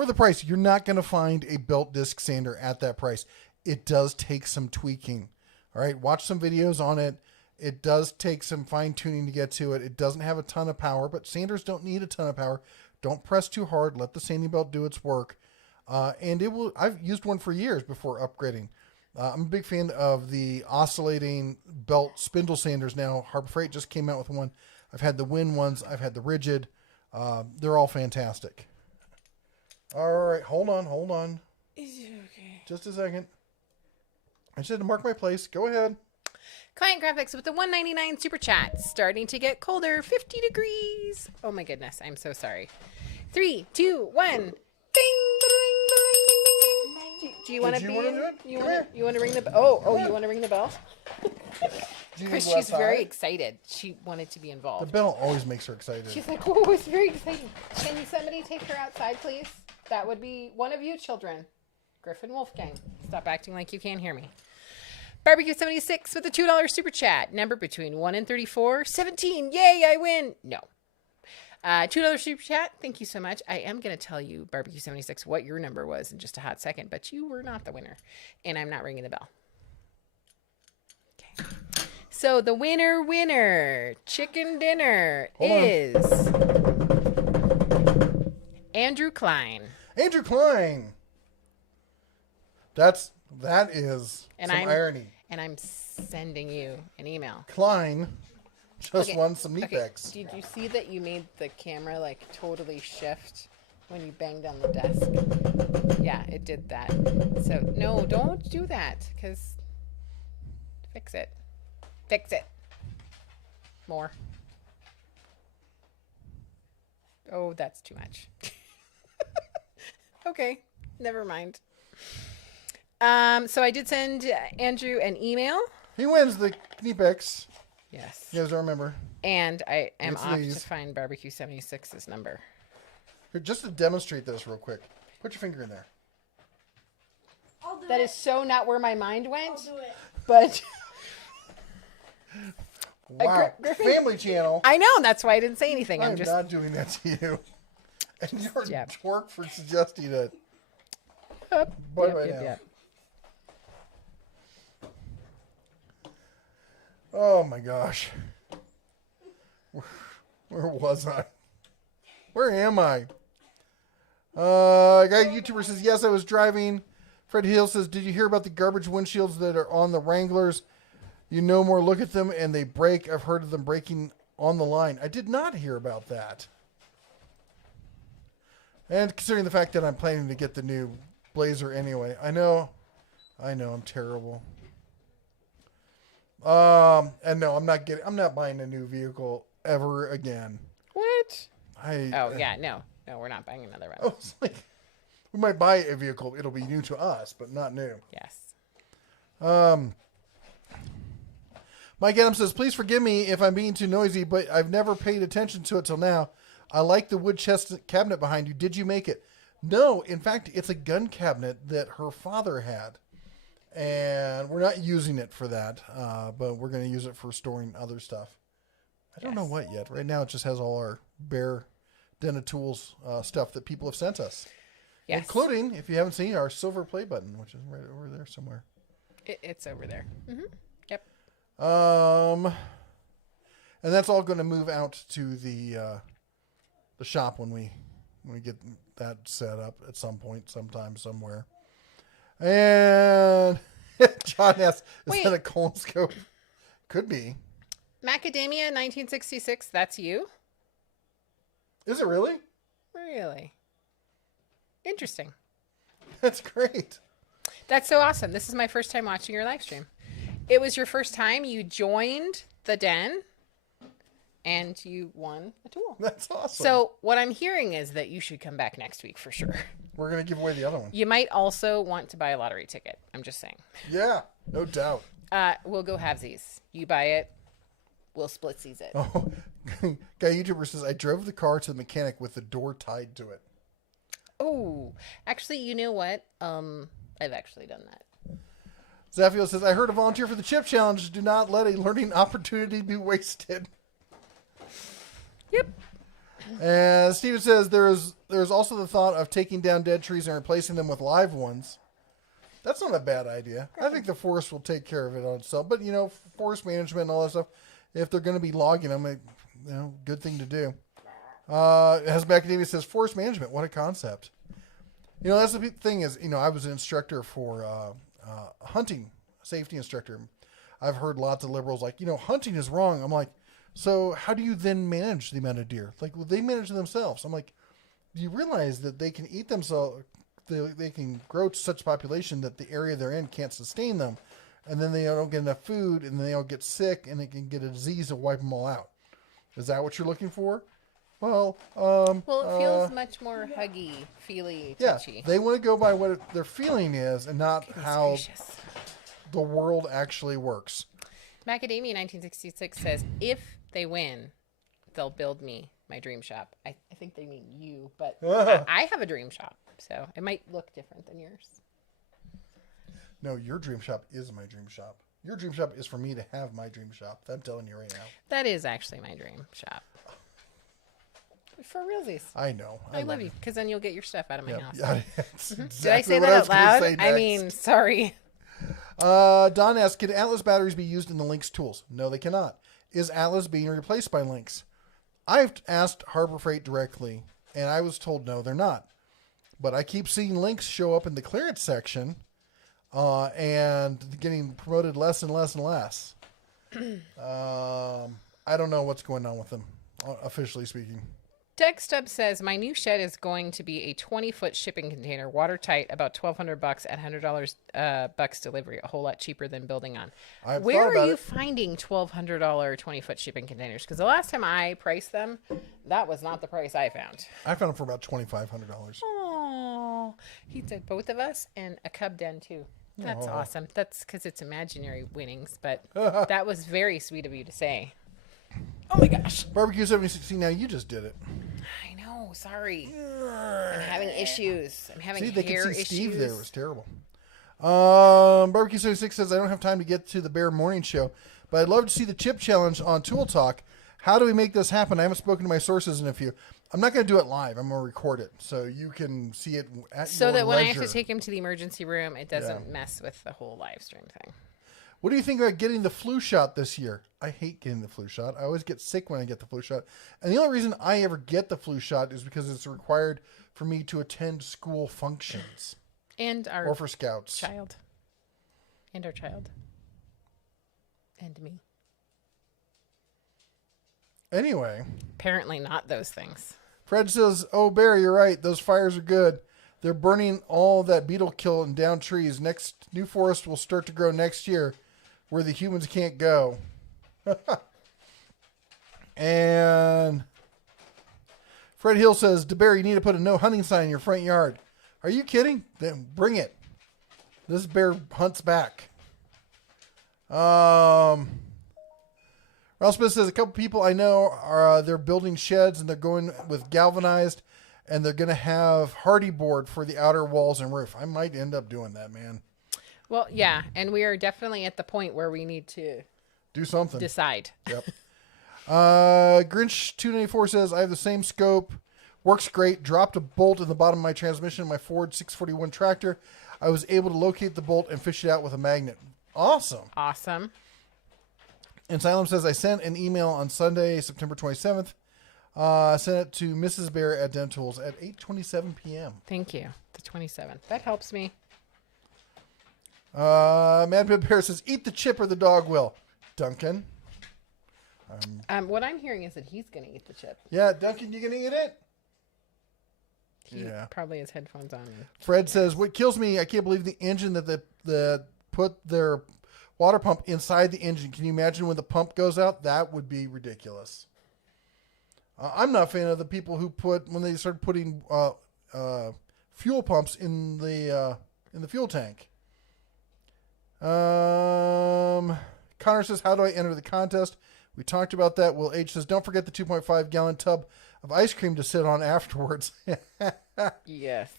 the price, you're not going to find a belt disc sander at that price. It does take some tweaking. All right, watch some videos on it. It does take some fine tuning to get to it. It doesn't have a ton of power, but sanders don't need a ton of power. Don't press too hard. Let the sanding belt do its work. And it will. I've used one for years before upgrading. I'm a big fan of the oscillating belt spindle sanders now. Harbor Freight just came out with one. I've had the Win ones. I've had the Rigid. They're all fantastic. All right, hold on. Is it okay? Just a second. I just had to mark my place. Go ahead. Client Graphics with the $1.99 super chat. Starting to get colder. 50 degrees. Oh my goodness. I'm so sorry. 3, 2, 1. Ding, ding, ding, ding. Do you want to be? Do it? You want to ring the bell? Oh, you want to ring the bell? Do you Because go she's very outside? excited. She wanted to be The involved. bell always makes her excited. She's like, oh, it's very exciting. Can somebody take her outside, please? That would be one of you children. Griffin Wolfgang. Stop acting like you can't hear me. Barbecue 76 with a $2 super chat. Number between 1 and 34. 17. Yay, I win. No. $2 super chat. Thank you so much. I am going to tell you, Barbecue 76, what your number was in just a hot second, but you were not the winner. And I'm not ringing the bell. Okay. So the winner, chicken dinner, is Andrew Klein. Andrew Klein. That is some irony. And I'm sending you an email. Klein just Okay, won some knee okay. picks. Did you see that you made the camera like totally shift when you banged on the desk? Yeah, it did that. So no, don't do that, because fix it. Fix it. More. Oh, that's too much. Okay, never mind. So I did send Andrew an email. He wins the knee picks. Yes. You guys don't remember. And I am It's off these. to find Barbecue 76's number. Here, just to demonstrate this real quick. Put your finger in there. I'll do That it. is so not where my mind went. I'll do it. But Wow. Griffin- Family channel. I know, that's why I didn't say anything. I'm I'm just not doing that to you. And you're Yeah. a dork for suggesting it. Yep, But right yep, now. yep. Oh my gosh. Where was I? Where am I? A guy YouTuber says, yes, I was driving. Fred Hill says, did you hear about the garbage windshields that are on the Wranglers? You no more look at them and they break. I've heard of them breaking on the line. I did not hear about that. And considering the fact that I'm planning to get the new Blazer anyway. I know, I'm terrible. And no, I'm not buying a new vehicle ever again. What? Oh Yeah, no, we're not buying another one. Oh, it's like, we might buy a vehicle. It'll be new to us, but not new. Yes. Mike Adams says, please forgive me if I'm being too noisy, but I've never paid attention to it till now. I like the wood chest cabinet behind you. Did you make it? No, in fact, it's a gun cabinet that her father had. And we're not using it for that, but we're going to use it for storing other stuff. I don't know what yet. Right now, it just has all our bare Den of Tools stuff that people have sent us. Yes. Including, if you haven't seen, our silver play button, which is right over there somewhere. It's over there. Mm-hmm. Yep. And that's all going to move out to the shop when we get that set up at some point, sometime, somewhere. And John asks, is that a colonoscope? Could be. Macadamia 1966, that's you? Is it really? Really? Interesting. That's great. That's so awesome. This is my first time watching your live stream. It was your first time. You joined the den and you won a tool. That's awesome. So what I'm hearing is that you should come back next week for sure. We're going to give away the other one. You might also want to buy a lottery ticket. I'm just saying. Yeah, no doubt. We'll go halvesies. You buy it. We'll splitsies it. Oh, guy YouTuber says, I drove the car to the mechanic with the door tied to it. Oh, actually, you know what? I've actually done that. Zaffio says, I heard a volunteer for the chip challenge. Do not let a learning opportunity be wasted. Yep. And Steven says, there's also the thought of taking down dead trees and replacing them with live ones. That's not a bad idea. I think the forest will take care of it on itself. But, forest management and all that stuff, if they're going to be logging them, good thing to do. As Macadamia says, forest management, what a concept. That's the thing is, I was an instructor for hunting, safety instructor. I've heard lots of liberals like, hunting is wrong. I'm like, so how do you then manage the amount of deer? Like, well, they manage themselves. I'm like, do you realize that they can eat themselves? They can grow to such population that the area they're in can't sustain them. And then they don't get enough food and they all get sick and they can get a disease to wipe them all out. Is that what you're looking for? Well, it feels much more huggy, feely, touchy. Yeah, they want to go by what their feeling is and not how gracious. The world actually works. Macadamia 1966 says, if they win, they'll build me my dream shop. I think they mean you, but I have a dream shop, so it might look different than yours. No, your dream shop is my dream shop. Your dream shop is for me to have my dream shop. I'm telling you right now. That is actually my dream shop. For realsies. I know. I love you, because then you'll get your stuff out of my house. Yeah, exactly Did I say that out loud? I mean, sorry. Don asks, can Atlas batteries be used in the Lynx tools? No, they cannot. Is Atlas being replaced by Lynx? I've asked Harbor Freight directly, and I was told no, they're not. But I keep seeing Lynx show up in the clearance section and getting promoted less and less and less. I don't know what's going on with them, officially speaking. TechStub says, my new shed is going to be a 20-foot shipping container, watertight, about $1,200 at $100 bucks delivery, a whole lot cheaper than building on. Where are you finding $1,200 20-foot shipping containers? Because the last time I priced them, that was not the price I found. I found them for about $2,500. Oh, he said both of us and a cub den too. That's awesome. That's because it's imaginary winnings, but that was very sweet of you to say. Oh my gosh. Barbecue 716, now you just did it. I know, sorry. I'm having issues. I'm having hair issues. See, they could see Steve there. It was terrible. Barbecue 76 says, I don't have time to get to the Bear Morning Show, but I'd love to see the chip challenge on Tool Talk. How do we make this happen? I haven't spoken to my sources in a few. I'm not going to do it live. I'm going to record it so you can see it at so your that when leisure. I have to take him to the emergency room, it doesn't mess with the whole live stream thing. What do you think about getting the flu shot this year? I hate getting the flu shot. I always get sick when I get the flu shot. And the only reason I ever get the flu shot is because it's required for me to attend school functions. And our or for scouts. Child. And our child. And me. Anyway. Apparently not those things. Fred says, oh, Barry, you're right. Those fires are good. They're burning all that beetle kill and down trees. Next new forest will start to grow next year where the humans can't go. And Fred Hill says, DeBerry, you need to put a no hunting sign in your front yard. Are you kidding? Then bring it. This bear hunts back. Ralph Smith says, a couple people I know are they're building sheds and they're going with galvanized. And they're going to have hardy board for the outer walls and roof. I might end up doing that, man. Well, yeah. And we are definitely at the point where we need to do something. Decide. Yep. Grinch294 says, I have the same scope. Works great. Dropped a bolt in the bottom of my transmission in my Ford 641 tractor. I was able to locate the bolt and fish it out with a magnet. Awesome. Awesome. And Asylum says, I sent an email on Sunday, September 27th. Sent it to Mrs. Bear at Dentools at 8:27 p.m. Thank you. The 27th. That helps me. Mad Pip Bear says, eat the chip or the dog will. Duncan. What I'm hearing is that he's going to eat the chip. Yeah, Duncan, you going to eat it? He probably has headphones on. Fred says, what kills me, I can't believe the engine that put their water pump inside the engine. Can you imagine when the pump goes out? That would be ridiculous. I'm not a fan of the people who when they start putting fuel pumps in the fuel tank. Connor says, how do I enter the contest? We talked about that. Will H says, don't forget the 2.5 gallon tub of ice cream to sit on afterwards. Yes.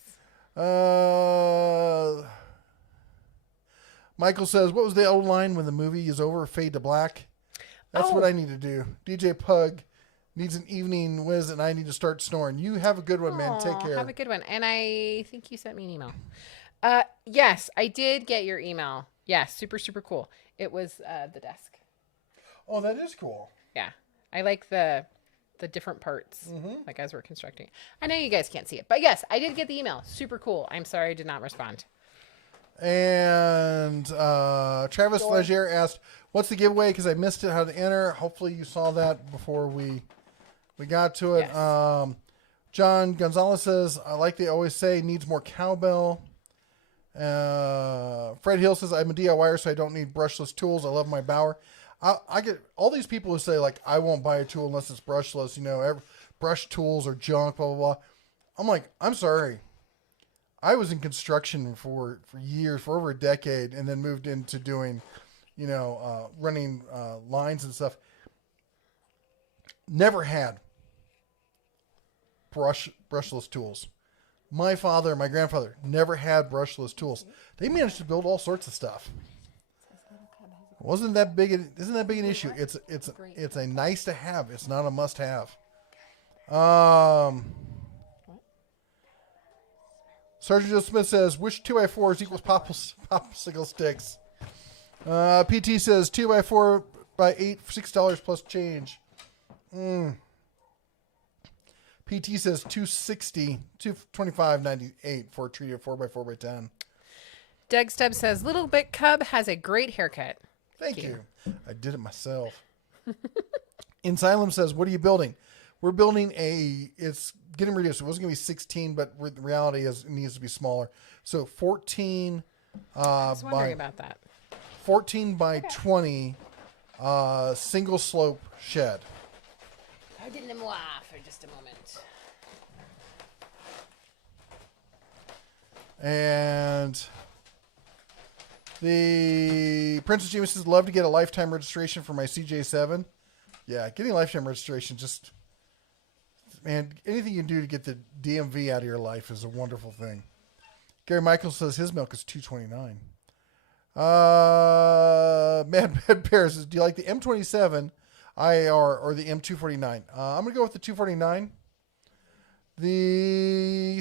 Michael says, what was the old line when the movie is over? Fade to black. That's what I need to do. DJ Pug needs an evening whiz, and I need to start snoring. You have a good one, man. Take care. Have a good one. And I think you sent me an email. Yes, I did get your email. Yes, super, super cool. It was the desk. Oh, that is cool. Yeah. I like the different parts, like as we're constructing. I know you guys can't see it, but yes, I did get the email. Super cool. I'm sorry I did not respond. And Travis Leger asked, what's the giveaway? Because I missed it, how to enter. Hopefully you saw that before we got to it. Yes. John Gonzalez says, I like they always say, needs more cowbell. Fred Hill says, I'm a DIYer, so I don't need brushless tools. I love my Bauer. I get all these people who say, like, I won't buy a tool unless it's brushless. You know, brush tools are junk, blah, blah, blah. I'm like, I'm sorry. I was in construction for years, for over a decade, and then moved into doing, running lines and stuff. Never had brushless tools. My father and my grandfather never had brushless tools. They managed to build all sorts of stuff. Isn't that big an issue? It's a nice to have. It's not a must have. Sergeant Joe Smith says, which 2x4s equals popsicle sticks? PT says 2x4 by 8 for $6 plus change. PT says $260, $225.98 for a treated 4x4 by 10. Doug Stubbs says, Little Bit Cub has a great haircut. Thank you. I did it myself. Insylum says, what are you building? We're building it's getting reduced. It wasn't going to be 16, but the reality is it needs to be smaller. So 14 I was wondering about that. 14 by 20 single slope shed. Pardonnez-moi for just a moment. And the Princess James says, love to get a lifetime registration for my CJ7. Yeah, getting a lifetime registration, just, man, anything you can do to get the DMV out of your life is a wonderful thing. Gary Michaels says his milk is $2.29. Mad Bear says, do you like the M27 IAR or the M249? I'm going to go with the 249.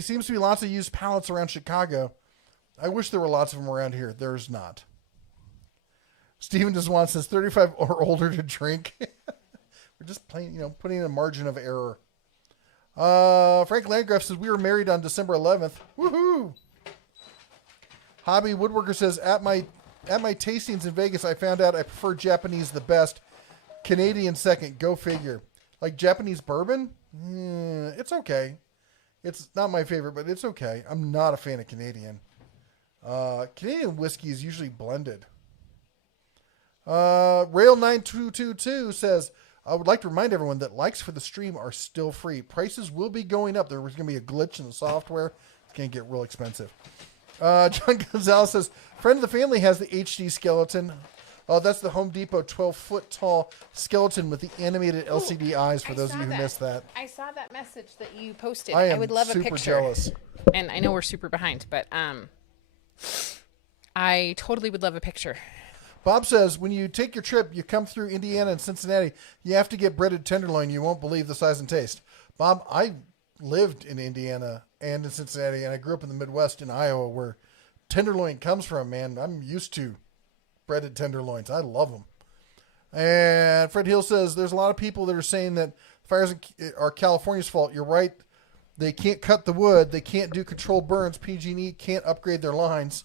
Seems to be lots of used pallets around Chicago. I wish there were lots of them around here. There's not. Steven Deswan says 35 or older to drink. We're just playing, putting in a margin of error. Frank Landgraf says we were married on December 11th. Woohoo! Hobby Woodworker says at my tastings in Vegas, I found out I prefer Japanese the best, Canadian second. Go figure. Like Japanese bourbon, it's okay. It's not my favorite, but it's okay. I'm not a fan of Canadian. Canadian whiskey is usually blended. Rail9222 says, I would like to remind everyone that likes for the stream are still free. Prices will be going up. There was going to be a glitch in the software. It's going to get real expensive. John Gonzalez says, friend of the family has the HD skeleton. Oh, that's the Home Depot 12-foot tall skeleton with the animated LCD eyes for those of you who missed that. I saw that message that you posted. I would love a picture. Jealous. And I know we're super behind, but I totally would love a picture. Bob says, when you take your trip, you come through Indiana and Cincinnati, you have to get breaded tenderloin. You won't believe the size and taste. Bob, I lived in Indiana and in Cincinnati, and I grew up in the Midwest in Iowa where tenderloin comes from, man. I'm used to breaded tenderloins. I love them. And Fred Hill says, there's a lot of people that are saying that fires are California's fault. You're right. They can't cut the wood. They can't do controlled burns. PG&E can't upgrade their lines.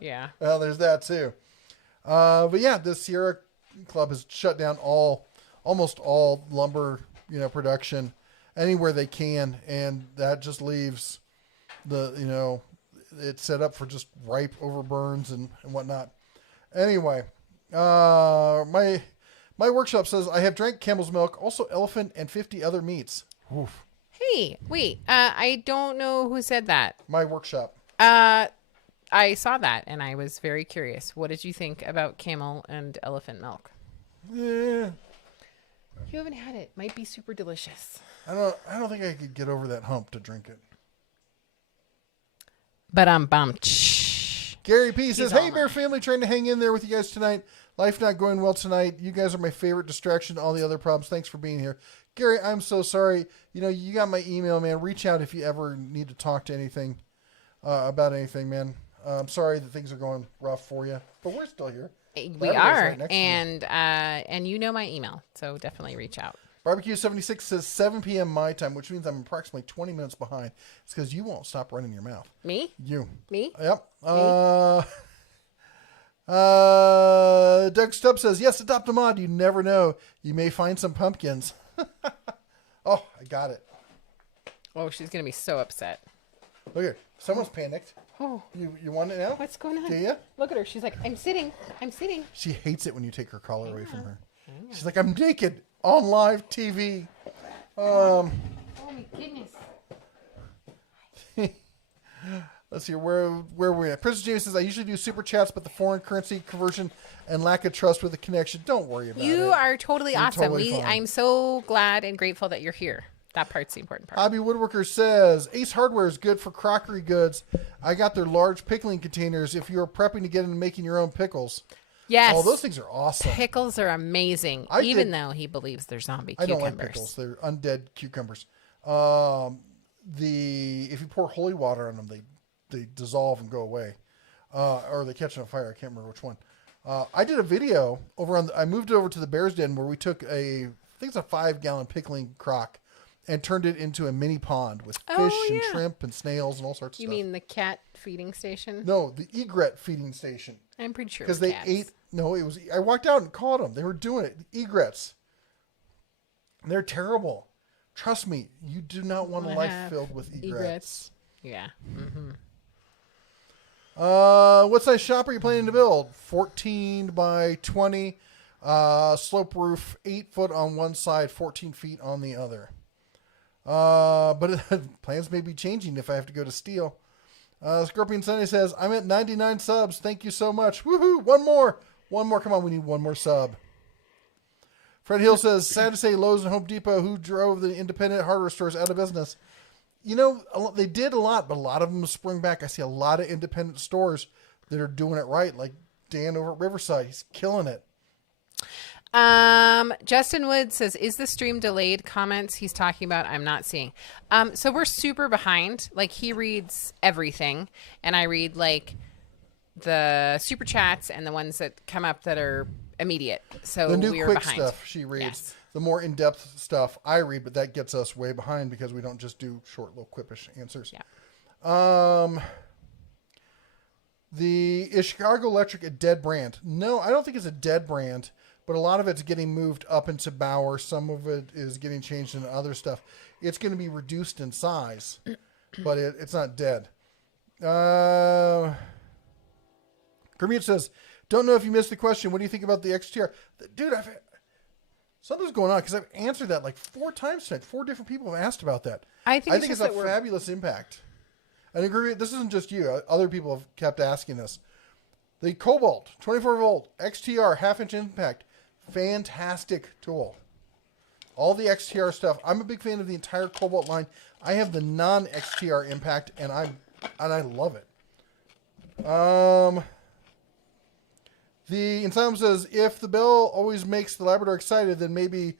Yeah. Well, there's that too. But yeah, the Sierra Club has shut down almost all lumber, production. anywhere they can, and that just leaves it's set up for just ripe overburns and whatnot. Anyway, my workshop says I have drank camel's milk, also elephant, and 50 other meats. Oof. Hey, wait. I don't know who said that. My workshop. I saw that and I was very curious. What did you think about camel and elephant milk? Yeah. You haven't had it. Might be super delicious. I don't think I could get over that hump to drink it. But Gary P says, "Hey, Bear family, trying to hang in there with you guys tonight. Life not going well tonight. You guys are my favorite distraction to all the other problems. Thanks for being here." Gary, I'm so sorry. You got my email, man. Reach out if you ever need to talk to anything about anything, man. I'm sorry that things are going rough for you, but we're still here. We are, right and you know my email, so definitely reach out. Barbecue 76 says 7 p.m. my time, which means I'm approximately 20 minutes behind. It's because you won't stop running your mouth. Me? You. Me? Yep. Me? Doug Stubb says, "Yes, adopt a mod. You never know. You may find some pumpkins." Oh, I got it. Oh, she's gonna be so upset. Look here. Someone's panicked. Oh, you want it now? what's going on? Do you? Look at her. She's like, I'm sitting. She hates it when you take her collar away from her. She's like, "I'm naked on live TV." Oh my goodness. Let's see where we're at. Princess James says, "I usually do super chats, but the foreign currency conversion and lack of trust with the connection. Don't worry about it. You are totally awesome. Totally fine. I'm so glad and grateful that you're here. That part's the important part. Hobby Woodworker says, "Ace Hardware is good for crockery goods. I got their large pickling containers if you're prepping to get into making your own pickles." Yes. Oh, those things are awesome. Pickles are amazing, even though he believes they're zombie I cucumbers. don't like pickles. They're undead cucumbers. If you pour holy water on them, they dissolve and go away. Or they catch on fire. I can't remember which one. I did a video I moved it over to the Bear's Den where we took I think it's a 5-gallon pickling crock and turned it into a mini pond with fish and shrimp and snails and all sorts of stuff. You mean the cat feeding station? No, the egret feeding station. I'm pretty sure because they ate. No, it was. I walked out and caught them. They were doing it. Egrets. They're terrible. Trust me, you do not want a life filled with egrets. Yeah. Mm-hmm. What size shop are you planning to build? 14 by 20. Slope roof, 8 foot on one side, 14 feet on the other. But plans may be changing if I have to go to steel. Scorpion Sunday says, "I'm at 99 subs. Thank you so much. Woohoo! One more. Come on, we need one more sub." Fred Hill says, "Sad to say Lowe's and Home Depot, who drove the independent hardware stores out of business." They did a lot, but a lot of them sprung back. I see a lot of independent stores that are doing it right, like Dan over at Riverside. He's killing it. Justin Wood says, "Is the stream delayed?" Comments he's talking about I'm not seeing. So we're super behind. Like, he reads everything and I read like the super chats and the ones that come up that are immediate. So the new we are quick behind. stuff she reads. Yes. The more in-depth stuff I read, but that gets us way behind because we don't just do short little quippish answers. Yeah. Is Chicago Electric a dead brand? No, I don't think it's a dead brand. But a lot of it's getting moved up into Bauer. Some of it is getting changed into other stuff. It's going to be reduced in size, but it's not dead. Kermit says, "Don't know if you missed the question. What do you think about the XTR?" Dude, something's going on because I've answered that like 4 times tonight. 4 different people have asked about that. I think it's a fabulous impact. And agree, this isn't just you. Other people have kept asking this. The Cobalt 24 volt XTR half-inch impact. Fantastic tool. All the XTR stuff. I'm a big fan of the entire Cobalt line. I have the non-XTR impact, and I love it. The Insalem says, "If the bell always makes the Labrador excited, then maybe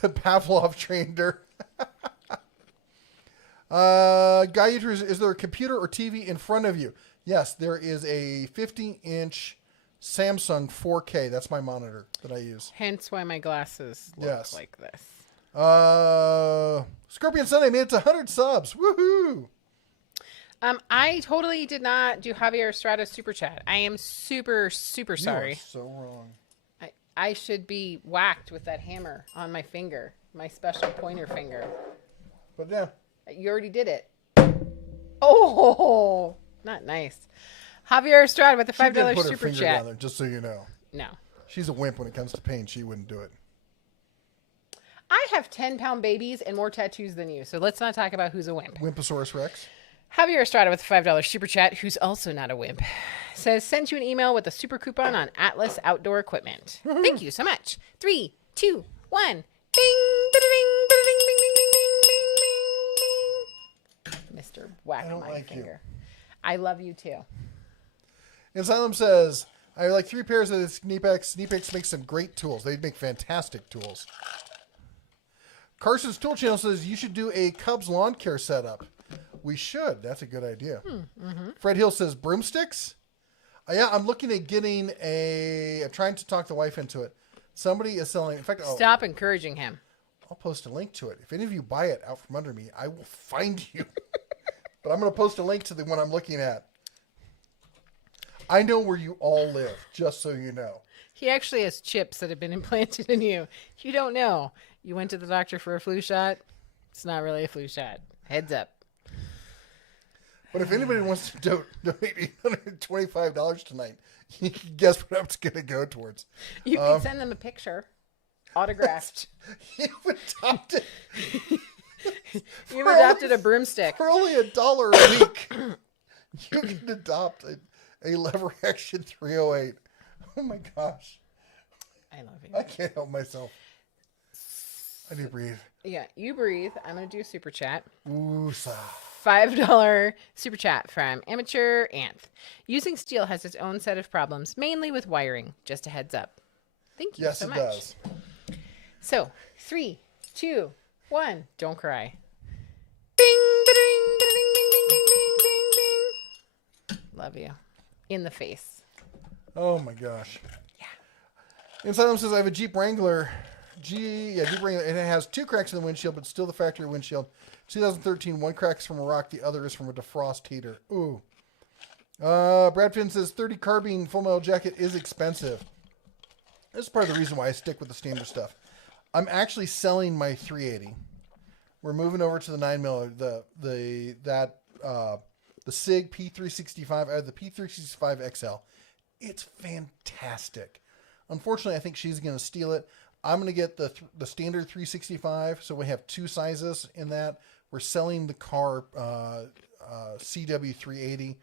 Pavlov trained her." Guy Eaters, "Is there a computer or TV in front of you?" Yes, there is a 50-inch Samsung 4K. That's my monitor that I use. Hence why my glasses look like this. Scorpion Sunday made it to 100 subs. Woohoo! I totally did not do Javier Estrada super chat. I am super, super sorry. You are so wrong. I should be whacked with that hammer on my finger. my special pointer finger. But yeah. You already did it. Oh, not nice. Javier Estrada with the $5 She did put her super finger chat. down there, just so you know. No. She's a wimp when it comes to pain. She wouldn't do it. I have 10-pound babies and more tattoos than you, so let's not talk about who's a wimp. Wimposaurus Rex. Javier Estrada with the $5 super chat, who's also not a wimp, says, send you an email with a super coupon on Atlas Outdoor Equipment. Thank you so much. 3, 2, 1. Bing, ba-da-ding, ba-da-ding, bing, bing, bing, bing, bing, bing. Mr. Whack I don't my like finger. I love you too. Asylum says, I have like 3 pairs of the Sneepex. Sneepex makes some great tools. They make fantastic tools. Carson's Tool Channel says, you should do a Cubs lawn care setup. We should. That's a good idea. Fred Hill says, broomsticks? Yeah, I'm looking at getting I'm trying to talk the wife into it. Somebody is selling, in fact, Stop encouraging him. I'll post a link to it. If any of you buy it out from under me, I will find you. But I'm going to post a link to the one I'm looking at. I know where you all live, just so you know. He actually has chips that have been implanted in you. You don't know. You went to the doctor for a flu shot. It's not really a flu shot. Heads up. But if anybody wants to donate $825 tonight, you can guess what it's going to go towards. You can send them a picture. Autographed. You've adopted. You've adopted a broomstick. For only $1 a week, you can adopt a lever action 308. Oh my gosh. I love you. I can't help myself. I need to breathe. Yeah, you breathe. I'm going to do a super chat. Ooh-sa. $5 super chat from Amateur Anth. Using steel has its own set of problems, mainly with wiring. Just a heads up. Thank you Yes, so it much. does. So, 3, 2, 1. Don't cry. Bing, ba-ding, ba-ding, bing, bing, bing, bing, bing, bing. Love you. In the face. Oh my gosh. Yeah. Inside says, I have a Jeep Wrangler. Jeep Wrangler. And it has 2 cracks in the windshield, but still the factory windshield. 2013, 1 crack is from a rock, the other is from a defrost heater. Ooh. Brad Finn says, 30 carbine full metal jacket is expensive. This is part of the reason why I stick with the standard stuff. I'm actually selling my 380. We're moving over to the 9mm, the SIG P365. I have the P365 XL. It's fantastic. Unfortunately, I think she's going to steal it. I'm going to get the standard 365, so we have 2 sizes in that. We're selling the car CW380.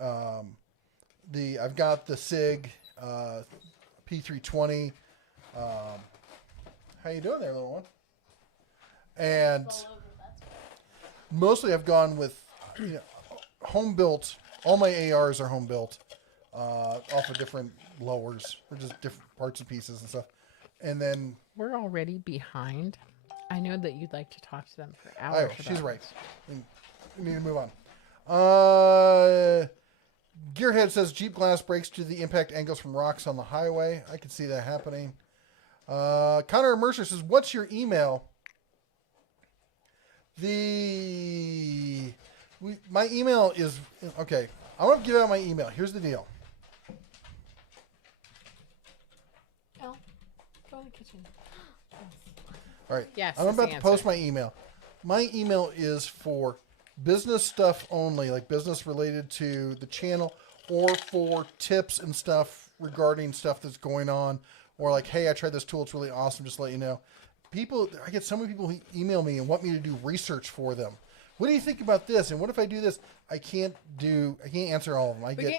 I've got the SIG P320. How you doing there, little one? And mostly I've gone with home built. All my ARs are home built off of different lowers or just different parts and pieces and stuff. And then We're already behind. I know that you'd like to talk to them for hours. she's right. We need to move on. Gearhead says Jeep glass breaks due to the impact angles from rocks on the highway. I can see that happening. Connor Mercer says, what's your email? My email is, okay, I want to give out my email. Here's the deal. Elle, go in the kitchen. All right. Yes, I'm that's about the to post answer. my email. My email is for business stuff only, like business related to the channel, or for tips and stuff regarding stuff that's going on, or like, hey, I tried this tool. It's really awesome. Just to let you know. I get so many people who email me and want me to do research for them. What do you think about this? And what if I do this? I can't answer all of them.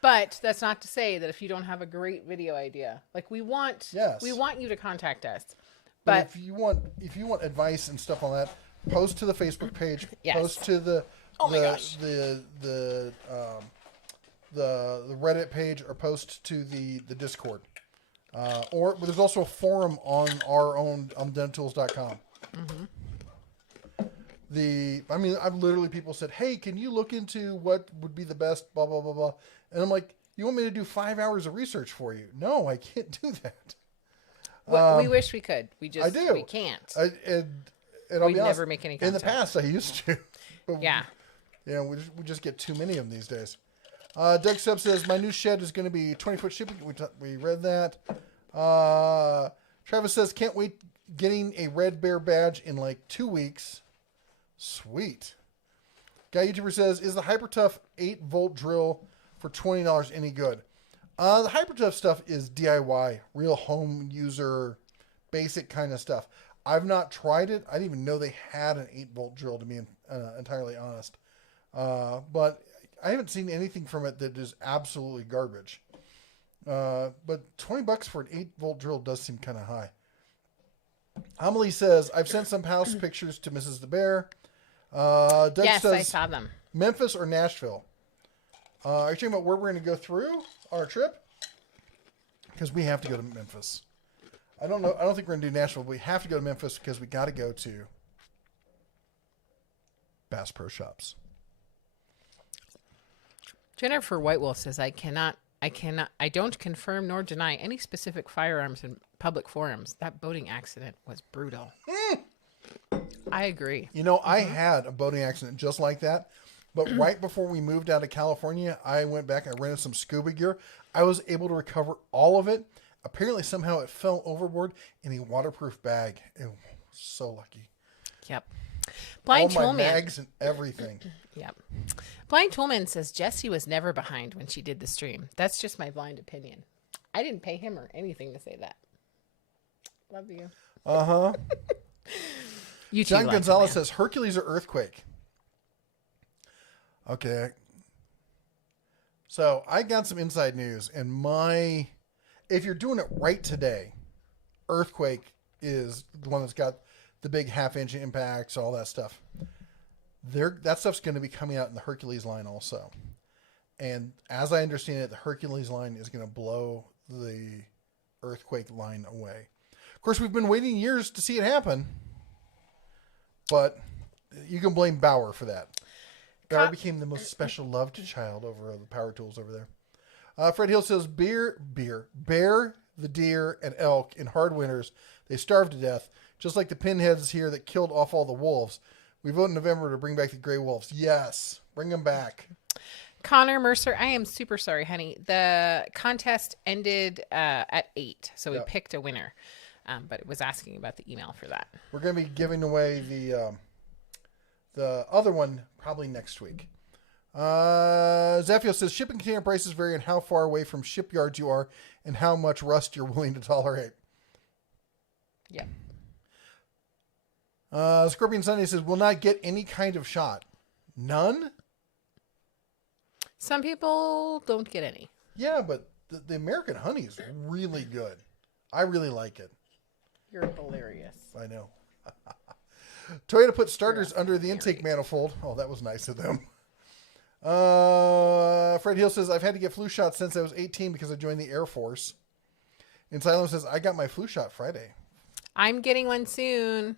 But that's not to say that if you don't have a great video idea, like we want you to contact us. But if you want advice and stuff on that, post to the Facebook page. Yes. Post to the Reddit page, or post to the Discord. Or there's also a forum on our own on dentools.com. Mm-hmm. I've literally people said, hey, can you look into what would be the best blah blah blah blah, and I'm like, you want me to do 5 hours of research for you? No, I can't do that. Well, we wish we could. We just I do. We can't. And I'll We be honest, never make any in the content. past I used to. But Yeah. we just get too many of them these days. Doug Sub says, my new shed is going to be 20-foot shipping. We read that. Travis says, can't wait getting a Red Bear badge in like 2 weeks. Sweet. Guy YouTuber says, is the Hypertough 8-volt drill for $20 any good? The Hypertough stuff is DIY, real home user, basic kind of stuff. I've not tried it. I didn't even know they had an 8-volt drill, to be entirely honest. But I haven't seen anything from it that is absolutely garbage. But $20 for an 8-volt drill does seem kind of high. Amelie says, I've sent some house pictures to Mrs. the Bear. Doug Yes, says, I saw them. Memphis or Nashville? Are you talking about where we're going to go through our trip? Because we have to go to Memphis. I don't know. I don't think we're going to do Nashville, but we have to go to Memphis because we got to go to Bass Pro Shops. Jennifer Whitewolf says, I don't confirm nor deny any specific firearms in public forums. That boating accident was brutal. I agree. You know, I had a boating accident just like that. But right before we moved out of California, I went back and rented some scuba gear. I was able to recover all of it. Apparently, somehow it fell overboard in a waterproof bag. It was so lucky. Yep. Blind all my Toolman. bags and everything. Yep. Blind Toolman says Jessie was never behind when she did the stream. That's just my blind opinion. I didn't pay him or anything to say that. Love you. Uh-huh. You John too, Gonzalez Blind says Hercules or Earthquake. Okay. So I got some inside news, and if you're doing it right today, Earthquake is the one that's got the big half-inch impacts, all that stuff. That stuff's going to be coming out in the Hercules line also. And as I understand it, the Hercules line is going to blow the Earthquake line away. Of course, we've been waiting years to see it happen, but you can blame Bauer for that. Bauer became the most special loved child over the power tools over there. Fred Hill says, bear, the deer, and elk in hard winters, they starve to death, just like the pinheads here that killed off all the wolves. We vote in November to bring back the gray wolves. Yes, bring them back. Connor Mercer, I am super sorry, honey. The contest ended at 8, so we picked a winner. But it was asking about the email for that. We're going to be giving away the other one probably next week. Zephyr says, shipping container prices vary on how far away from shipyards you are and how much rust you're willing to tolerate. Yep. Scorpion Sunday says, will not get any kind of shot. None? Some people don't get any. Yeah, but the American honey is really good. I really like it. You're hilarious. I know. Toyota put starters under the intake manifold. Oh, that was nice of them. Fred Hill says, I've had to get flu shots since I was 18 because I joined the Air Force. And Silent says, I got my flu shot Friday. I'm getting one soon.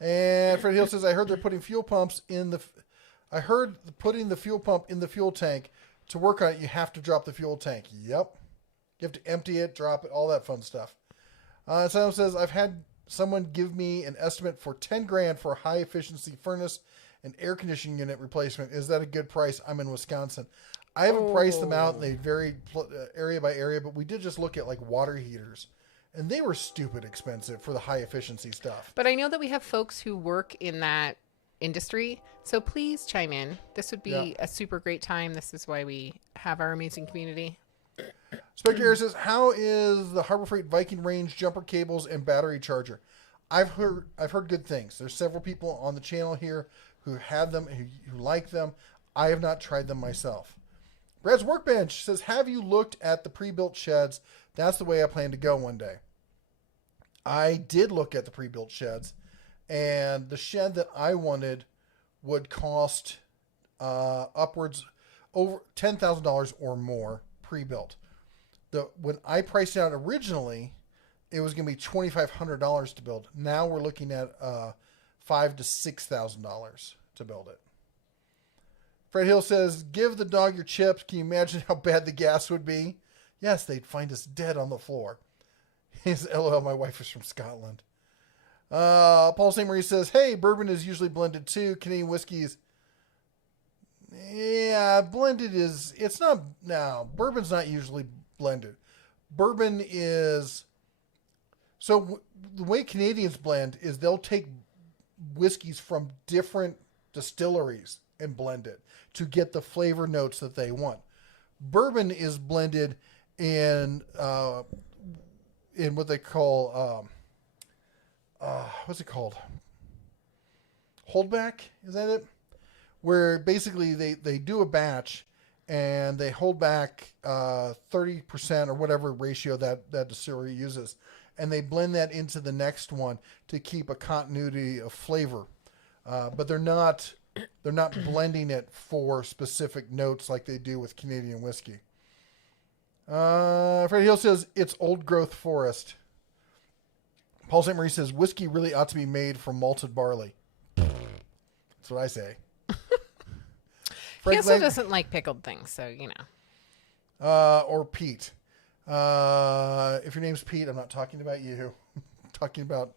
And Fred Hill says, I heard they're putting fuel pumps in the... I heard putting the fuel pump in the fuel tank. To work on it, you have to drop the fuel tank. Yep. You have to empty it, drop it, all that fun stuff. Silent says, I've had someone give me an estimate for $10,000 for a high efficiency furnace and air conditioning unit replacement. Is that a good price? I'm in Wisconsin. I haven't priced them out. They vary area by area, but we did just look at like water heaters, and they were stupid expensive for the high efficiency stuff. But I know that we have folks who work in that industry, so please chime in. This would be a super great time. This is why we have our amazing community. Spectre Air says, how is the Harbor Freight Viking range jumper cables and battery charger? I've heard good things. There's several people on the channel here who have them, who like them. I have not tried them myself. Brad's Workbench says, have you looked at the pre-built sheds? That's the way I plan to go one day. I did look at the pre-built sheds, and the shed that I wanted would cost upwards over $10,000 or more pre-built. When I priced it out originally, it was going to be $2,500 to build. Now we're looking at $5,000 to $6,000 to build it. Fred Hill says, give the dog your chips. Can you imagine how bad the gas would be? Yes, they'd find us dead on the floor. His LOL, my wife is from Scotland. Paul St. Marie says, hey, bourbon is usually blended too. Canadian whiskey is... Yeah, blended is... It's not... No, bourbon's not usually blended. Bourbon is So the way Canadians blend is they'll take whiskeys from different distilleries and blend it to get the flavor notes that they want. Bourbon is blended in what they call what's it called? Holdback, is that it? Where basically they do a batch and they hold back 30% or whatever ratio that distillery uses, and they blend that into the next one to keep a continuity of flavor. But they're not blending it for specific notes like they do with Canadian whiskey. Freddie Hill says it's old growth forest. Paul St. Marie says whiskey really ought to be made from malted barley. That's what I say. He also doesn't like pickled things, so you know. Or Pete. If your name's Pete, I'm not talking about you. I'm talking about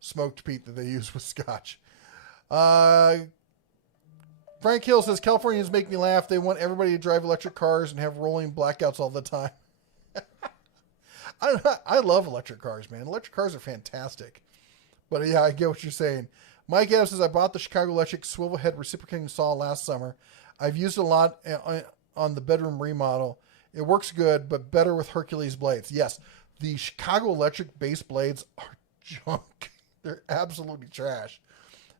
smoked Pete that they use with Scotch. Frank Hill says Californians make me laugh. They want everybody to drive electric cars and have rolling blackouts all the time. I love electric cars, man. Electric cars are fantastic. But yeah, I get what you're saying. Mike Adams says I bought the Chicago Electric swivel head reciprocating saw last summer. I've used it a lot on the bedroom remodel. It works good, but better with Hercules blades. Yes, the Chicago Electric base blades are junk. They're absolutely trash.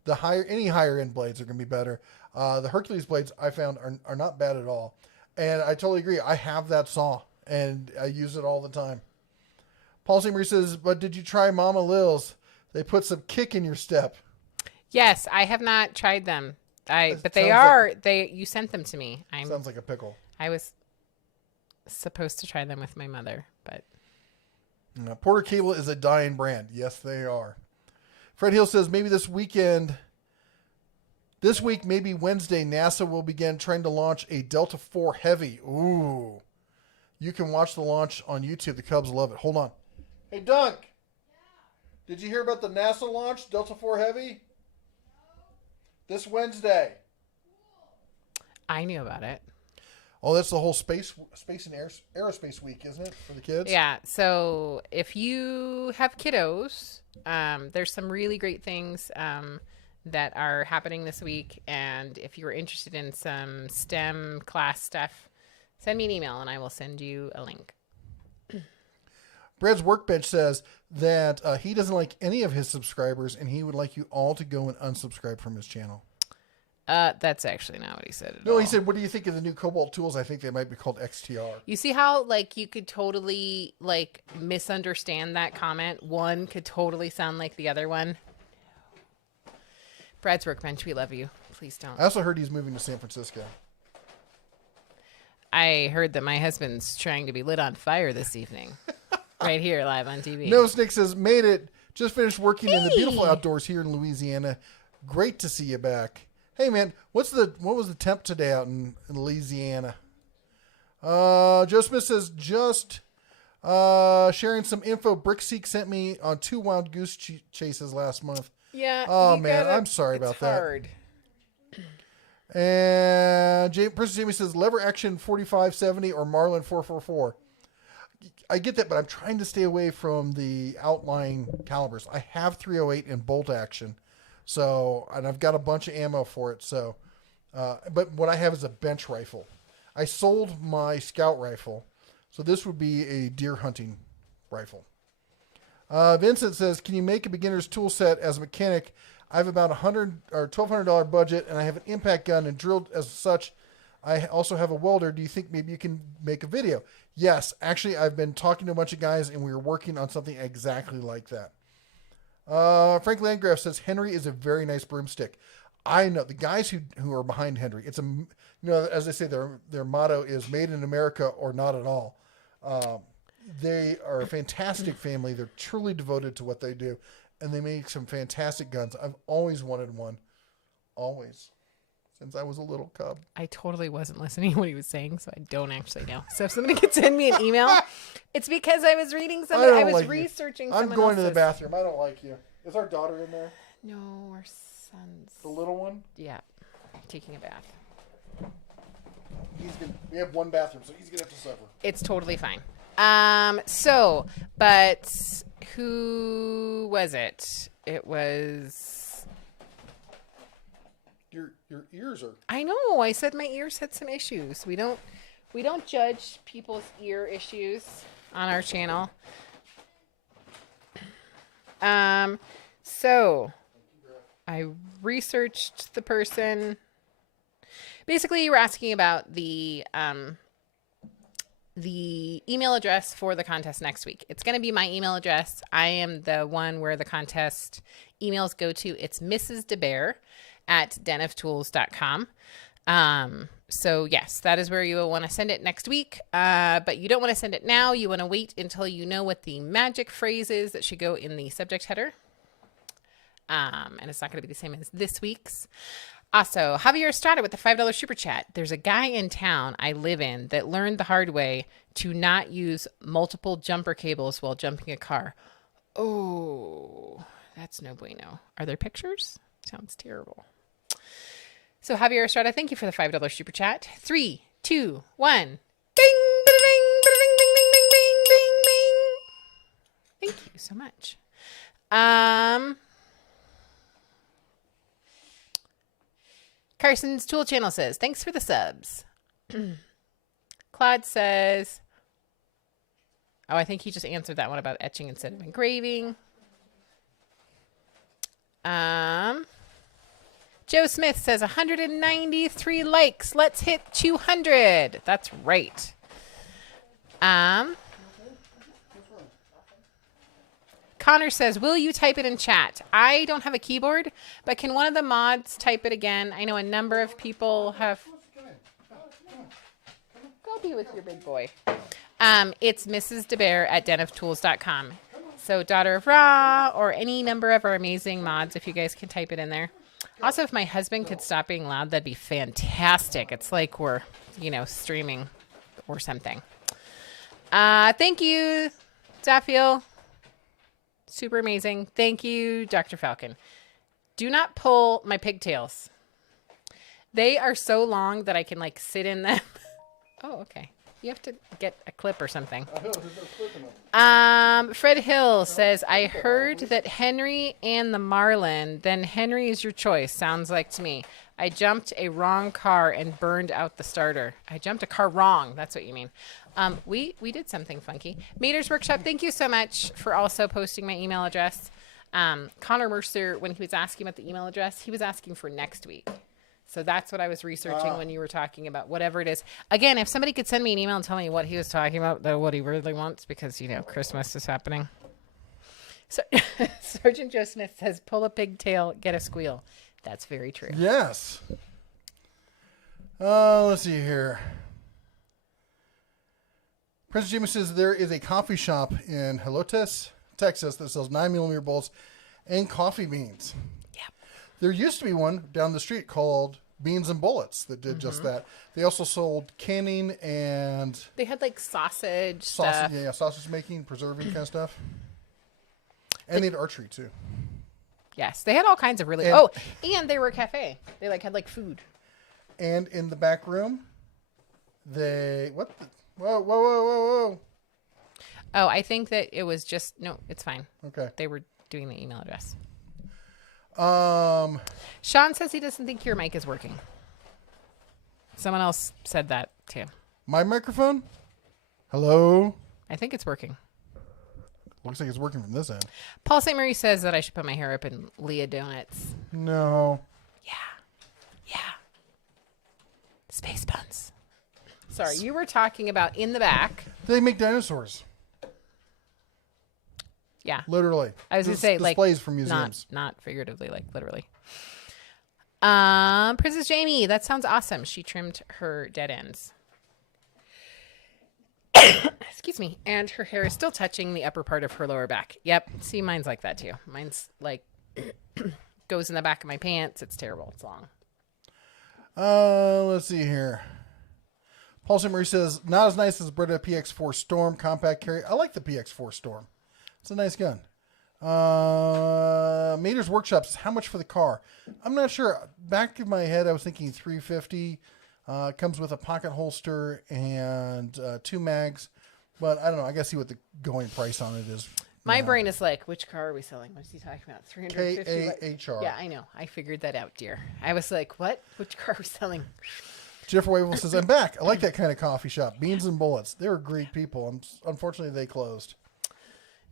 Any higher end blades are going to be better. The Hercules blades I found are not bad at all. And I totally agree. I have that saw and I use it all the time. Paul St. Marie says, but did you try Mama Lil's? They put some kick in your step. Yes, I have not tried them. But you sent them to me. Sounds like a pickle. I was supposed to try them with my mother, but Porter Cable is a dying brand. Yes, they are. Fred Hill says maybe this week, maybe Wednesday, NASA will begin trying to launch a Delta IV Heavy. Ooh. You can watch the launch on YouTube. The Cubs love it. Hold on. Hey, Dunk. Yeah. Did you hear about the NASA launch, Delta IV Heavy? This Wednesday. I knew about it. Oh, that's the whole space and aerospace week, isn't it, for the kids? Yeah. So if you have kiddos, there's some really great things that are happening this week. And if you're interested in some STEM class stuff, send me an email and I will send you a link. Brad's Workbench says that he doesn't like any of his subscribers and he would like you all to go and unsubscribe from his channel. That's actually not what he said at all. No, he said, what do you think of the new Cobalt tools? I think they might be called XTR. You see how, you could totally, misunderstand that comment? One could totally sound like the other one. Brad's Workbench, we love you. Please don't. I also heard he's moving to San Francisco. I heard that my husband's trying to be lit on fire this evening. Right here, live on TV. No Snake says, made it. Just finished working in the beautiful outdoors here in Louisiana. Great to see you back. Hey man, what was the temp today out in Louisiana? Joe Smith says just sharing some info. Brickseek sent me on 2 wild goose chases last month. Yeah. Oh man, I'm sorry about that. Hard. And Princess Jamie says lever action 4570 or Marlin 444. I get that, but I'm trying to stay away from the outlying calibers. I have 308 in bolt action. So, and I've got a bunch of ammo for it. So, but what I have is a bench rifle. I sold my scout rifle. So this would be a deer hunting rifle. Vincent says, can you make a beginner's tool set as a mechanic? I have about $100 or $1,200 budget and I have an impact gun and drilled as such. I also have a welder. Do you think maybe you can make a video? Yes, actually I've been talking to a bunch of guys and we were working on something exactly like that. Frank Landgraf says Henry is a very nice broomstick. I know the guys who are behind Henry. It's as they say, their motto is "Made in America or not at all." They are a fantastic family. They're truly devoted to what they do, and they make some fantastic guns. I've always wanted one, always, since I was a little cub. I totally wasn't listening to what he was saying, so I don't actually know. So if somebody could send me an email, it's because I was reading something. I was researching something. I'm going to the bathroom. I don't like you. Is our daughter in there? No, our son's. The little one? Yeah, taking a bath. We have one bathroom, so he's going to have to suffer. It's totally fine. But Who was it? It was... Your ears are... I know. I said my ears had some issues. We don't judge people's ear issues on our channel. So I researched the person. Basically, you were asking about the email address for the contest next week. It's going to be my email address. I am the one where the contest emails go to. It's Mrs. DeBear@denoftools.com. So yes, that is where you will want to send it next week. But you don't want to send it now. You want to wait until you know what the magic phrase is that should go in the subject header. And it's not going to be the same as this week's. Also, Javier started with the $5 super chat. There's a guy in town I live in that learned the hard way to not use multiple jumper cables while jumping a car. Oh, that's no bueno. Are there pictures? Sounds terrible. So Javier Estrada, thank you for the $5 super chat. 3, 2, 1. Ding, ding, ding, ding, ding, ding, ding, ding, ding. Thank you so much. Carson's Tool Channel says, thanks for the subs. Claude says, oh, I think he just answered that one about etching instead of engraving. Joe Smith says 193 likes. Let's hit 200. That's right. Connor says, will you type it in chat? I don't have a keyboard, but can one of the mods type it again? I know a number of people have... Go be with your big boy. It's Mrs. DeBear@denoftools.com. So Daughter of Ra or any number of our amazing mods, if you guys can type it in there. Also, if my husband could stop being loud, that'd be fantastic. It's like we're, streaming or something. Thank you, Zaffiel. Super amazing. Thank you, Dr. Falcon. Do not pull my pigtails. They are so long that I can, sit in them. Oh, okay. You have to get a clip or something. Fred Hill says, I heard that Henry and the Marlin, then Henry is your choice. Sounds like to me. I jumped a wrong car and burned out the starter. I jumped a car wrong. That's what you mean. We did something funky. Mater's Workshop, thank you so much for also posting my email address. Connor Mercer, when he was asking about the email address, he was asking for next week. So that's what I was researching when you were talking about whatever it is. Again, if somebody could send me an email and tell me what he was talking about, what he really wants, because, Christmas is happening. So Sergeant Joe Smith says, pull a pigtail, get a squeal. That's very true. Yes. Let's see here. Prince Jimmy says there is a coffee shop in Helotes, Texas that sells 9mm bolts and coffee beans. There used to be one down the street called Beans and Bullets that did just that. They also sold canning and... They had sausage stuff. Yeah, sausage making, preserving kind of stuff. And they had archery too. Yes, they had all kinds of really... and they were a cafe. They had food. And in the back room, they... What the... Whoa. Oh, I think that it was just... No, it's fine. Okay. They were doing the email address. Sean says he doesn't think your mic is working. Someone else said that too. My microphone? Hello? I think it's working. Looks like it's working from this end. Paul St. Marie says that I should put my hair up in Leah Donuts. No. Yeah. Space buns. Sorry, you were talking about in the back. They make dinosaurs. Yeah. Literally. I was going to say, displays from museums. Not figuratively, literally. Princess Jamie, that sounds awesome. She trimmed her dead ends. Excuse me. And her hair is still touching the upper part of her lower back. Yep. See, mine's like that too. Mine's goes in the back of my pants. It's terrible. It's long. Let's see here. Paul St. Marie says, not as nice as Brita PX4 Storm compact carry. I like the PX4 Storm. It's a nice gun. Mater's Workshop says, how much for the car? I'm not sure. Back of my head, I was thinking $350. Comes with a pocket holster and 2 mags. But I don't know. I got to see what the going price on it is. My brain is like, which car are we selling? What is he talking about? 350. KAHR. Yeah, I know. I figured that out, dear. I was like, what? Which car are we selling? Jennifer Wavell says, I'm back. I like that kind of coffee shop. Beans and Bullets. They were great people. Unfortunately, they closed.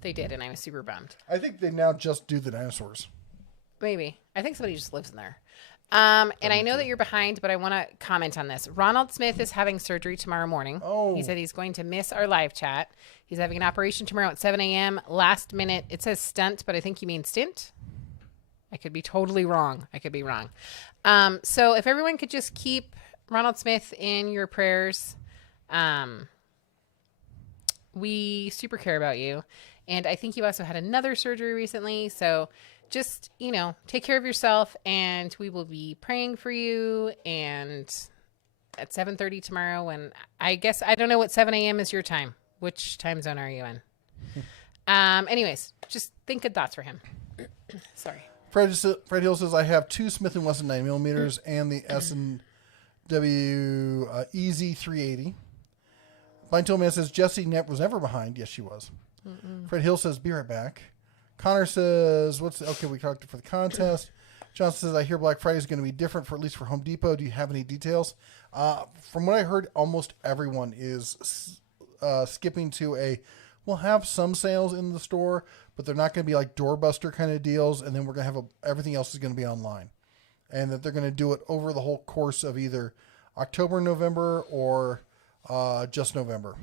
They did, and I was super bummed. I think they now just do the dinosaurs. Maybe. I think somebody just lives in there. And I know that you're behind, but I want to comment on this. Ronald Smith is having surgery tomorrow morning. Oh. He said he's going to miss our live chat. He's having an operation tomorrow at 7 a.m. Last minute. It says stunt, but I think you mean stint. I could be totally wrong. I could be wrong. So if everyone could just keep Ronald Smith in your prayers. We super care about you. And I think you also had another surgery recently. So just, take care of yourself, and we will be praying for you. And at 7:30 tomorrow, and I guess, I don't know what 7 a.m. is your time. Which time zone are you in? Anyways, just think good thoughts for him. Sorry. Fred Hill says, I have 2 Smith & Wesson 9mm and the S&W Easy 380. Blind Toolman says, Jessie was never behind. Yes, she was. Fred Hill says, be right back. Connor says, okay, we talked for the contest. Johnson says, I hear Black Friday is going to be different at least for Home Depot. Do you have any details? From what I heard, almost everyone is skipping to we'll have some sales in the store, but they're not going to be like doorbuster kind of deals. And then we're going to have everything else is going to be online, and that they're going to do it over the whole course of either October, November, or just November.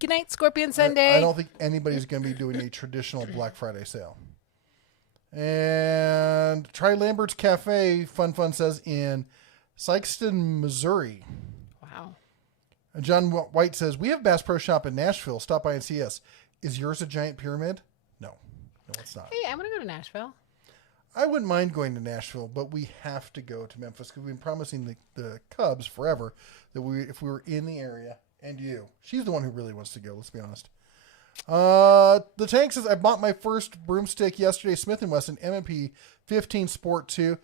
Good night, Scorpion Sunday. I don't think anybody's going to be doing a traditional Black Friday sale. And try Lambert's Cafe, Fun says, in Sikeston, Missouri. Wow. And John White says, we have Bass Pro Shop in Nashville. Stop by and see us. Is yours a giant pyramid? No, it's not. Hey, I want to go to Nashville. I wouldn't mind going to Nashville, but we have to go to Memphis because we've been promising the Cubs forever that if we were in the area. And you. She's the one who really wants to go, let's be honest. The Tank says, I bought my first broomstick yesterday, Smith & Wesson M&P 15 Sport 2.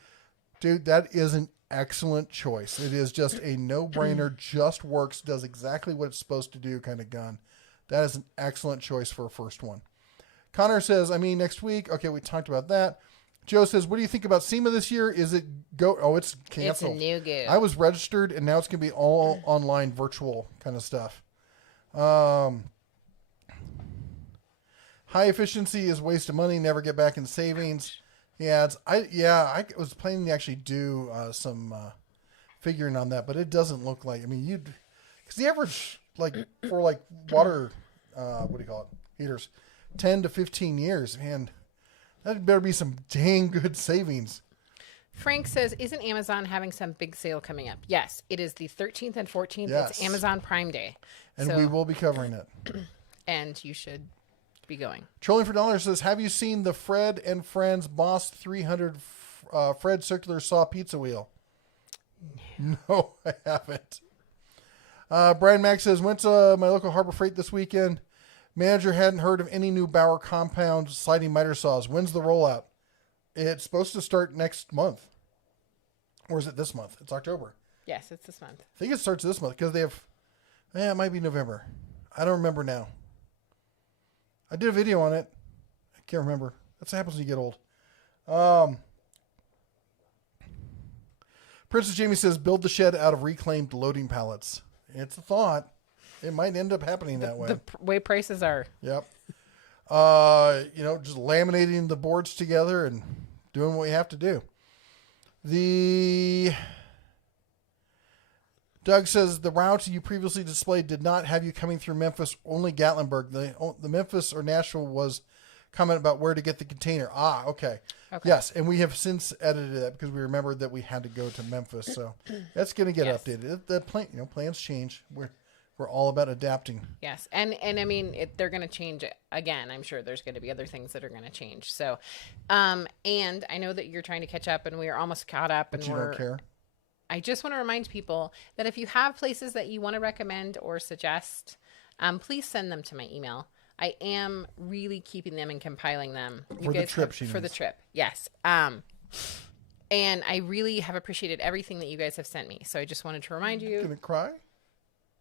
Dude, that is an excellent choice. It is just a no-brainer, just works, does exactly what it's supposed to do kind of gun. That is an excellent choice for a first one. Connor says, next week. Okay, we talked about that. Joe says, what do you think about SEMA this year? Is it go? Oh, it's canceled. It's a new go. I was registered, and now it's going to be all online, virtual kind of stuff. High efficiency is waste of money. Never get back in savings. Yeah, I was planning to actually do some figuring on that, but it doesn't look like. Because the average for water, what do you call it? Heaters, 10 to 15 years, man. That better be some dang good savings. Frank says, isn't Amazon having some big sale coming up? Yes, it is the 13th and 14th. Yes. It's Amazon Prime Day. And we will be covering it. And you should be going. Trolling for Dollars says, have you seen the Fred and Friends Boss 300 Fred Circular Saw Pizza Wheel? No, I haven't. Brian Mack says, went to my local Harbor Freight this weekend. Manager hadn't heard of any new Bauer compound sliding miter saws. When's the rollout? It's supposed to start next month. Or is it this month? It's October. Yes, it's this month. I think it starts this month because they have... it might be November. I don't remember now. I did a video on it. I can't remember. That's what happens when you get old. Princess Jamie says, build the shed out of reclaimed loading pallets. It's a thought. It might end up happening that way. The way prices are. Yep. Just laminating the boards together and doing what you have to do. Doug says the route you previously displayed did not have you coming through Memphis, only Gatlinburg. The Memphis or Nashville was comment about where to get the container. Okay. Yes, and we have since edited that because we remembered that we had to go to Memphis. So that's going to get updated. The plans change. We're all about adapting. Yes. And they're going to change it again. I'm sure there's going to be other things that are going to change. So, and I know that you're trying to catch up and we are almost caught up. But you don't care. I just want to remind people that if you have places that you want to recommend or suggest, please send them to my email. I am really keeping them and compiling them. For the trip, for the trip. Yes. And I really have appreciated everything that you guys have sent me. So I just wanted to remind you. Gonna cry?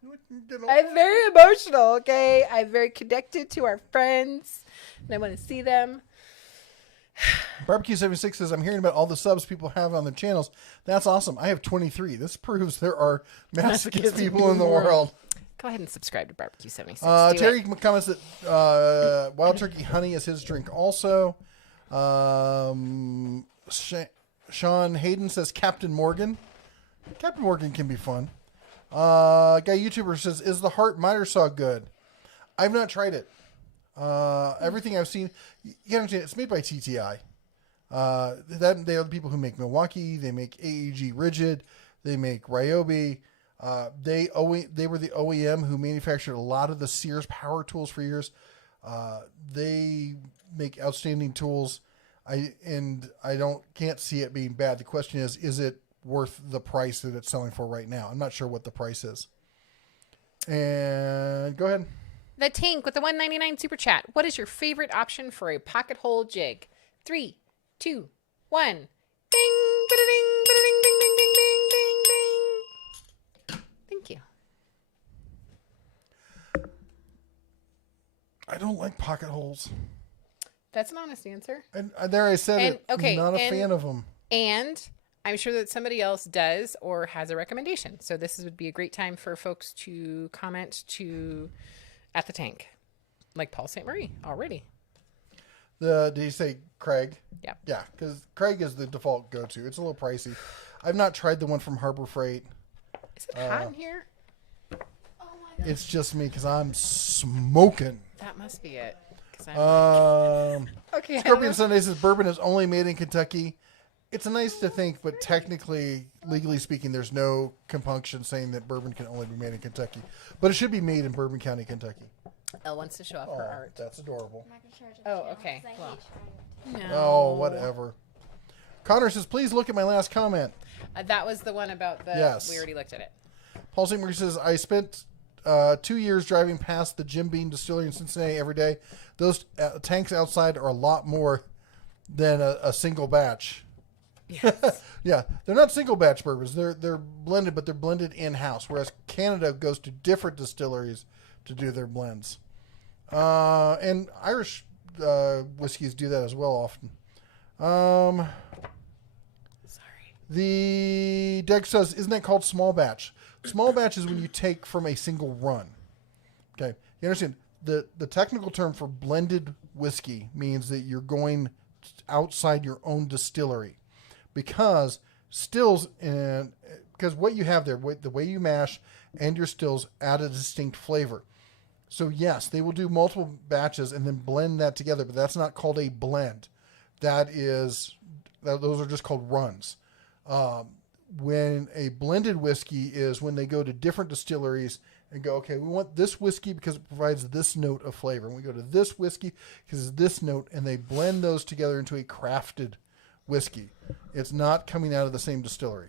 I'm very emotional, okay? I'm very connected to our friends, and I want to see them. Barbecue 76 says, I'm hearing about all the subs people have on their channels. That's awesome. I have 23. This proves there are masochist people in the world. Go ahead and subscribe to Barbecue 76. Terry comments that Wild Turkey Honey is his drink also. Sean Hayden says Captain Morgan. Captain Morgan can be fun. Guy YouTuber says, is the Hart miter saw good? I've not tried it. Everything I've seen, you gotta understand, it's made by TTI. They are the people who make Milwaukee. They make AEG Rigid. They make Ryobi. They were the OEM who manufactured a lot of the Sears power tools for years. They make outstanding tools. I can't see it being bad. The question is it worth the price that it's selling for right now? I'm not sure what the price is. And go ahead. The Tank with the $1.99 super chat. What is your favorite option for a pocket hole jig? 3, 2, 1. Ding, ba-da-ding, ba-da-ding, ding, ding, ding, ding, ding, ding. Thank you. I don't like pocket holes. That's an honest answer. And there I said not a fan of them. And I'm sure that somebody else does or has a recommendation. So this would be a great time for folks to comment at the Tank, like Paul St. Marie already. Did you say Craig? Yeah. Yeah, because Craig is the default go-to. It's a little pricey. I've not tried the one from Harbor Freight. Is it hot in here? Oh my God. It's just me because I'm smoking. That must be it. Okay. Scorpion Sunday says bourbon is only made in Kentucky. It's nice to think, but technically, legally speaking, there's no compunction saying that bourbon can only be made in Kentucky. But it should be made in Bourbon County, Kentucky. Elle wants to show off her art. That's adorable. I'm not gonna charge it Oh, now, okay. 'cause I Well. hate Charlotte. No. Oh, whatever. Connor says, please look at my last comment. That was the one about the... Yes. We already looked at it. Paul St. Marie says, I spent 2 years driving past the Jim Beam Distillery in Cincinnati every day. Those tanks outside are a lot more than a single batch. Yes. Yeah, they're not single batch bourbons. They're blended, but they're blended in-house, whereas Canada goes to different distilleries to do their blends. And Irish whiskeys do that as well often. Sorry. The deck says, isn't that called small batch? Small batch is when you take from a single run. Okay, you understand? The technical term for blended whiskey means that you're going outside your own distillery. Because what you have there, the way you mash and your stills add a distinct flavor. So yes, they will do multiple batches and then blend that together, but that's not called a blend. Those are just called runs. When a blended whiskey is when they go to different distilleries and go, okay, we want this whiskey because it provides this note of flavor. And we go to this whiskey because it's this note, and they blend those together into a crafted whiskey. It's not coming out of the same distillery.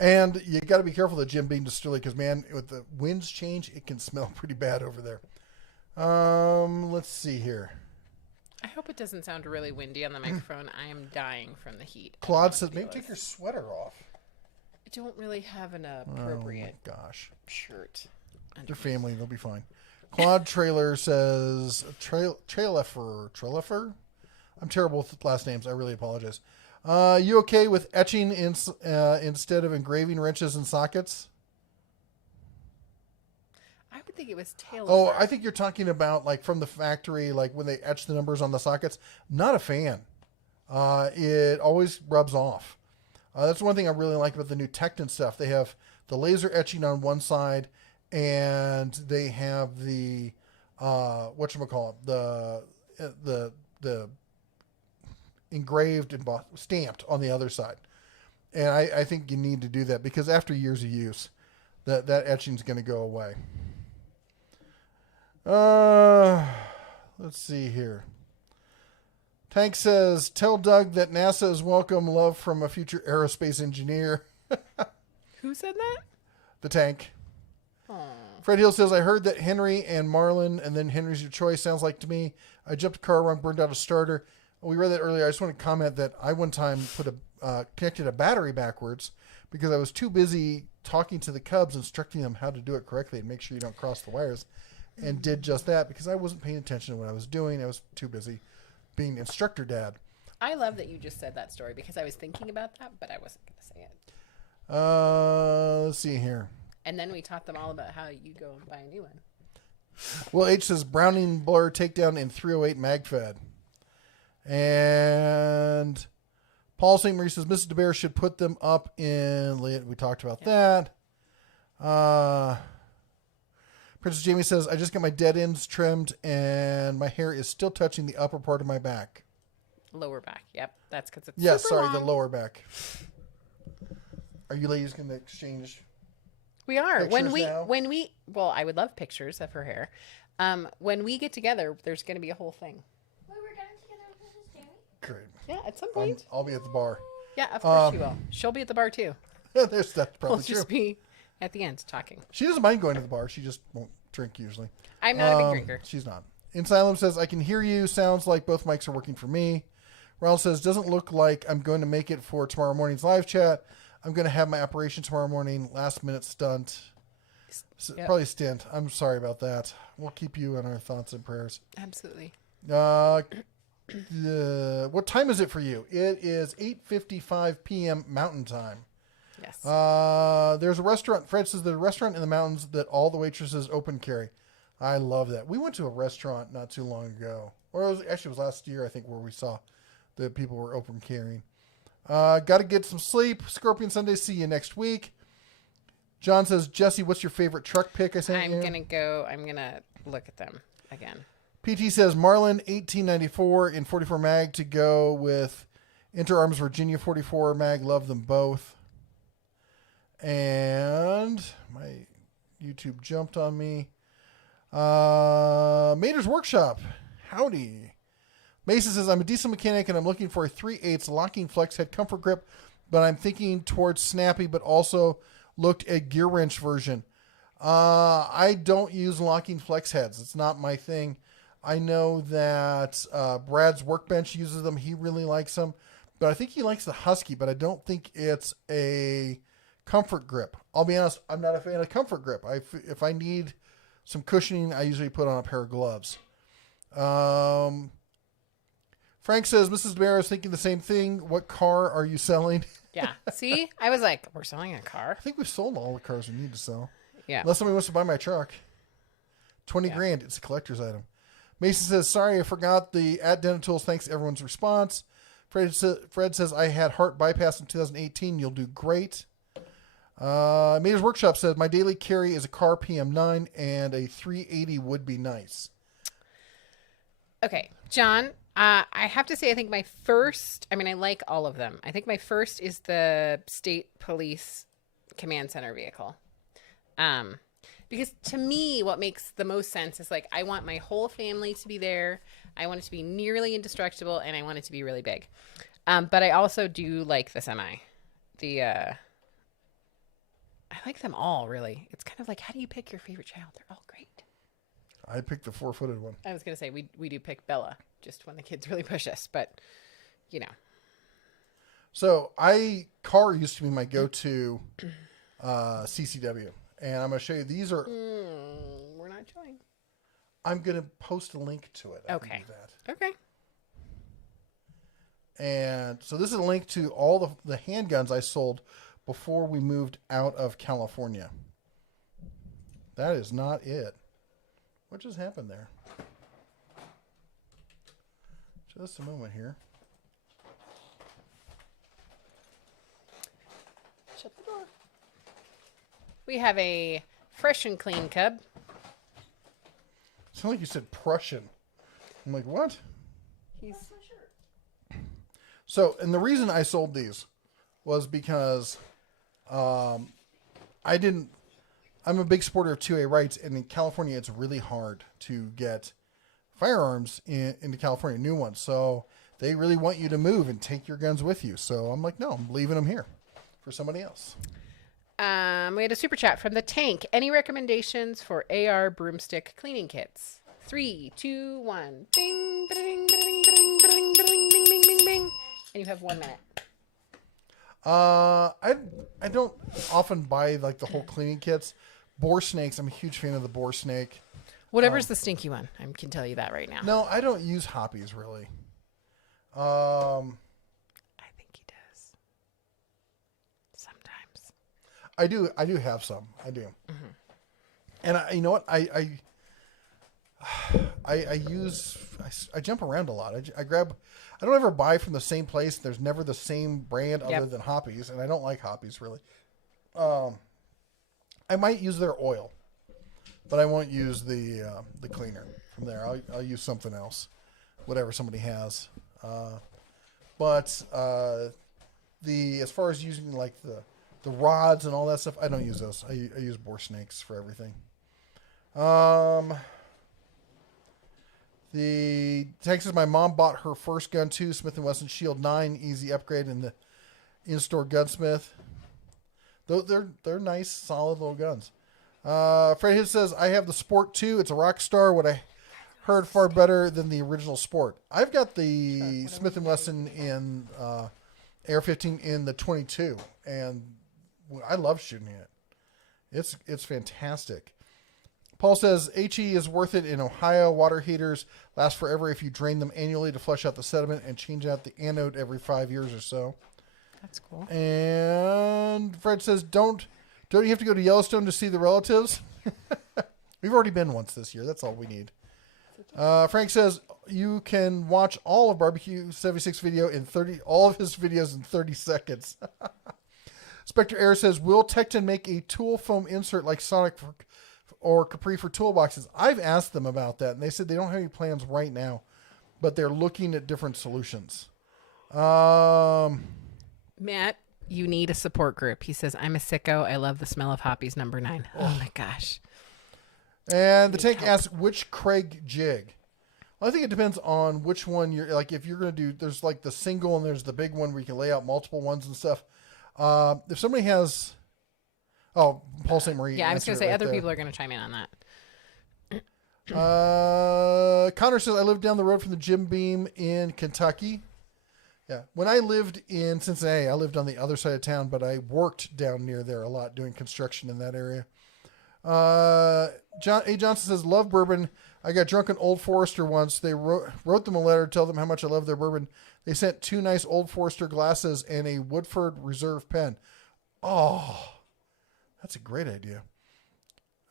And you got to be careful of the Jim Beam Distillery because, man, with the winds change, it can smell pretty bad over there. Let's see here. I hope it doesn't sound really windy on the microphone. I am dying from the heat. Claude says, maybe take your sweater off. I don't really have an appropriate shirt. Their family, they'll be fine. Claude Trailer says, Trailefer? I'm terrible with last names. I really apologize. You okay with etching instead of engraving wrenches and sockets? I would think it was Taylor. Oh, I think you're talking about like from the factory, like when they etch the numbers on the sockets. Not a fan. It always rubs off. That's one thing I really like about the new Tecton stuff. They have the laser etching on one side, and they have the the engraved and stamped on the other side. And I think you need to do that because after years of use, that etching is going to go away. Let's see here. Tank says, tell Doug that NASA is welcome love from a future aerospace engineer. Who said that? The Tank. Aww. Fred Hill says, I heard that Henry and Marlin, and then Henry's your choice. Sounds like to me. I jumped a car around, burned out a starter. We read that earlier. I just want to comment that I one time put connected a battery backwards because I was too busy talking to the cubs, instructing them how to do it correctly and make sure you don't cross the wires, and did just that because I wasn't paying attention to what I was doing. I was too busy being instructor dad. I love that you just said that story because I was thinking about that, but I wasn't going to say it. Let's see here. And then we taught them all about how you go and buy a new one. Well, H says Browning Blur takedown in 308 MagFed. And Paul St. Marie says Mrs. DeBear should put them up in. We talked about that. Princess Jamie says, I just got my dead ends trimmed and my hair is still touching the upper part of my back. Lower back. Yep. That's because it's the lower back. Are you ladies going to exchange? We are. When we, now? well, I would love pictures of her hair. When we get together, there's going to be a whole thing. Wait, we're getting together with Mrs. Jamie? Great. Yeah, at some point. I'll be at the bar. Yeah, of course she will. She'll be at the bar too. That's probably We'll true. just be at the end talking. She doesn't mind going to the bar. She just won't drink usually. I'm not a big drinker. She's not. Asylum says, I can hear you. Sounds like both mics are working for me. Ronald says, doesn't look like I'm going to make it for tomorrow morning's live chat. I'm going to have my operation tomorrow morning. Last minute stunt. Yep. Probably stint. I'm sorry about that. We'll keep you in our thoughts and prayers. Absolutely. What time is it for you? It is 8:55 p.m. Mountain Time. Yes. There's a restaurant. Fred says there's a restaurant in the mountains that all the waitresses open carry. I love that. We went to a restaurant not too long ago, or it was last year, I think, where we saw that people were open carrying. Got to get some sleep. Scorpion Sunday. See you next week. John says, Jesse, what's your favorite truck pick? I'm going to look at them again. PT says Marlin 1894 in 44 mag to go with Interarms Virginia 44 mag. Love them both. And my YouTube jumped on me. Mater's Workshop. Howdy. Mason says, I'm a diesel mechanic and I'm looking for a 3/8 locking flex head comfort grip, but I'm thinking towards snappy, but also looked at gear wrench version. I don't use locking flex heads. It's not my thing. I know that Brad's Workbench uses them. He really likes them, but I think he likes the Husky, but I don't think it's a comfort grip. I'll be honest, I'm not a fan of comfort grip. If I need some cushioning, I usually put on a pair of gloves. Frank says, Mrs. Bear is thinking the same thing. What car are you selling? Yeah. See? I was like, we're selling a car? I think we've sold all the cars we need to sell. Yeah. Unless somebody wants to buy my truck. 20 grand. It's a collector's item. Mason says, sorry, I forgot the at Dental Tools. Thanks to everyone's response. Fred says, I had heart bypass in 2018. You'll do great. Mater's Workshop says, my daily carry is a car PM9 and a 380 would be nice. Okay. John, I have to say, I think my first, I like all of them. I think my first is the State Police Command Center vehicle. Because to me, what makes the most sense is I want my whole family to be there. I want it to be nearly indestructible and I want it to be really big. But I also do like the semi. I like them all, really. It's kind of like, how do you pick your favorite child? They're all great. I picked the 4-footed one. I was going to say, we do pick Bella just when the kids really push us, but So car used to be my go-to CCW. And I'm going to show you, these are... we're not showing. I'm going to post a link to it. Okay. Okay. And so this is a link to all the handguns I sold before we moved out of California. That is not it. What just happened there? Just a moment here. Shut the door. We have a fresh and clean cub. Sound like you said Prussian. I'm like, what? So, and the reason I sold these was because I'm a big supporter of 2A rights, and in California, it's really hard to get firearms into California, new ones. So they really want you to move and take your guns with you. So I'm like, no, I'm leaving them here for somebody else. We had a super chat from the Tank. Any recommendations for AR broomstick cleaning kits? 3, 2, 1. Bing, bing, bing, bing, bing, bing, bing, bing, bing, bing, bing. And you have 1 minute. I don't often buy like the whole cleaning kits. Boar snakes, I'm a huge fan of the boar snake. Whatever's the stinky one, I can tell you that right now. No, I don't use hoppies really. I think he does. Sometimes. I do have some. I do. And you know what? I jump around a lot. I don't ever buy from the same place. There's never the same brand other than hoppies, and I don't like hoppies really. I might use their oil, but I won't use the cleaner from there. I'll use something else, whatever somebody has. But as far as using like the rods and all that stuff, I don't use those. I use boar snakes for everything. The Texas, my mom bought her first gun too, Smith & Wesson Shield 9, easy upgrade in the in-store gunsmith. They're nice, solid little guns. Fred Hitt says, I have the Sport 2. It's a Rockstar. What I heard far better than the original Sport. I've got the Smith & Wesson in AR-15 in the 22, and I love shooting it. It's fantastic. Paul says, HE is worth it in Ohio. Water heaters last forever if you drain them annually to flush out the sediment and change out the anode every 5 years or so. That's cool. And Fred says, don't you have to go to Yellowstone to see the relatives? We've already been once this year. That's all we need. Frank says, you can watch all of Barbecue 76 video all of his videos in 30 seconds. Spectre Air says, will Tecton make a tool foam insert like Sonic or Capri for toolboxes? I've asked them about that, and they said they don't have any plans right now, but they're looking at different solutions. Matt, you need a support group. He says, I'm a sicko. I love the smell of hoppies, number 9. Oh my gosh. And the tank asks, which Craig jig? Well, I think it depends on which one you're, like, if you're going to do, there's like the single and there's the big one where you can lay out multiple ones and stuff. If somebody has, Paul St. Marie. Yeah, I was going to say other people are going to chime in on that. Connor says, I live down the road from the Jim Beam in Kentucky. Yeah. When I lived in Cincinnati, I lived on the other side of town, but I worked down near there a lot doing construction in that area. John A. Johnson says, love bourbon. I got drunk in Old Forester once. They wrote them a letter to tell them how much I love their bourbon. They sent 2 nice Old Forester glasses and a Woodford Reserve pen. Oh, that's a great idea.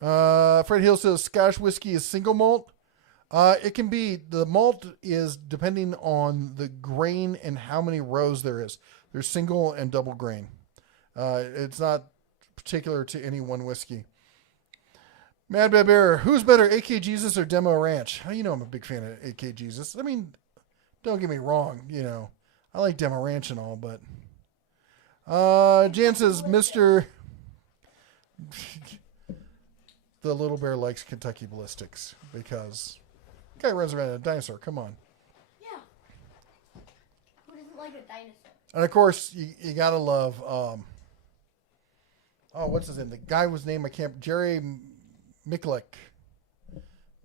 Fred Hill says, Scotch whiskey is single malt. It can be, the malt is depending on the grain and how many rows there is. There's single and double grain. It's not particular to any one whiskey. Mad Bad Bear, who's better, AK Jesus or Demo Ranch? You know I'm a big fan of AK Jesus. I mean, don't get me wrong, I like Demo Ranch and all, but Jan says, Mr. The little bear likes Kentucky Ballistics because the guy runs around in a dinosaur. Come on. Yeah. Who doesn't like a dinosaur? And of course, you gotta love. What's his name? The guy whose name I can't. Jerry Mikulik.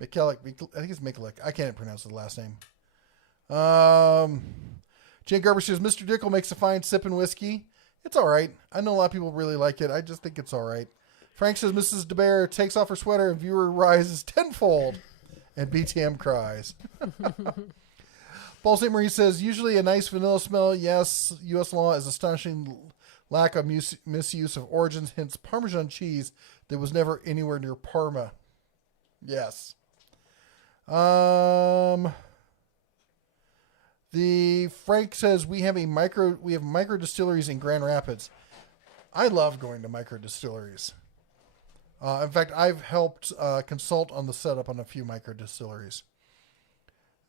I think it's Mikulik. I can't pronounce the last name. Jake Garber says, Mr. Dickel makes a fine sipping whiskey. It's all right. I know a lot of people really like it. I just think it's all right. Frank says, Mrs. DeBear takes off her sweater and viewer rises tenfold. And BTM cries. Paul St. Marie says, usually a nice vanilla smell. Yes, U.S. law is astonishing lack of misuse of origins, hence Parmesan cheese that was never anywhere near Parma. Yes. The Frank says we have micro distilleries in Grand Rapids. I love going to micro distilleries. In fact, I've helped consult on the setup on a few micro distilleries.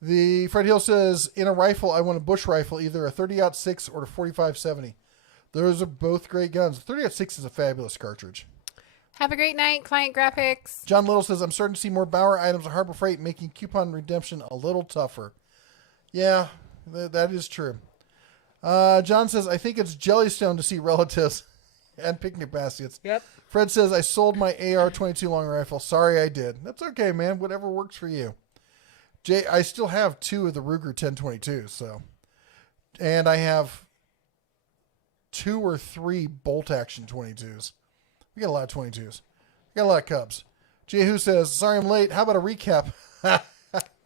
The Fred Hill says, in a rifle, I want a Bush rifle, either a 30-06 or a 45-70. Those are both great guns. The 30-06 is a fabulous cartridge. Have a great night, Client Graphics. John Little says, I'm starting to see more Bauer items at Harbor Freight, making coupon redemption a little tougher. Yeah, that is true. John says, I think it's Jellystone to see relatives and picnic baskets. Yep. Fred says, I sold my AR-22 long rifle. Sorry I did. That's okay, man. Whatever works for you. Jay, I still have 2 of the Ruger 1022, so. And I have 2 or 3 bolt action 22s. We got a lot of 22s. We got a lot of Cubs. Jehu says, sorry I'm late. How about a recap?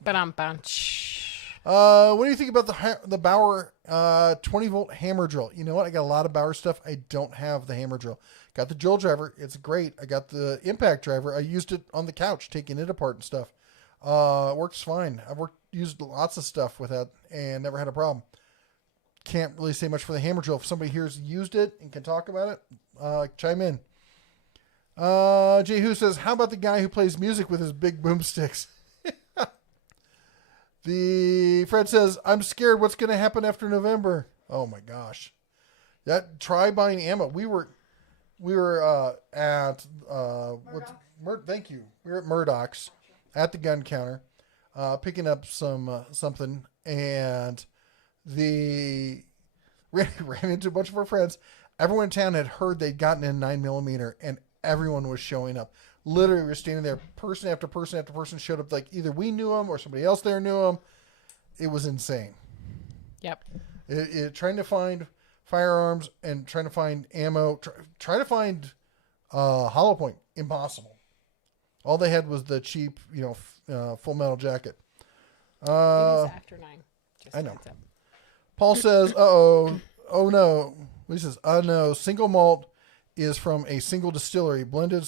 Ba-dum-bunch. What do you think about the Bauer 20-volt hammer drill? You know what? I got a lot of Bauer stuff. I don't have the hammer drill. Got the drill driver. It's great. I got the impact driver. I used it on the couch, taking it apart and stuff. It works fine. I've used lots of stuff with that and never had a problem. Can't really say much for the hammer drill. If somebody here's used it and can talk about it, chime in. Jehu says, how about the guy who plays music with his big boomsticks? Fred says, I'm scared what's going to happen after November. Oh my gosh. Try buying ammo. We were at thank you. We were at Murdoch's at the gun counter, picking up something, and ran into a bunch of our friends. Everyone in town had heard they'd gotten in 9mm, and everyone was showing up. Literally, we were standing there, person after person after person showed up. Like either we knew them or somebody else there knew them. It was insane. Yep. Trying to find firearms and trying to find ammo, try to find hollow point, impossible. All they had was the cheap, Full Metal Jacket. It is after 9. Just I know. heads up. Paul says, oh no. He says, no, single malt is from a single distillery. Blended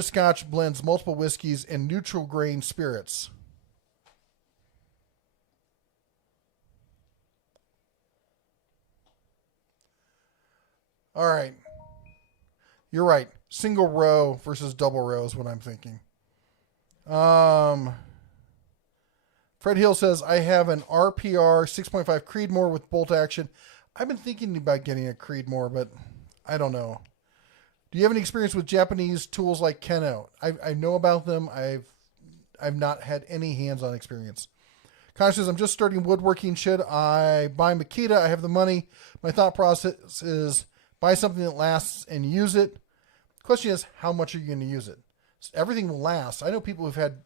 Scotch blends multiple whiskeys and neutral grain spirits. All right. You're right. Single row versus double row is what I'm thinking. Fred Hill says, I have an RPR 6.5 Creedmoor with bolt action. I've been thinking about getting a Creedmoor, but I don't know. Do you have any experience with Japanese tools like Keno? I know about them. I've not had any hands-on experience. Connor says, I'm just starting woodworking. Should I buy Makita? I have the money. My thought process is buy something that lasts and use it. The question is, how much are you going to use it? Everything will last. I know people who've had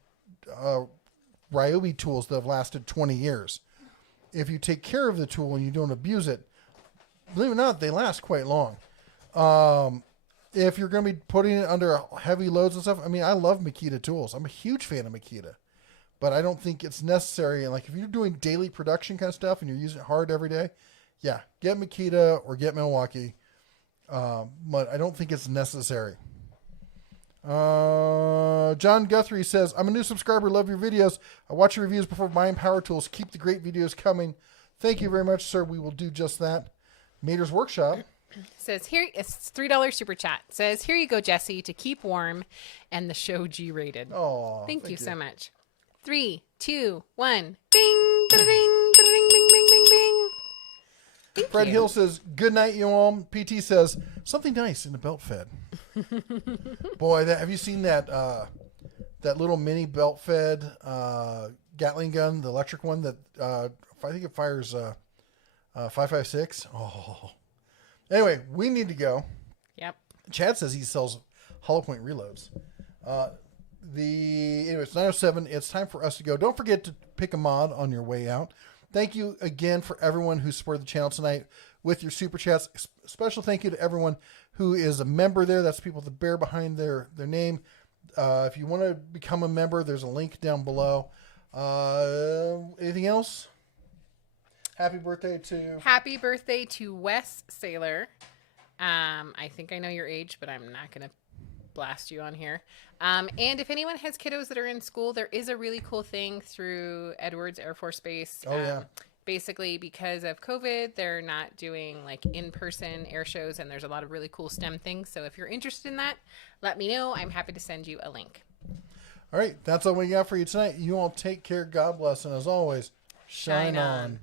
Ryobi tools that have lasted 20 years. If you take care of the tool and you don't abuse it, believe it or not, they last quite long. If you're going to be putting it under heavy loads and stuff, I love Makita tools. I'm a huge fan of Makita, but I don't think it's necessary. And like if you're doing daily production kind of stuff and you're using it hard every day, yeah, get Makita or get Milwaukee. But I don't think it's necessary. John Guthrie says, I'm a new subscriber. Love your videos. I watch your reviews before buying power tools. Keep the great videos coming. Thank you very much, sir. We will do just that. Mater's Workshop says here, it's $3 super chat. Says, here you go, Jesse, to keep warm and the show G-rated. Oh, thank you so much. 3, 2, 1. Bing, bing, bing, bing, bing, bing, bing. Thank Fred you. Hill says, good night, you all. PT says, something nice in the belt fed. Boy, have you seen that little mini belt fed Gatling gun, the electric one that I think it fires 5.56? Oh. Anyway, we need to go. Yep. Chad says he sells hollow point reloads. Anyway, it's 9:07. It's time for us to go. Don't forget to pick a mod on your way out. Thank you again for everyone who supported the channel tonight with your super chats. Special thank you to everyone who is a member there. That's people that bear behind their name. If you want to become a member, there's a link down below. Anything else? Happy birthday to Wes Sailor. I think I know your age, but I'm not going to blast you on here. And if anyone has kiddos that are in school, there is a really cool thing through Edwards Air Force Base. Oh, yeah. Basically, because of COVID, they're not doing like in-person air shows, and there's a lot of really cool STEM things. So if you're interested in that, let me know. I'm happy to send you a link. All right. That's all we got for you tonight. You all take care. God bless. And as always, shine on.